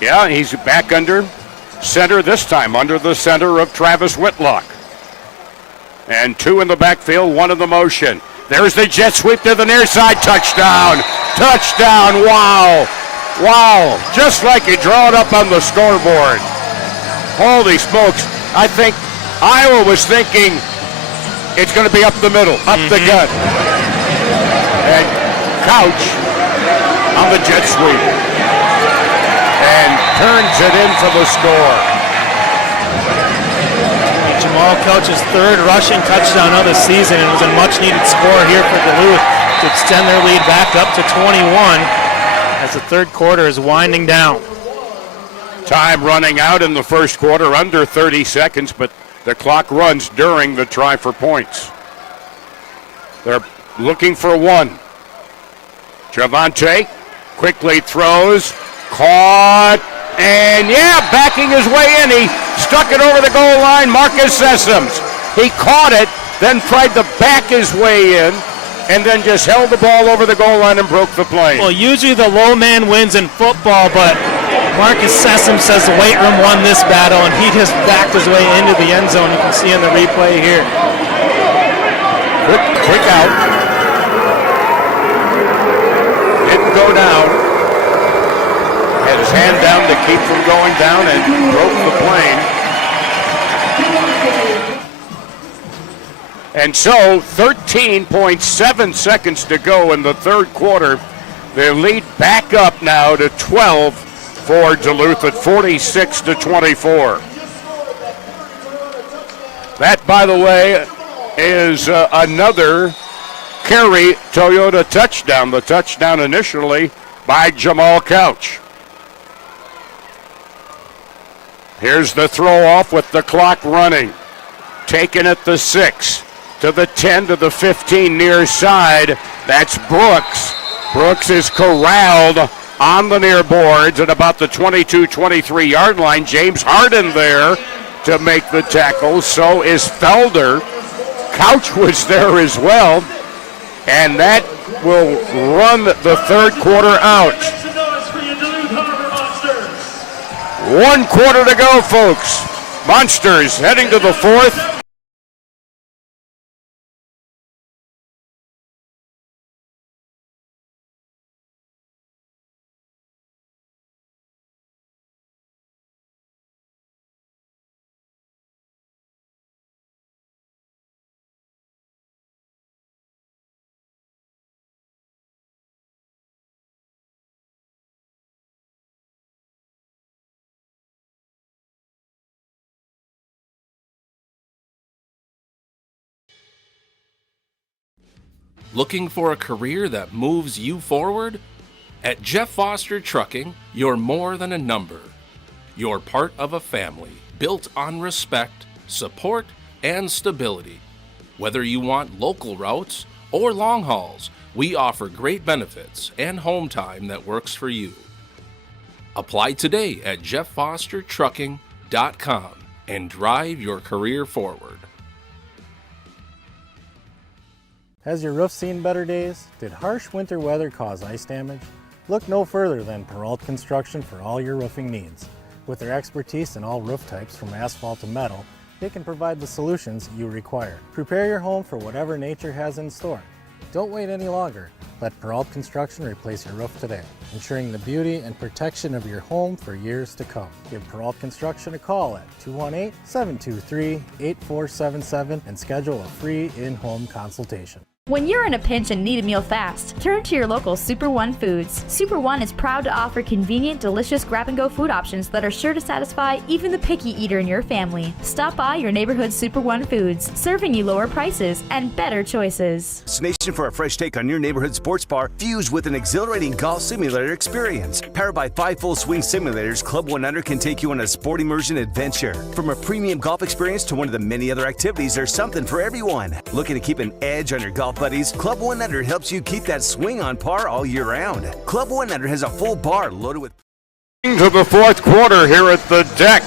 Yeah, he's back under center this time, under the center of Travis Whitlock. And 2 in the backfield, 1 in the motion. There's the jet sweep to the near side. Touchdown. Touchdown. Wow. Wow. Just like you draw it up on the scoreboard. Holy smokes. I think Iowa was thinking it's going to be up the middle, up the gut. And Couch on the jet sweep. And turns it in for the score. Jamal Couch's 3rd rushing touchdown of the season, and it was a much-needed score here for Duluth to extend their lead back up to 21 as the third quarter is winding down. Time running out in the first quarter, under 30 seconds, but the clock runs during the try for points. They're looking for 1. Javante quickly throws, caught, and backing his way in. He stuck it over the goal line. Marcus Sessoms. He caught it, then tried to back his way in, and then just held the ball over the goal line and broke the play. Well, usually the low man wins in football, but Marcus Sessoms says the weight room won this battle, and he just backed his way into the end zone. You can see in the replay here. Quick out. Didn't go down. Had his hand down to keep from going down and broke the plane. And so 13.7 seconds to go in the third quarter. Their lead back up now to 12 for Duluth at 46-24. That, by the way, is another Carey Toyota touchdown. The touchdown initially by Jamal Couch. Here's the throw off with the clock running. Taken at the 6, to the 10, to the 15 near side. That's Brooks. Brooks is corralled on the near boards at about the 22-23 yard line. James Harden there to make the tackle. So is Felder. Couch was there as well. And that will run the third quarter out. 1 quarter to go, folks. Monsters heading to the fourth. Looking for a career that moves you forward? At Jeff Foster Trucking, you're more than a number. You're part of a family built on respect, support, and stability. Whether you want local routes or long hauls, we offer great benefits and home time that works for you. Apply today at jefffostertrucking.com and drive your career forward. Has your roof seen better days? Did harsh winter weather cause ice damage? Look no further than Peralt Construction for all your roofing needs. With their expertise in all roof types from asphalt to metal, they can provide the solutions you require. Prepare your home for whatever nature has in store. Don't wait any longer. Let Peralt Construction replace your roof today, ensuring the beauty and protection of your home for years to come. Give Peralt Construction a call at 218-723-8477 and schedule a free in-home consultation. When you're in a pinch and need a meal fast, turn to your local Super One Foods. Super One is proud to offer convenient, delicious grab-and-go food options that are sure to satisfy even the picky eater in your family. Stop by your neighborhood Super One Foods, serving you lower prices and better choices. Destination for a fresh take on your neighborhood sports bar, fused with an exhilarating golf simulator experience. Powered by 5 full swing simulators, Club 1 Under can take you on a sport immersion adventure. From a premium golf experience to one of the many other activities, there's something for everyone. Looking to keep an edge on your golf buddies, Club 1 Under helps you keep that swing on par all year round. Club 1 Under has a full bar loaded with... To the fourth quarter here at the deck.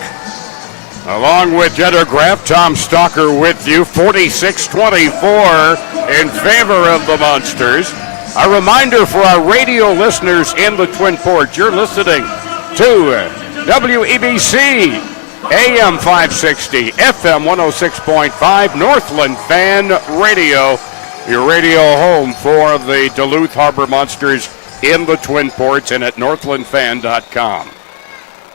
Along with Jetta Graff, Tom Stalker with you, 46-24 in favor of the Monsters. A reminder for our radio listeners in the Twin Ports, you're listening to WEBC, AM 560, FM 106.5, Northland Fan Radio. Your radio home for the Duluth Harbor Monsters in the Twin Ports and at northlandfan.com.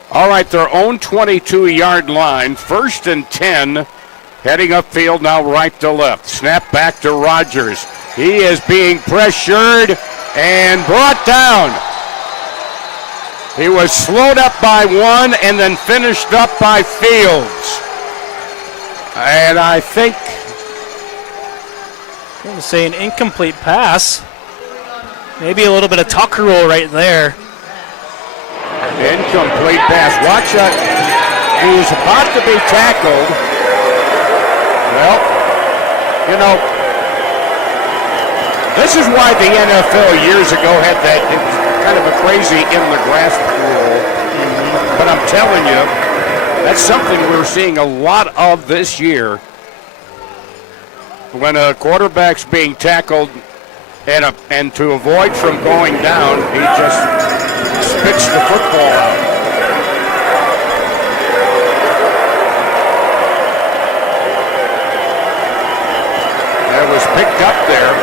All right, their own 22-yard line, 1st and 10, heading upfield now right to left. Snap back to Rogers. He is being pressured and brought down. He was slowed up by one and then finished up by Fields. And I think... I'm going to say an incomplete pass. Maybe a little bit of tucker roll right there. Incomplete pass. Watch out. He was about to be tackled. Well, you know, this is why the NFL years ago had that kind of a crazy in the grass rule. But I'm telling you, that's something we're seeing a lot of this year. When a quarterback's being tackled and to avoid from going down, he just spits the football out. That was picked up there.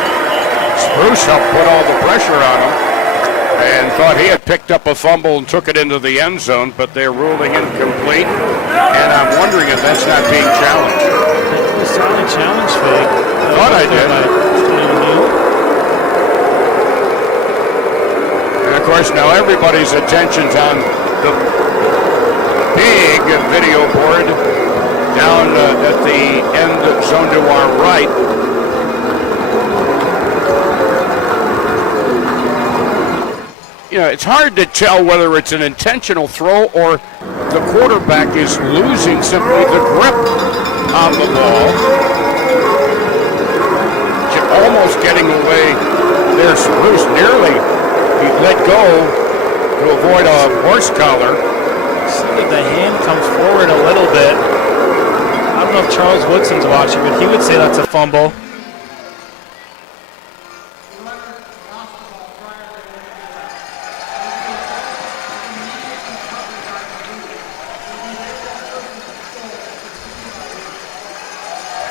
Spruce helped put all the pressure on him and thought he had picked up a fumble and took it into the end zone, but they're ruling incomplete, and I'm wondering if that's not being challenged. It's not a challenge fake. Thought I did. And of course, now everybody's attention's on the big video board down at the end zone to our right. You know, it's hard to tell whether it's an intentional throw or the quarterback is losing simply the grip on the ball. Almost getting away there. Spruce nearly he let go to avoid a horse collar. See that the hand comes forward a little bit. I don't know if Charles Woodson's watching, but he would say that's a fumble.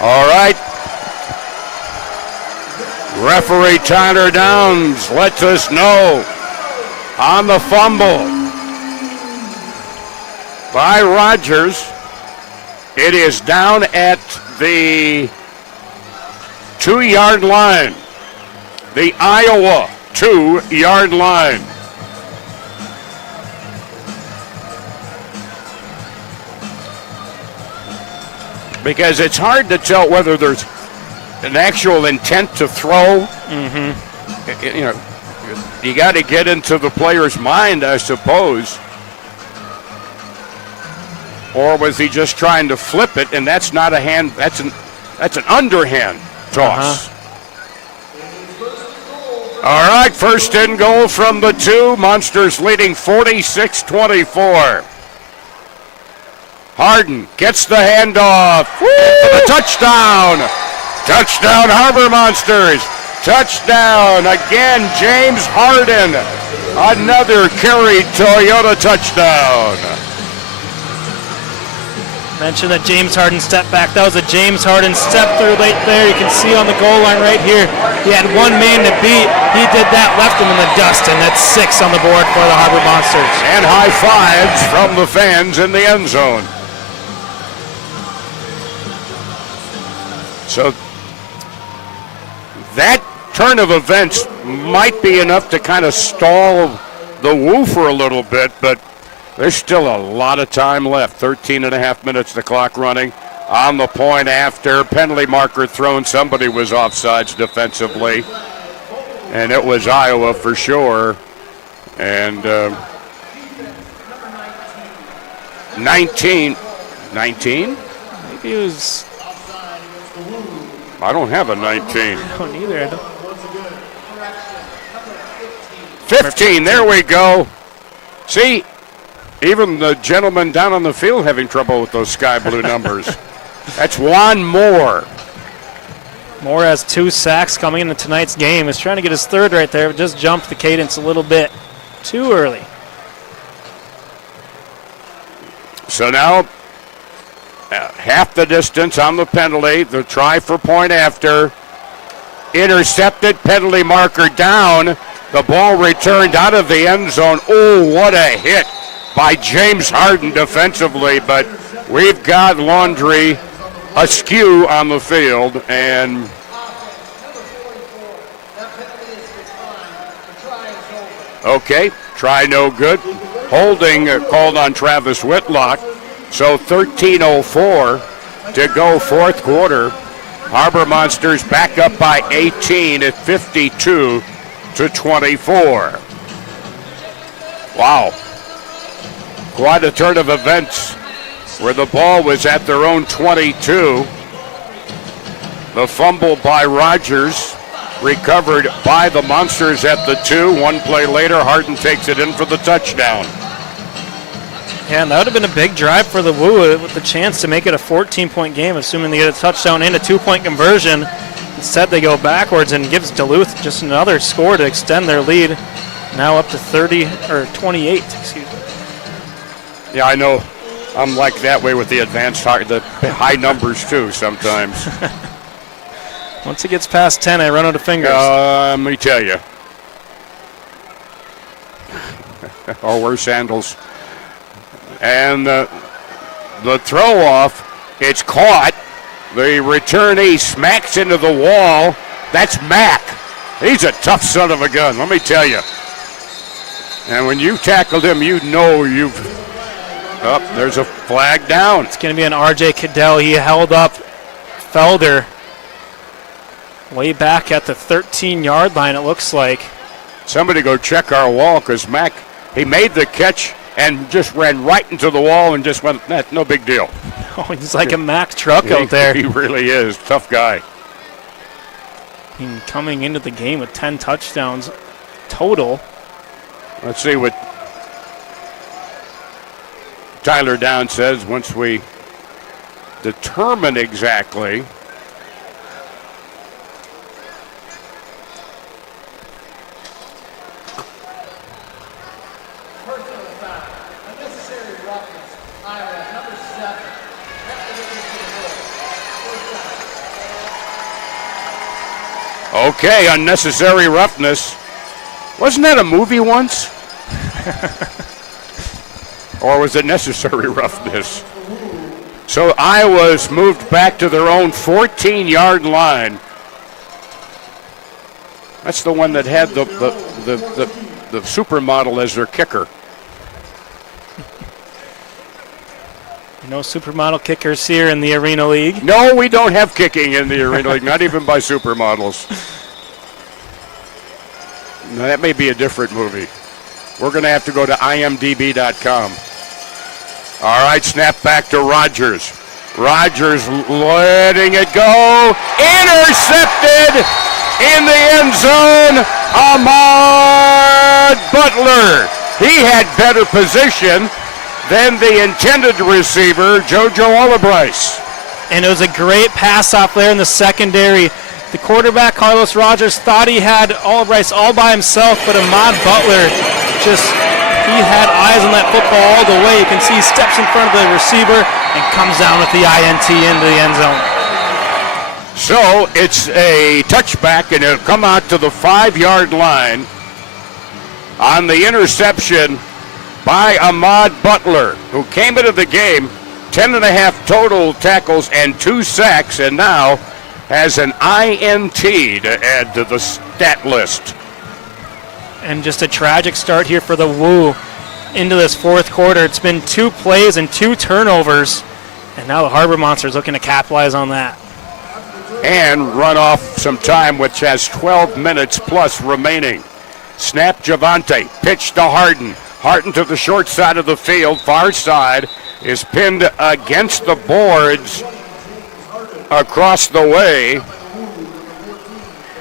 All right. Referee Tyler Downs lets us know on the fumble by Rogers. It is down at the 2-yard line, the Iowa 2-yard line. Because it's hard to tell whether there's an actual intent to throw. You know, you got to get into the player's mind, I suppose. Or was he just trying to flip it? And that's not a hand. That's an underhand toss. All right, 1st and goal from the 2. Monsters leading 46-24. Harden gets the handoff. The touchdown. Touchdown, Harbor Monsters. Touchdown again, James Harden. Another carried Toyota touchdown. Mentioned that James Harden step back. That was a James Harden step through late there. You can see on the goal line right here. He had one man to beat. He did that, left him in the dust, and that's 6 on the board for the Harbor Monsters. And high fives from the fans in the end zone. So that turn of events might be enough to kind of stall the Woo for a little bit, but there's still a lot of time left. 13 and a half minutes, the clock running. On the point after, penalty marker thrown. Somebody was offsides defensively, and it was Iowa for sure. And 19? Maybe it was... I don't have a 19. I don't either. 15, there we go. See, even the gentleman down on the field having trouble with those sky blue numbers. That's one more. Moore has 2 sacks coming into tonight's game. He's trying to get his third right there, but just jumped the cadence a little bit too early. So now, half the distance on the penalty. The try for point after. Intercepted, penalty marker down. The ball returned out of the end zone. Oh, what a hit by James Harden defensively, but we've got Laundry askew on the field, and okay, try no good. Holding called on Travis Whitlock, so 13:04 to go fourth quarter. Harbor Monsters back up by 18 at 52-24. Wow. Quite a turn of events where the ball was at their own 22. The fumble by Rogers recovered by the Monsters at the 2. One play later, Harden takes it in for the touchdown. Yeah, and that would have been a big drive for the Woo with the chance to make it a 14-point game, assuming they get a touchdown and a 2-point conversion. Instead, they go backwards and gives Duluth just another score to extend their lead. Now up to 28, excuse me. Yeah, I know. I'm like that way with the the high numbers too sometimes. Once it gets past 10, I run out of fingers. Let me tell you. Or wear sandals. And the throw off, it's caught. The returnee smacks into the wall. That's Mack. He's a tough son of a gun, let me tell you. And when you tackled him, you know you've... Oh, there's a flag down. It's going to be an R.J. Cadell. He held up Felder way back at the 13-yard line, it looks like. Somebody go check our wall, because Mack, he made the catch and just ran right into the wall and just went, no big deal. Oh, he's like a Mack truck out there. He really is. Tough guy. Coming into the game with 10 touchdowns total. Let's see what Tyler Down says once we determine exactly. Okay, unnecessary roughness. Wasn't that a movie once? Or was it necessary roughness? So Iowa's moved back to their own 14-yard line. That's the one that had the supermodel as their kicker. No supermodel kickers here in the Arena League. No, we don't have kicking in the Arena League, not even by supermodels. Now, that may be a different movie. We're going to have to go to imdb.com. All right, snap back to Rogers. Rogers letting it go. Intercepted in the end zone. Ahmad Butler. He had better position than the intended receiver, JoJo Olibryce. And it was a great pass off there in the secondary. The quarterback, Carlos Rogers, thought he had all Rice all by himself, but Ahmad Butler he had eyes on that football all the way. You can see he steps in front of the receiver and comes down with the INT into the end zone. So it's a touchback, and it'll come out to the 5-yard line on the interception by Ahmad Butler, who came into the game 10.5 total tackles and 2 sacks, and now has an INT to add to the stat list. And just a tragic start here for the Woo into this fourth quarter. It's been 2 plays and 2 turnovers, and now the Harbor Monsters looking to capitalize on that. And run off some time, which has 12 minutes plus remaining. Snap Javante, pitch to Harden. Harden to the short side of the field, far side, is pinned against the boards across the way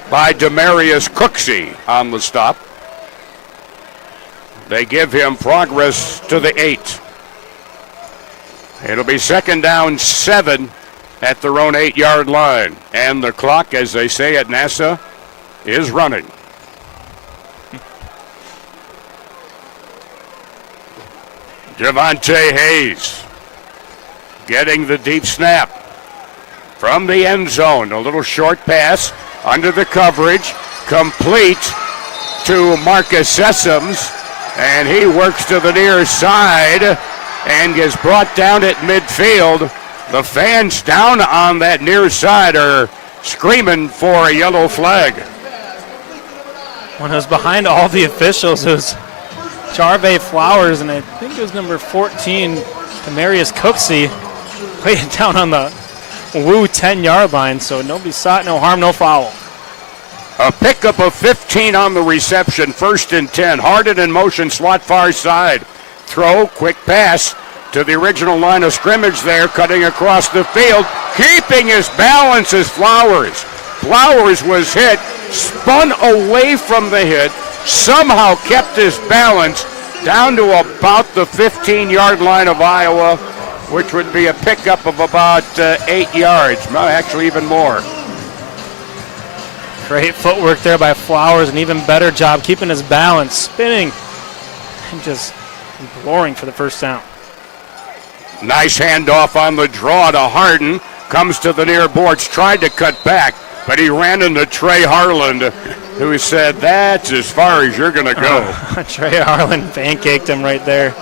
by Demarius Cooksey on the stop. They give him progress to the 8. It'll be 2nd down 7 at their own 8-yard line. And the clock, as they say at NASA, is running. Javante Hayes getting the deep snap from the end zone. A little short pass under the coverage, complete to Marcus Sessoms, and he works to the near side and gets brought down at midfield. The fans down on that near side are screaming for a yellow flag. When it was behind all the officials, it was Jarve Flowers, and I think it was number 14, Demarius Cooksey, laid it down on the Woo 10-yard line, so nobody saw it, no harm, no foul. A pickup of 15 on the reception, 1st and 10. Harden in motion, slot far side. Throw, quick pass to the original line of scrimmage there, cutting across the field. Keeping his balance is Flowers. Flowers was hit, spun away from the hit, somehow kept his balance down to about the 15-yard line of Iowa, which would be a pickup of about 8 yards, actually even more. Great footwork there by Flowers, an even better job keeping his balance, spinning, and just imploring for the first down. Nice handoff on the draw to Harden. Comes to the near boards, tried to cut back, but he ran into Trey Harland, who said, "That's as far as you're going to go." Trey Harland pancaked him right there.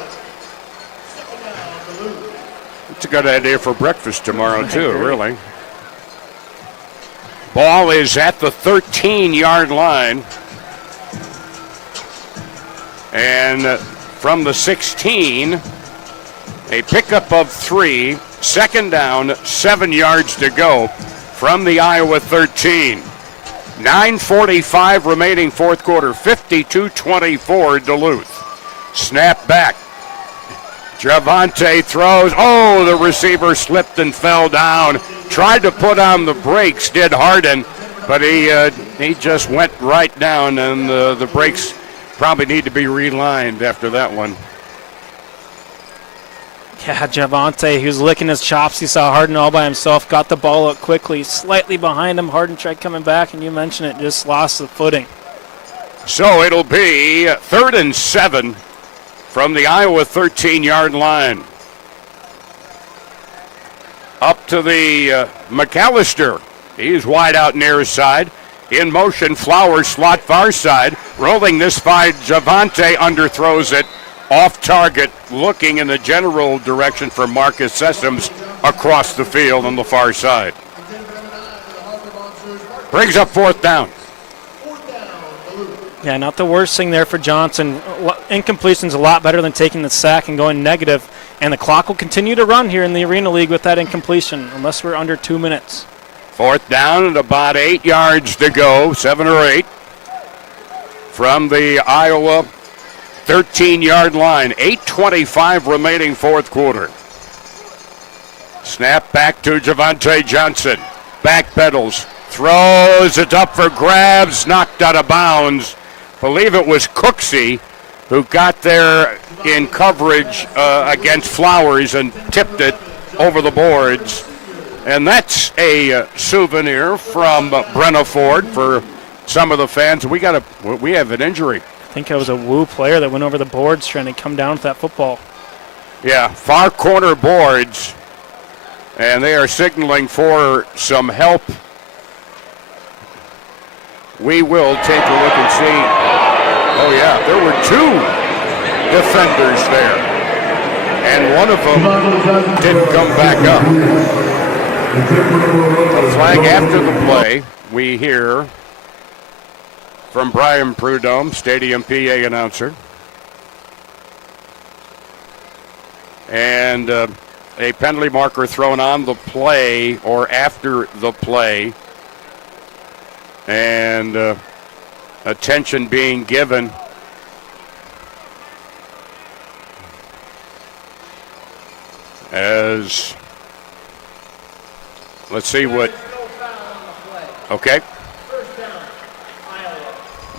It's a good idea for breakfast tomorrow, too, really. Ball is at the 13-yard line. And from the 16, a pickup of 3, 2nd down, 7 yards to go from the Iowa 13. 9:45 remaining fourth quarter, 52-24 Duluth. Snap back. Javante throws. Oh, the receiver slipped and fell down. Tried to put on the brakes, did Harden, but he just went right down, and the brakes probably need to be relined after that one. Yeah, Javante, he was licking his chops. He saw Harden all by himself, got the ball up quickly, slightly behind him. Harden tried coming back, and you mentioned it, just lost the footing. So it'll be 3rd and 7 from the Iowa 13-yard line. Up to the McAllister. He's wide out near his side. In motion, Flowers, slot far side. Rolling this side, Javante underthrows it. Off target, looking in the general direction for Marcus Sessoms across the field on the far side. Brings up 4th down. Yeah, not the worst thing there for Johnson. Incompletion's a lot better than taking the sack and going negative. And the clock will continue to run here in the Arena League with that incompletion, unless we're under 2 minutes. 4th down and about 8 yards to go, 7 or 8 from the Iowa 13-yard line. 8:25 remaining fourth quarter. Snap back to Javante Johnson. Back pedals. Throws it up for grabs. Knocked out of bounds. Believe it was Cooksey who got there in coverage against Flowers and tipped it over the boards. And that's a souvenir from Brenna Ford for some of the fans. We have an injury. I think it was a Woo player that went over the boards trying to come down with that football. Yeah, far corner boards, and they are signaling for some help. We will take a look and see. Oh, yeah, there were 2 defenders there, and one of them didn't come back up. The flag after the play, we hear from Brian Prudhomme, Stadium PA announcer. And a penalty marker thrown on the play or after the play. And attention being given. As, let's see what, okay.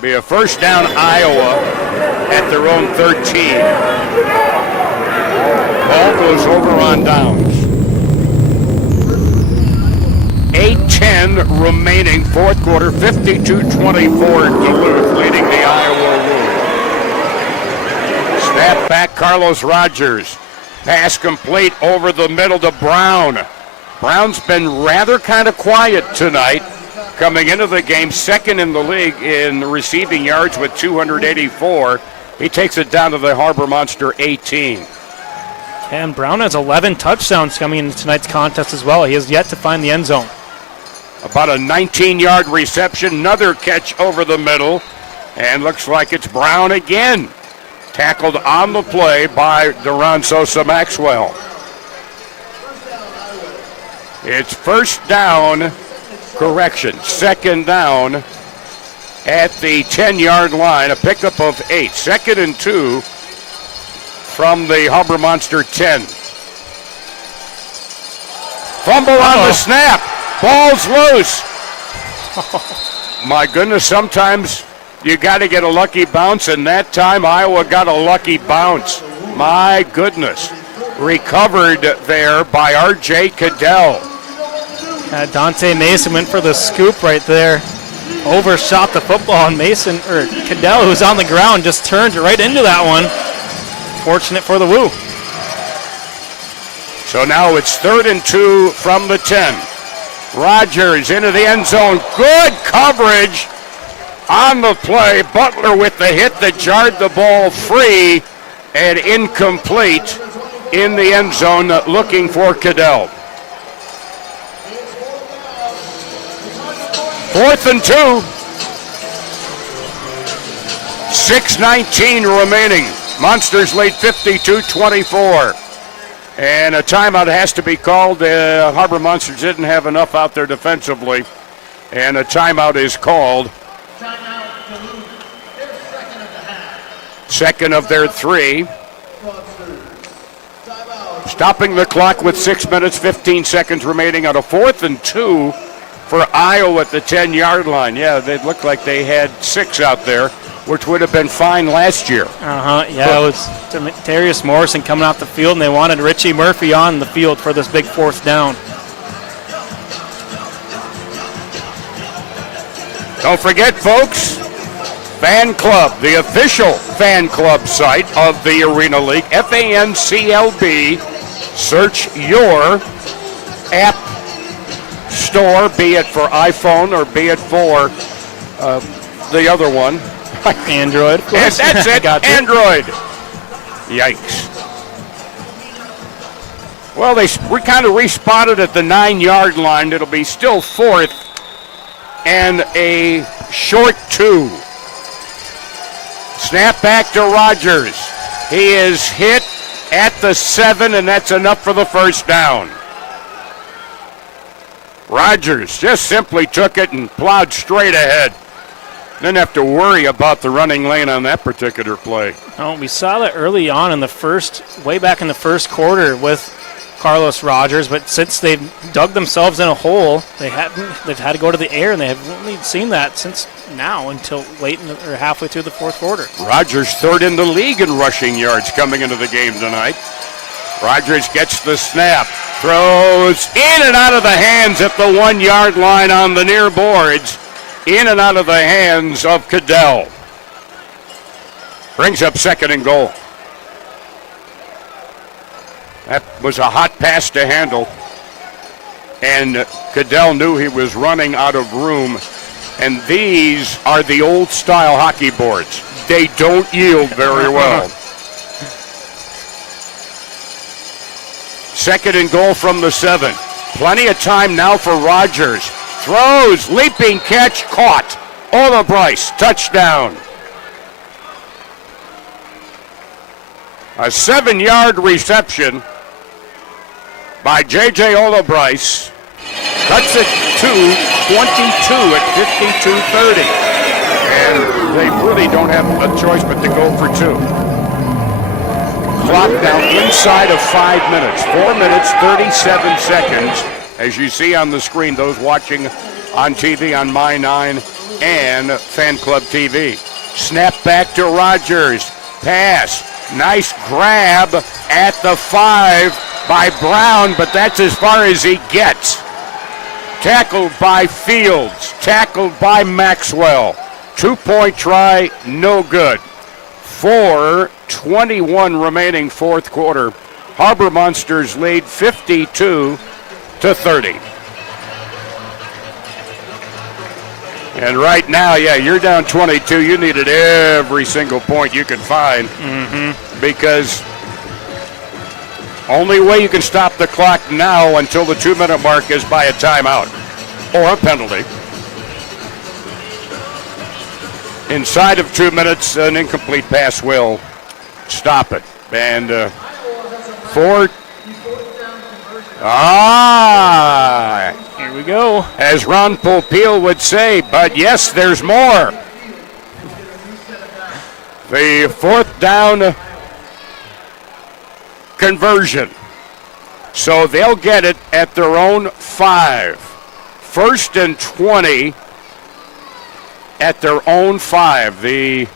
Be a first down Iowa at their own 13. Ball goes over on downs. 8:10 remaining, fourth quarter, 52-24 Duluth leading the Iowa Woo. Snap back, Carlos Rogers. Pass complete over the middle to Brown. Brown's been rather kind of quiet tonight. Coming into the game, second in the league in receiving yards with 284. He takes it down to the Harbor Monster 18. And Brown has 11 touchdowns coming into tonight's contest as well. He has yet to find the end zone. About a 19-yard reception, another catch over the middle, and looks like it's Brown again. Tackled on the play by Duran Sosa Maxwell. It's first down, second down at the 10-yard line, a pickup of 8. 2nd and 2 from the Harbor Monster 10. Fumble on the snap. Ball's loose. My goodness, sometimes you got to get a lucky bounce, and that time Iowa got a lucky bounce. My goodness. Recovered there by R.J. Cadell. Dante Mason went for the scoop right there. Overshot the football, and Cadell, who's on the ground, just turned right into that one. Fortunate for the Woo. So now it's 3rd and 2 from the 10. Rogers into the end zone. Good coverage on the play. Butler with the hit that jarred the ball free and incomplete in the end zone, looking for Cadell. 4th and 2. 6:19 remaining. Monsters lead 52-24. And a timeout has to be called. Harbor Monsters didn't have enough out there defensively. And a timeout is called. Second of their 3. Stopping the clock with 6 minutes, 15 seconds remaining on a 4th and 2 for Iowa at the 10-yard line. Yeah, they looked like they had 6 out there, which would have been fine last year. Yeah, it was Darius Morrison coming off the field, and they wanted Richie Murphy on the field for this big 4th down. Don't forget, folks, Fan Club, the official fan club site of the Arena League, FANCLB. Search your app store, be it for iPhone or be it for the other one. Android. And that's it, Android. Yikes. Well, we kind of respotted at the 9-yard line. It'll be still 4th and a short 2. Snap back to Rogers. He is hit at the 7, and that's enough for the first down. Rogers just simply took it and plowed straight ahead. Didn't have to worry about the running lane on that particular play. Oh, we saw that early on in way back in the first quarter with Carlos Rogers, but since they've dug themselves in a hole, they've had to go to the air, and they haven't really seen that since now until late or halfway through the 4th quarter. Rogers 3rd in the league in rushing yards coming into the game tonight. Rogers gets the snap. Throws in and out of the hands at the 1 yard line on the near boards. In and out of the hands of Cadell. Brings up 2nd and goal. That was a hot pass to handle. And Cadell knew he was running out of room. And these are the old style hockey boards. They don't yield very well. 2nd and goal from the 7. Plenty of time now for Rogers. Throws, leaping catch, caught. Ola Bryce, touchdown. A 7-yard reception by J.J. Ola Bryce. Cuts it to 22 at 52:30. And they really don't have a choice but to go for 2. Clock down inside of 5 minutes. 4 minutes, 37 seconds. As you see on the screen, those watching on TV on My 9 and Fan Club TV. Snap back to Rogers. Pass. Nice grab at the 5 by Brown, but that's as far as he gets. Tackled by Fields. Tackled by Maxwell. 2-point try, no good. 4:21 remaining fourth quarter. Harbor Monsters lead 52-30. And right now, you're down 22. You needed every single point you could find because only way you can stop the clock now until the 2-minute mark is by a timeout or a penalty. Inside of 2 minutes, an incomplete pass will stop it. And here we go. As Ron Popeil would say, but yes, there's more. The 4th down conversion. So they'll get it at their own 5. 1st and 20 at their own 5. The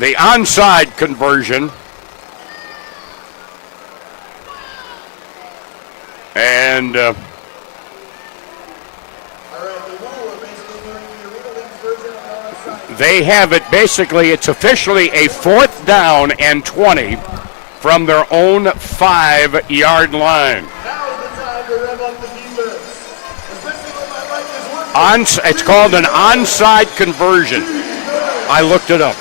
onside conversion. And they have it basically, it's officially a 4th down and 20 from their own 5-yard line. It's called an onside conversion. I looked it up.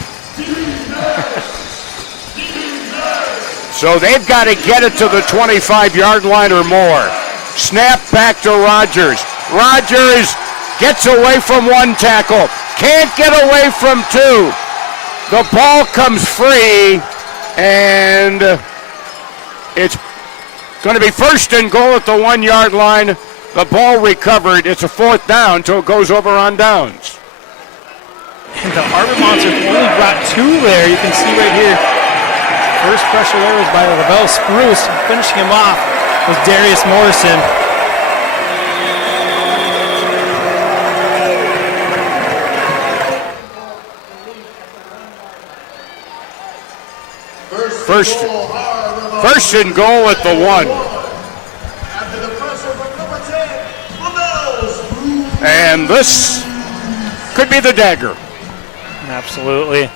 So they've got to get it to the 25-yard line or more. Snap back to Rogers. Rogers gets away from 1 tackle. Can't get away from 2. The ball comes free, and it's going to be 1st and goal at the 1-yard line. The ball recovered. It's a 4th down until it goes over on downs. And the Harbor Monsters only brought 2 there. You can see right here. First pressure there was by Lavelle Spruce. Finishing him off was Darius Morrison. First and goal at the 1. And this could be the dagger. Absolutely.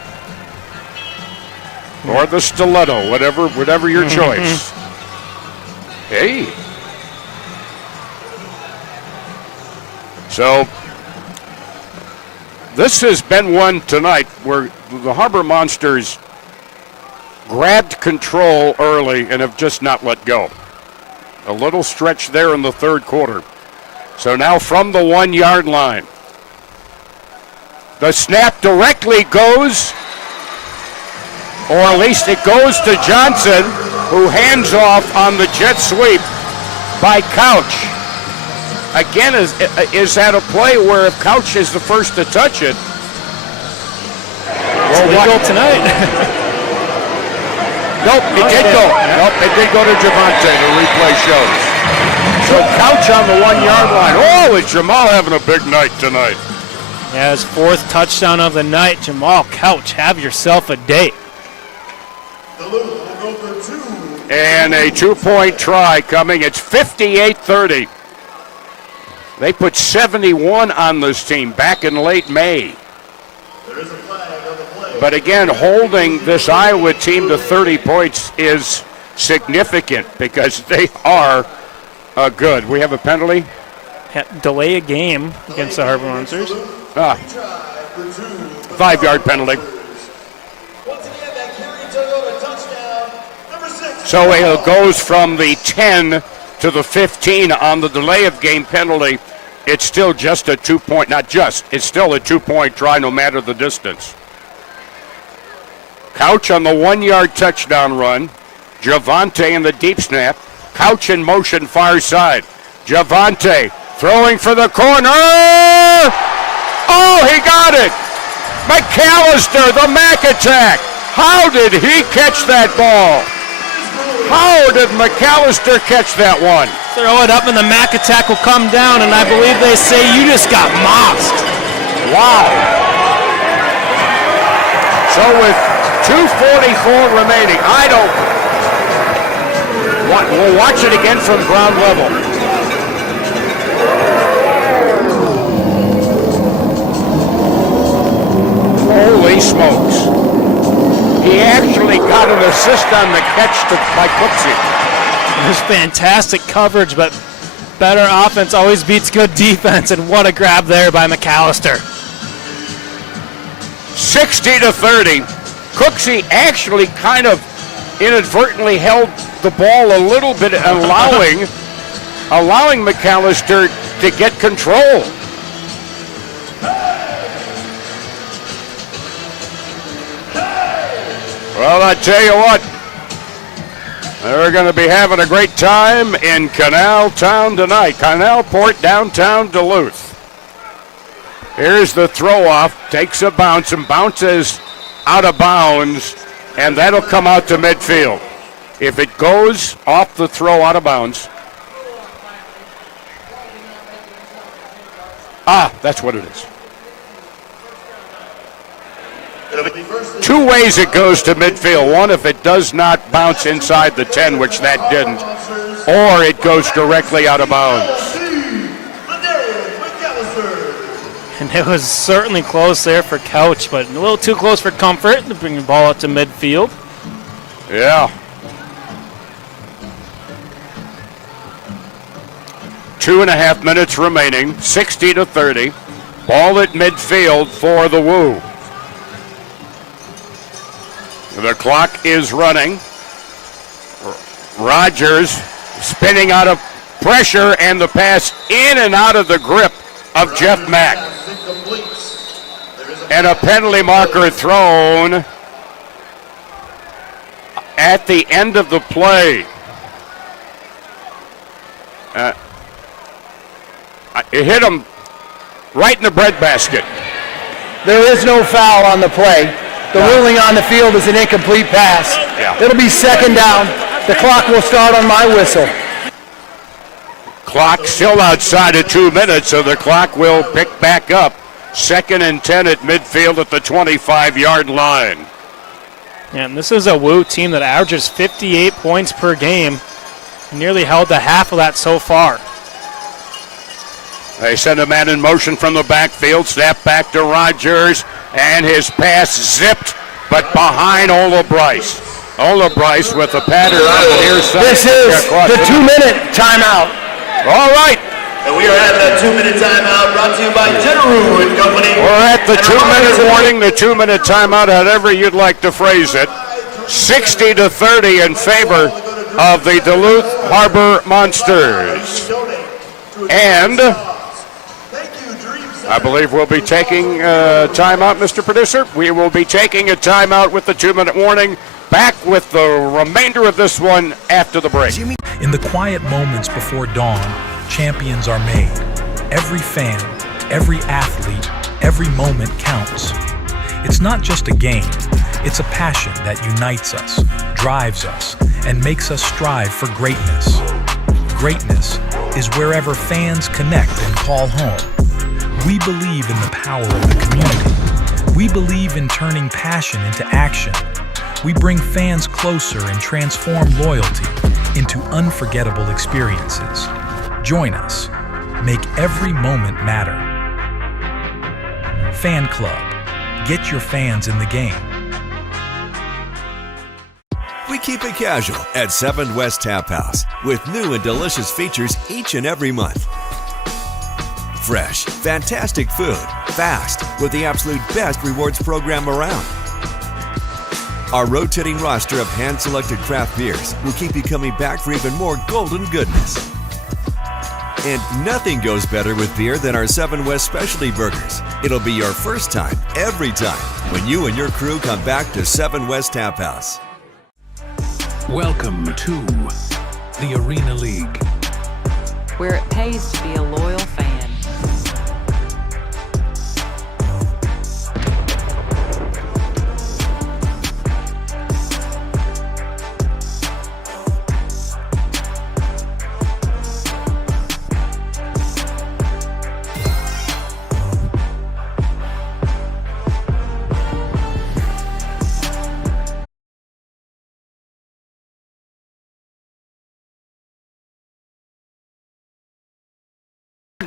Or the stiletto, whatever your choice. Hey. So this has been one tonight where the Harbor Monsters grabbed control early and have just not let go. A little stretch there in the 3rd quarter. So now from the 1-yard line. The snap directly goes, or at least it goes to Johnson, who hands off on the jet sweep by Couch. Again, is that a play where if Couch is the first to touch it? Well, legal tonight. Nope, it did go. Nope, it did go to Javante, the replay shows. So Couch on the 1-yard line. Oh, is Jamal having a big night tonight? Yeah, his 4th touchdown of the night. Jamal Couch, have yourself a day. Duluth will go for 2 And a 2-point try coming. It's 58-30. They put 71 on this team back in late May. But again, holding this Iowa team to 30 points is significant because they are good. We have a penalty? Delay a game against the Harbor Monsters. 5-yard penalty. So it goes from the 10 to the 15 on the delay of game penalty. It's still just a 2-point, not just, it's still a 2-point try no matter the distance. Couch on the 1-yard touchdown run. Javante in the deep snap. Couch in motion far side. Javante throwing for the corner. Oh, he got it. McAllister, the Mac attack. How did he catch that ball? How did McAllister catch that one? Throw it up and the Mac attack will come down, and I believe they say you just got mossed. Wow. So with 2:44 remaining, we'll watch it again from ground level. Holy smokes. He actually got an assist on the catch by Cooksey. There's fantastic coverage, but better offense always beats good defense, and what a grab there by McAllister. 60-30. Cooksey actually kind of inadvertently held the ball a little bit, allowing McAllister to get control. Well, I tell you what, they're going to be having a great time in Canal Town tonight. Canalport, downtown Duluth. Here's the throw off, takes a bounce and bounces out of bounds, and that'll come out to midfield. If it goes off the throw out of bounds. That's what it is. Two ways it goes to midfield. One, if it does not bounce inside the 10, which that didn't, or it goes directly out of bounds. And it was certainly close there for Couch, but a little too close for comfort to bring the ball out to midfield. Yeah. 2.5 minutes remaining, 60-30. Ball at midfield for the Woo. The clock is running. Rogers spinning out of pressure, and the pass in and out of the grip of Jeff Mack. And a penalty marker thrown at the end of the play. It hit him right in the breadbasket. There is no foul on the play. The ruling on the field is an incomplete pass. Yeah. It'll be second down. The clock will start on my whistle. Clock still outside of 2 minutes, so the clock will pick back up. 2nd and 10 at midfield at the 25-yard line. Yeah, and this is a Woo team that averages 58 points per game. Nearly held to half of that so far. They send a man in motion from the backfield, snap back to Rogers, and his pass zipped, but behind Ola Bryce. Ola Bryce with the pattern on the near side. This is the 2-minute timeout. All right. And we are having a 2-minute timeout brought to you by General and Company. We're at the 2-minute warning, the 2-minute timeout, however you'd like to phrase it. 60-30 in favor of the Duluth Harbor Monsters. And I believe we'll be taking a timeout, Mr. Producer. We will be taking a timeout with the 2-minute warning. Back with the remainder of this one after the break. In the quiet moments before dawn, champions are made. Every fan, every athlete, every moment counts. It's not just a game. It's a passion that unites us, drives us, and makes us strive for greatness. Greatness is wherever fans connect and call home. We believe in the power of the community. We believe in turning passion into action. We bring fans closer and transform loyalty into unforgettable experiences. Join us. Make every moment matter. Fan Club. Get your fans in the game. We keep it casual at 7 West Tap House with new and delicious features each and every month. Fresh, fantastic food, fast, with the absolute best rewards program around. Our rotating roster of hand-selected craft beers will keep you coming back for even more golden goodness. And nothing goes better with beer than our 7 West specialty burgers. It'll be your first time, every time, when you and your crew come back to 7 West Tap House. Welcome to the Arena League, where it pays to be a loyal fan.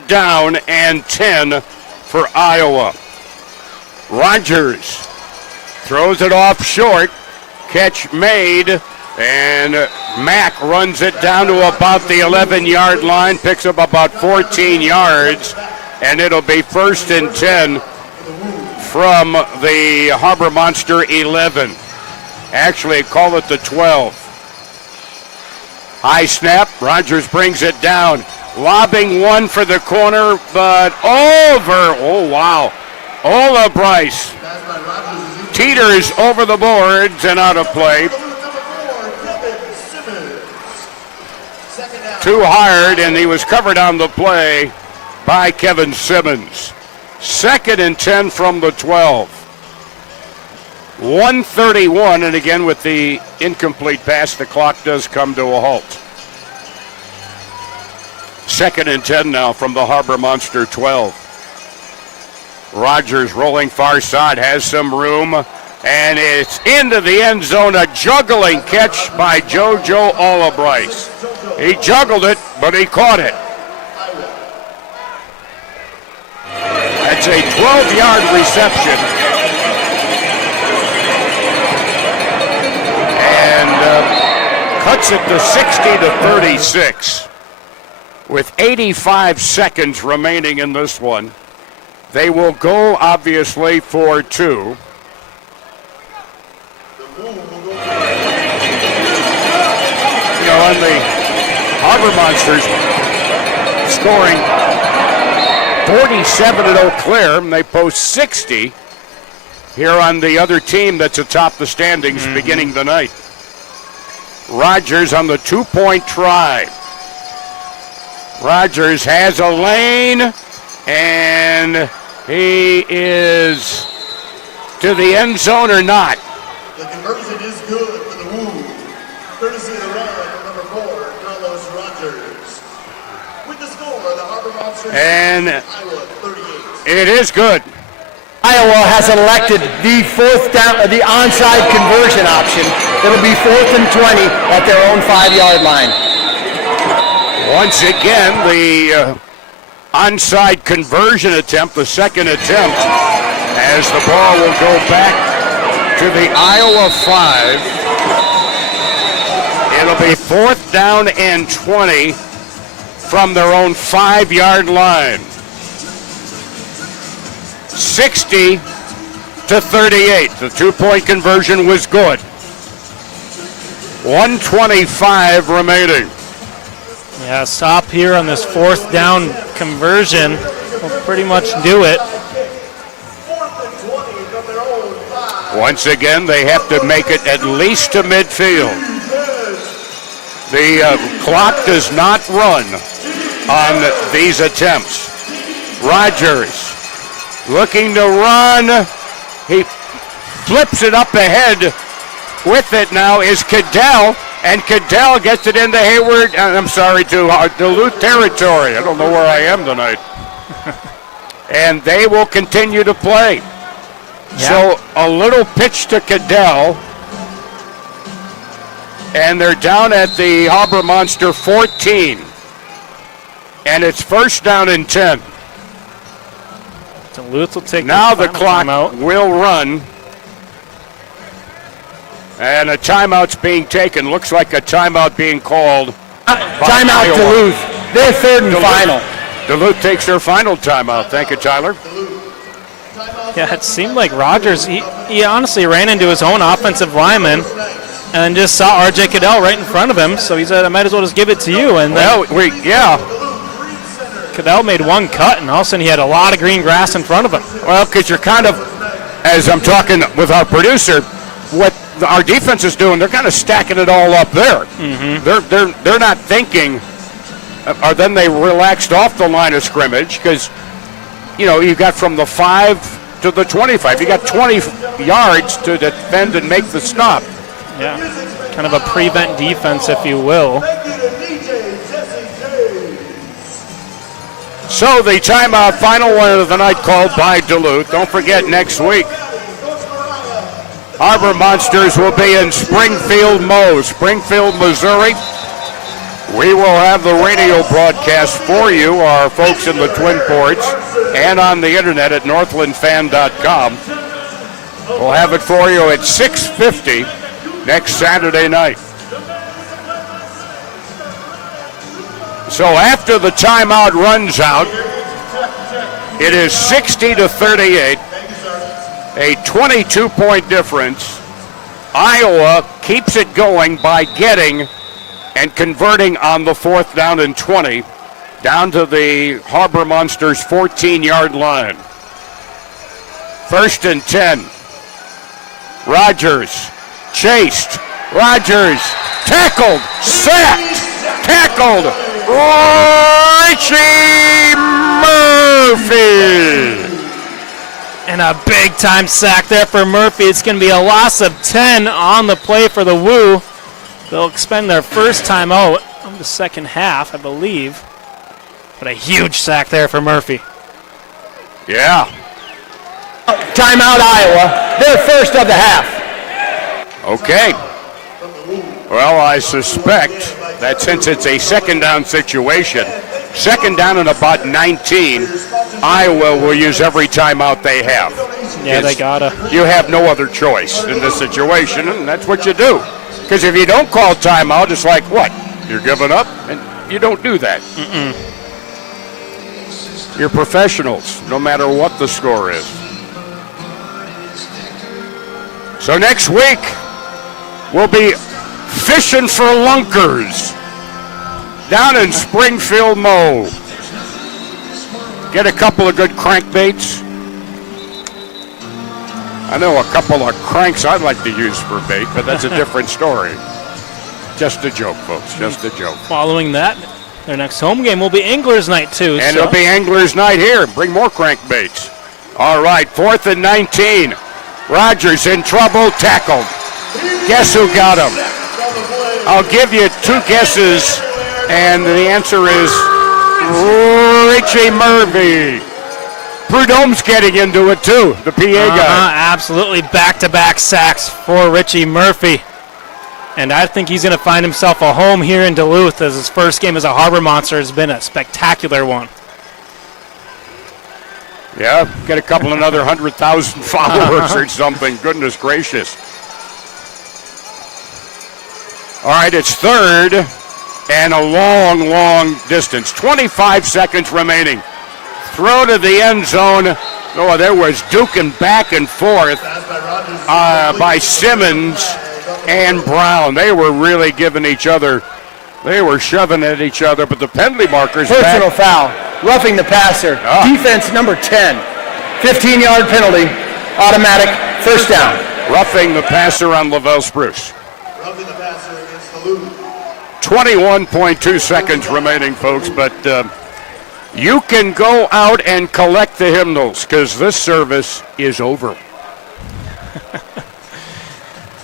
Down and 10 for Iowa. Rogers throws it off short. Catch made, and Mack runs it down to about the 11-yard line, picks up about 14 yards, and it'll be 1st and 10 from the Harbor Monster 11. Actually, call it the 12. High snap. Rogers brings it down. Lobbing one for the corner, but over. Oh, wow. Ola Bryce teeters over the boards and out of play. Too hard, and he was covered on the play by Kevin Simmons. 2nd and 10 from the 12. 1:31, and again with the incomplete pass, the clock does come to a halt. 2nd and 10 now from the Harbor Monster 12. Rogers rolling far side, has some room, and it's into the end zone. A juggling catch by JoJo Olabrice. He juggled it, but he caught it. That's a 12-yard reception. And cuts it to 60-36. With 85 seconds remaining in this one, they will go, obviously, for 2. You know, on the Harbor Monsters scoring 47 at Eau Claire, and they post 60 here on the other team that's atop the standings beginning the night. Rogers on the 2-point try. Rogers has a lane, and he is to the end zone or not. The conversion is good for the Woo. Courtesy of the run of number 4, Carlos Rogers. With the score, the Harbor Monsters, And Iowa 38. it is good. Iowa has elected the the onside conversion option. It'll be 4th and 20 at their own 5-yard line. Once again, the onside conversion attempt, the second attempt, as the ball will go back to the Iowa 5. It'll be 4th down and 20 from their own 5-yard line. 60-38. The 2-point conversion was good. 1:25 remaining. Yeah, stop here on this 4th down conversion will pretty much do it. Once again, they have to make it at least to midfield. The clock does not run on these attempts. Rogers looking to run. He flips it up ahead. With it now is Cadell, and Cadell gets it into Hayward. To Duluth territory. I don't know where I am tonight. And they will continue to play. Yeah. So a little pitch to Cadell, And they're down at the Harbor Monster 14. And it's first down and 10. Duluth will take now the clock timeout. will run. And a timeout's being taken. Looks like a timeout being called. Timeout Iowa. Duluth. They're third and final. Duluth takes their final timeout. Thank you, Tyler. Yeah, it seemed like Rogers, he honestly ran into his own offensive lineman and just saw R.J. Cadell right in front of him, so he said, I might as well just give it to you. And then Cadell made one cut, and all of a sudden he had a lot of green grass in front of him. Well, because you're kind of, as I'm talking with our producer, what our defense is doing, they're kind of stacking it all up there. Mm-hmm. They're not thinking, or then they relaxed off the line of scrimmage because, you got from the 5 to the 25. You got 20 yards to defend and make the stop. Yeah, kind of a prevent defense, if you will. So the timeout, final one of the night called by Duluth. Don't forget, next week, Harbor Monsters will be in Springfield, Missouri. We will have the radio broadcast for you, our folks in the Twin Ports, and on the internet at northlandfan.com. We'll have it for you at 6:50 next Saturday night. So after the timeout runs out, it is 60-38, a 22-point difference. Iowa keeps it going by getting and converting on the 4th down and 20 down to the Harbor Monsters 14-yard line. 1st and 10. Rogers chased. Rogers tackled, sacked, tackled. Richie Murphy. And a big-time sack there for Murphy. It's going to be a loss of 10 on the play for the Woo. They'll expend their first timeout of the second half, I believe. But a huge sack there for Murphy. Yeah. Timeout Iowa. They're first of the half. Okay. Well, I suspect that since it's a second down situation, second down and about 19, Iowa will use every timeout they have. Yeah, they gotta. You have no other choice in this situation, and that's what you do. Because if you don't call timeout, it's like, what? You're giving up? And you don't do that. Mm-mm. You're professionals, no matter what the score is. So next week, we'll be fishing for lunkers down in Springfield, Mo. Get a couple of good crankbaits. I know a couple of cranks I'd like to use for bait, but that's a different story. Just a joke, folks, just a joke. Following that, their next home game will be Anglers Night, too. And it'll be Anglers Night here. Bring more crankbaits. All right, 4th and 19. Rogers in trouble, tackled. Guess who got him? I'll give you two guesses, and the answer is Richie Murphy. Prudhomme's getting into it, too, the PA guy. Absolutely back-to-back sacks for Richie Murphy. And I think he's going to find himself a home here in Duluth, as his first game as a Harbor Monster has been a spectacular one. Yeah, get a couple another 100,000 followers or something. Goodness gracious. All right, it's 3rd and a long, long distance. 25 seconds remaining. Throw to the end zone. Oh, there was duking back and forth by Simmons and Brown. They were really giving each other, they were shoving at each other, but the penalty marker's Personal back. foul, roughing the passer. Defense number 10. 15-yard penalty, automatic, first down. Roughing the passer on Lavelle Spruce. 21.2 seconds remaining, folks, but you can go out and collect the hymnals because this service is over.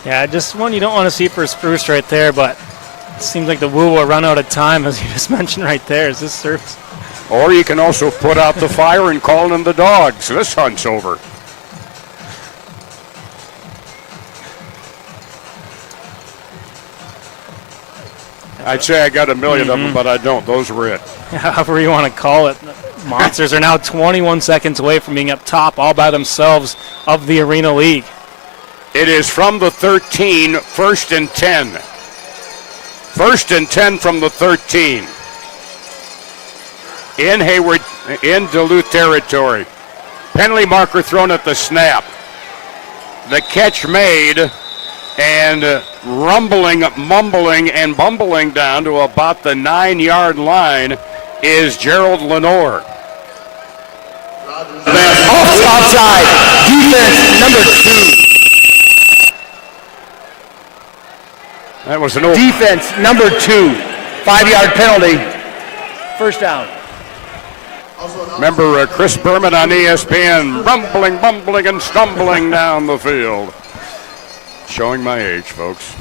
Yeah, just one you don't want to see for Spruce right there, but it seems like the Woo will run out of time, as you just mentioned right there, as this service. Or you can also put out the fire and call in the dogs. This hunt's over. I'd say I got a million of them, but I don't. Those were it. However you want to call it. Monsters are now 21 seconds away from being up top all by themselves of the Arena League. It is from the 13, 1st and 10. 1st and 10 from the 13. In Hayward, in Duluth territory. Penalty marker thrown at the snap. The catch made, and rumbling, mumbling, and bumbling down to about the 9-yard line is Gerald Lenore. Offside. Defense number 2. That was an defense number 2. 5-yard penalty. First down. Remember Chris Berman on ESPN, rumbling, bumbling, and stumbling down the field. Showing my age, folks.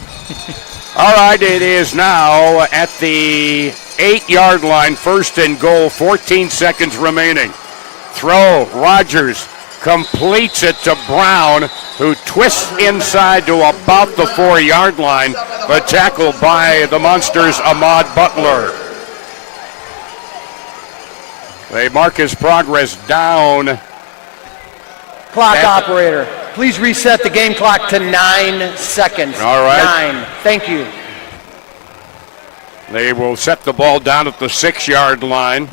All right, it is now at the 8-yard line, 1st and goal, 14 seconds remaining. Throw, Rogers completes it to Brown, who twists inside to about the 4-yard line, but tackled by the Monsters' Ahmad Butler. They mark his progress down. Clock operator, please reset the game clock to 9 seconds. All right. 9. Thank you. They will set the ball down at the 6-yard line.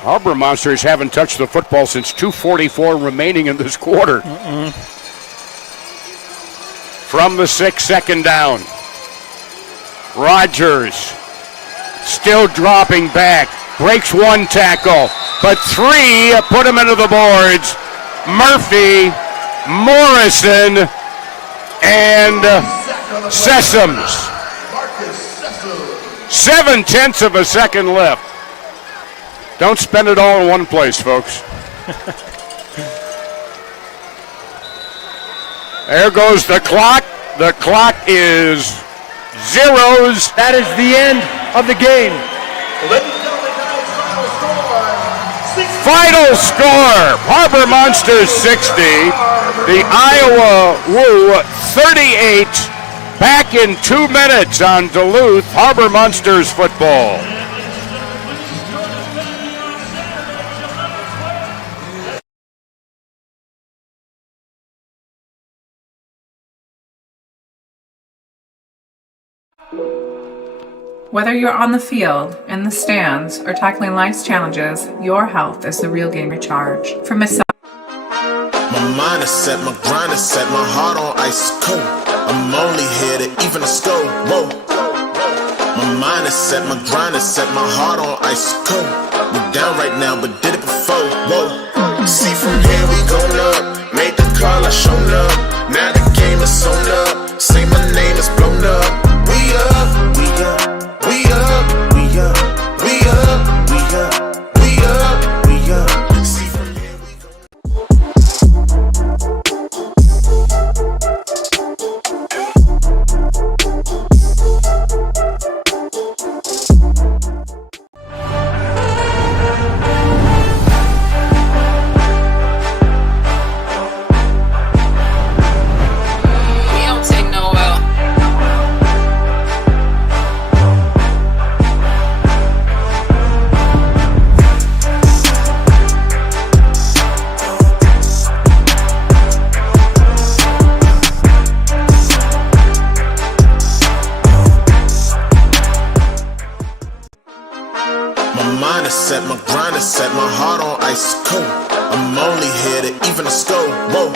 Harbor Monsters haven't touched the football since 2:44 remaining in this quarter. From the 6, 2nd down. Rogers still dropping back. Breaks 1 tackle, but 3 put him into the boards. Murphy, Morrison, and Sessoms. 0.7 of a second left. Don't spend it all in one place, folks. There goes the clock. The clock is zeros. That is the end of the game. Final score, Harbor Monsters 60, the Iowa Woo 38. Back in 2 minutes on Duluth Harbor Monsters football. Whether you're on the field, in the stands, or tackling life's challenges, your health is the real game recharge. From a My mind is set, my grind is set, my heart on ice cold. I'm only here to even a score. Whoa. My mind is set, my grind is set, my heart on ice cold. We down right now, but did it before. Whoa. See from here we gon' up. Made the call, I shown up. Now the game is sewn up. Say my name is blown up. We up, we up. We up, we up, we up, we up, we up, we up. See from here we set, my grind is set, my heart on ice cold. I'm only here to even a score. Whoa.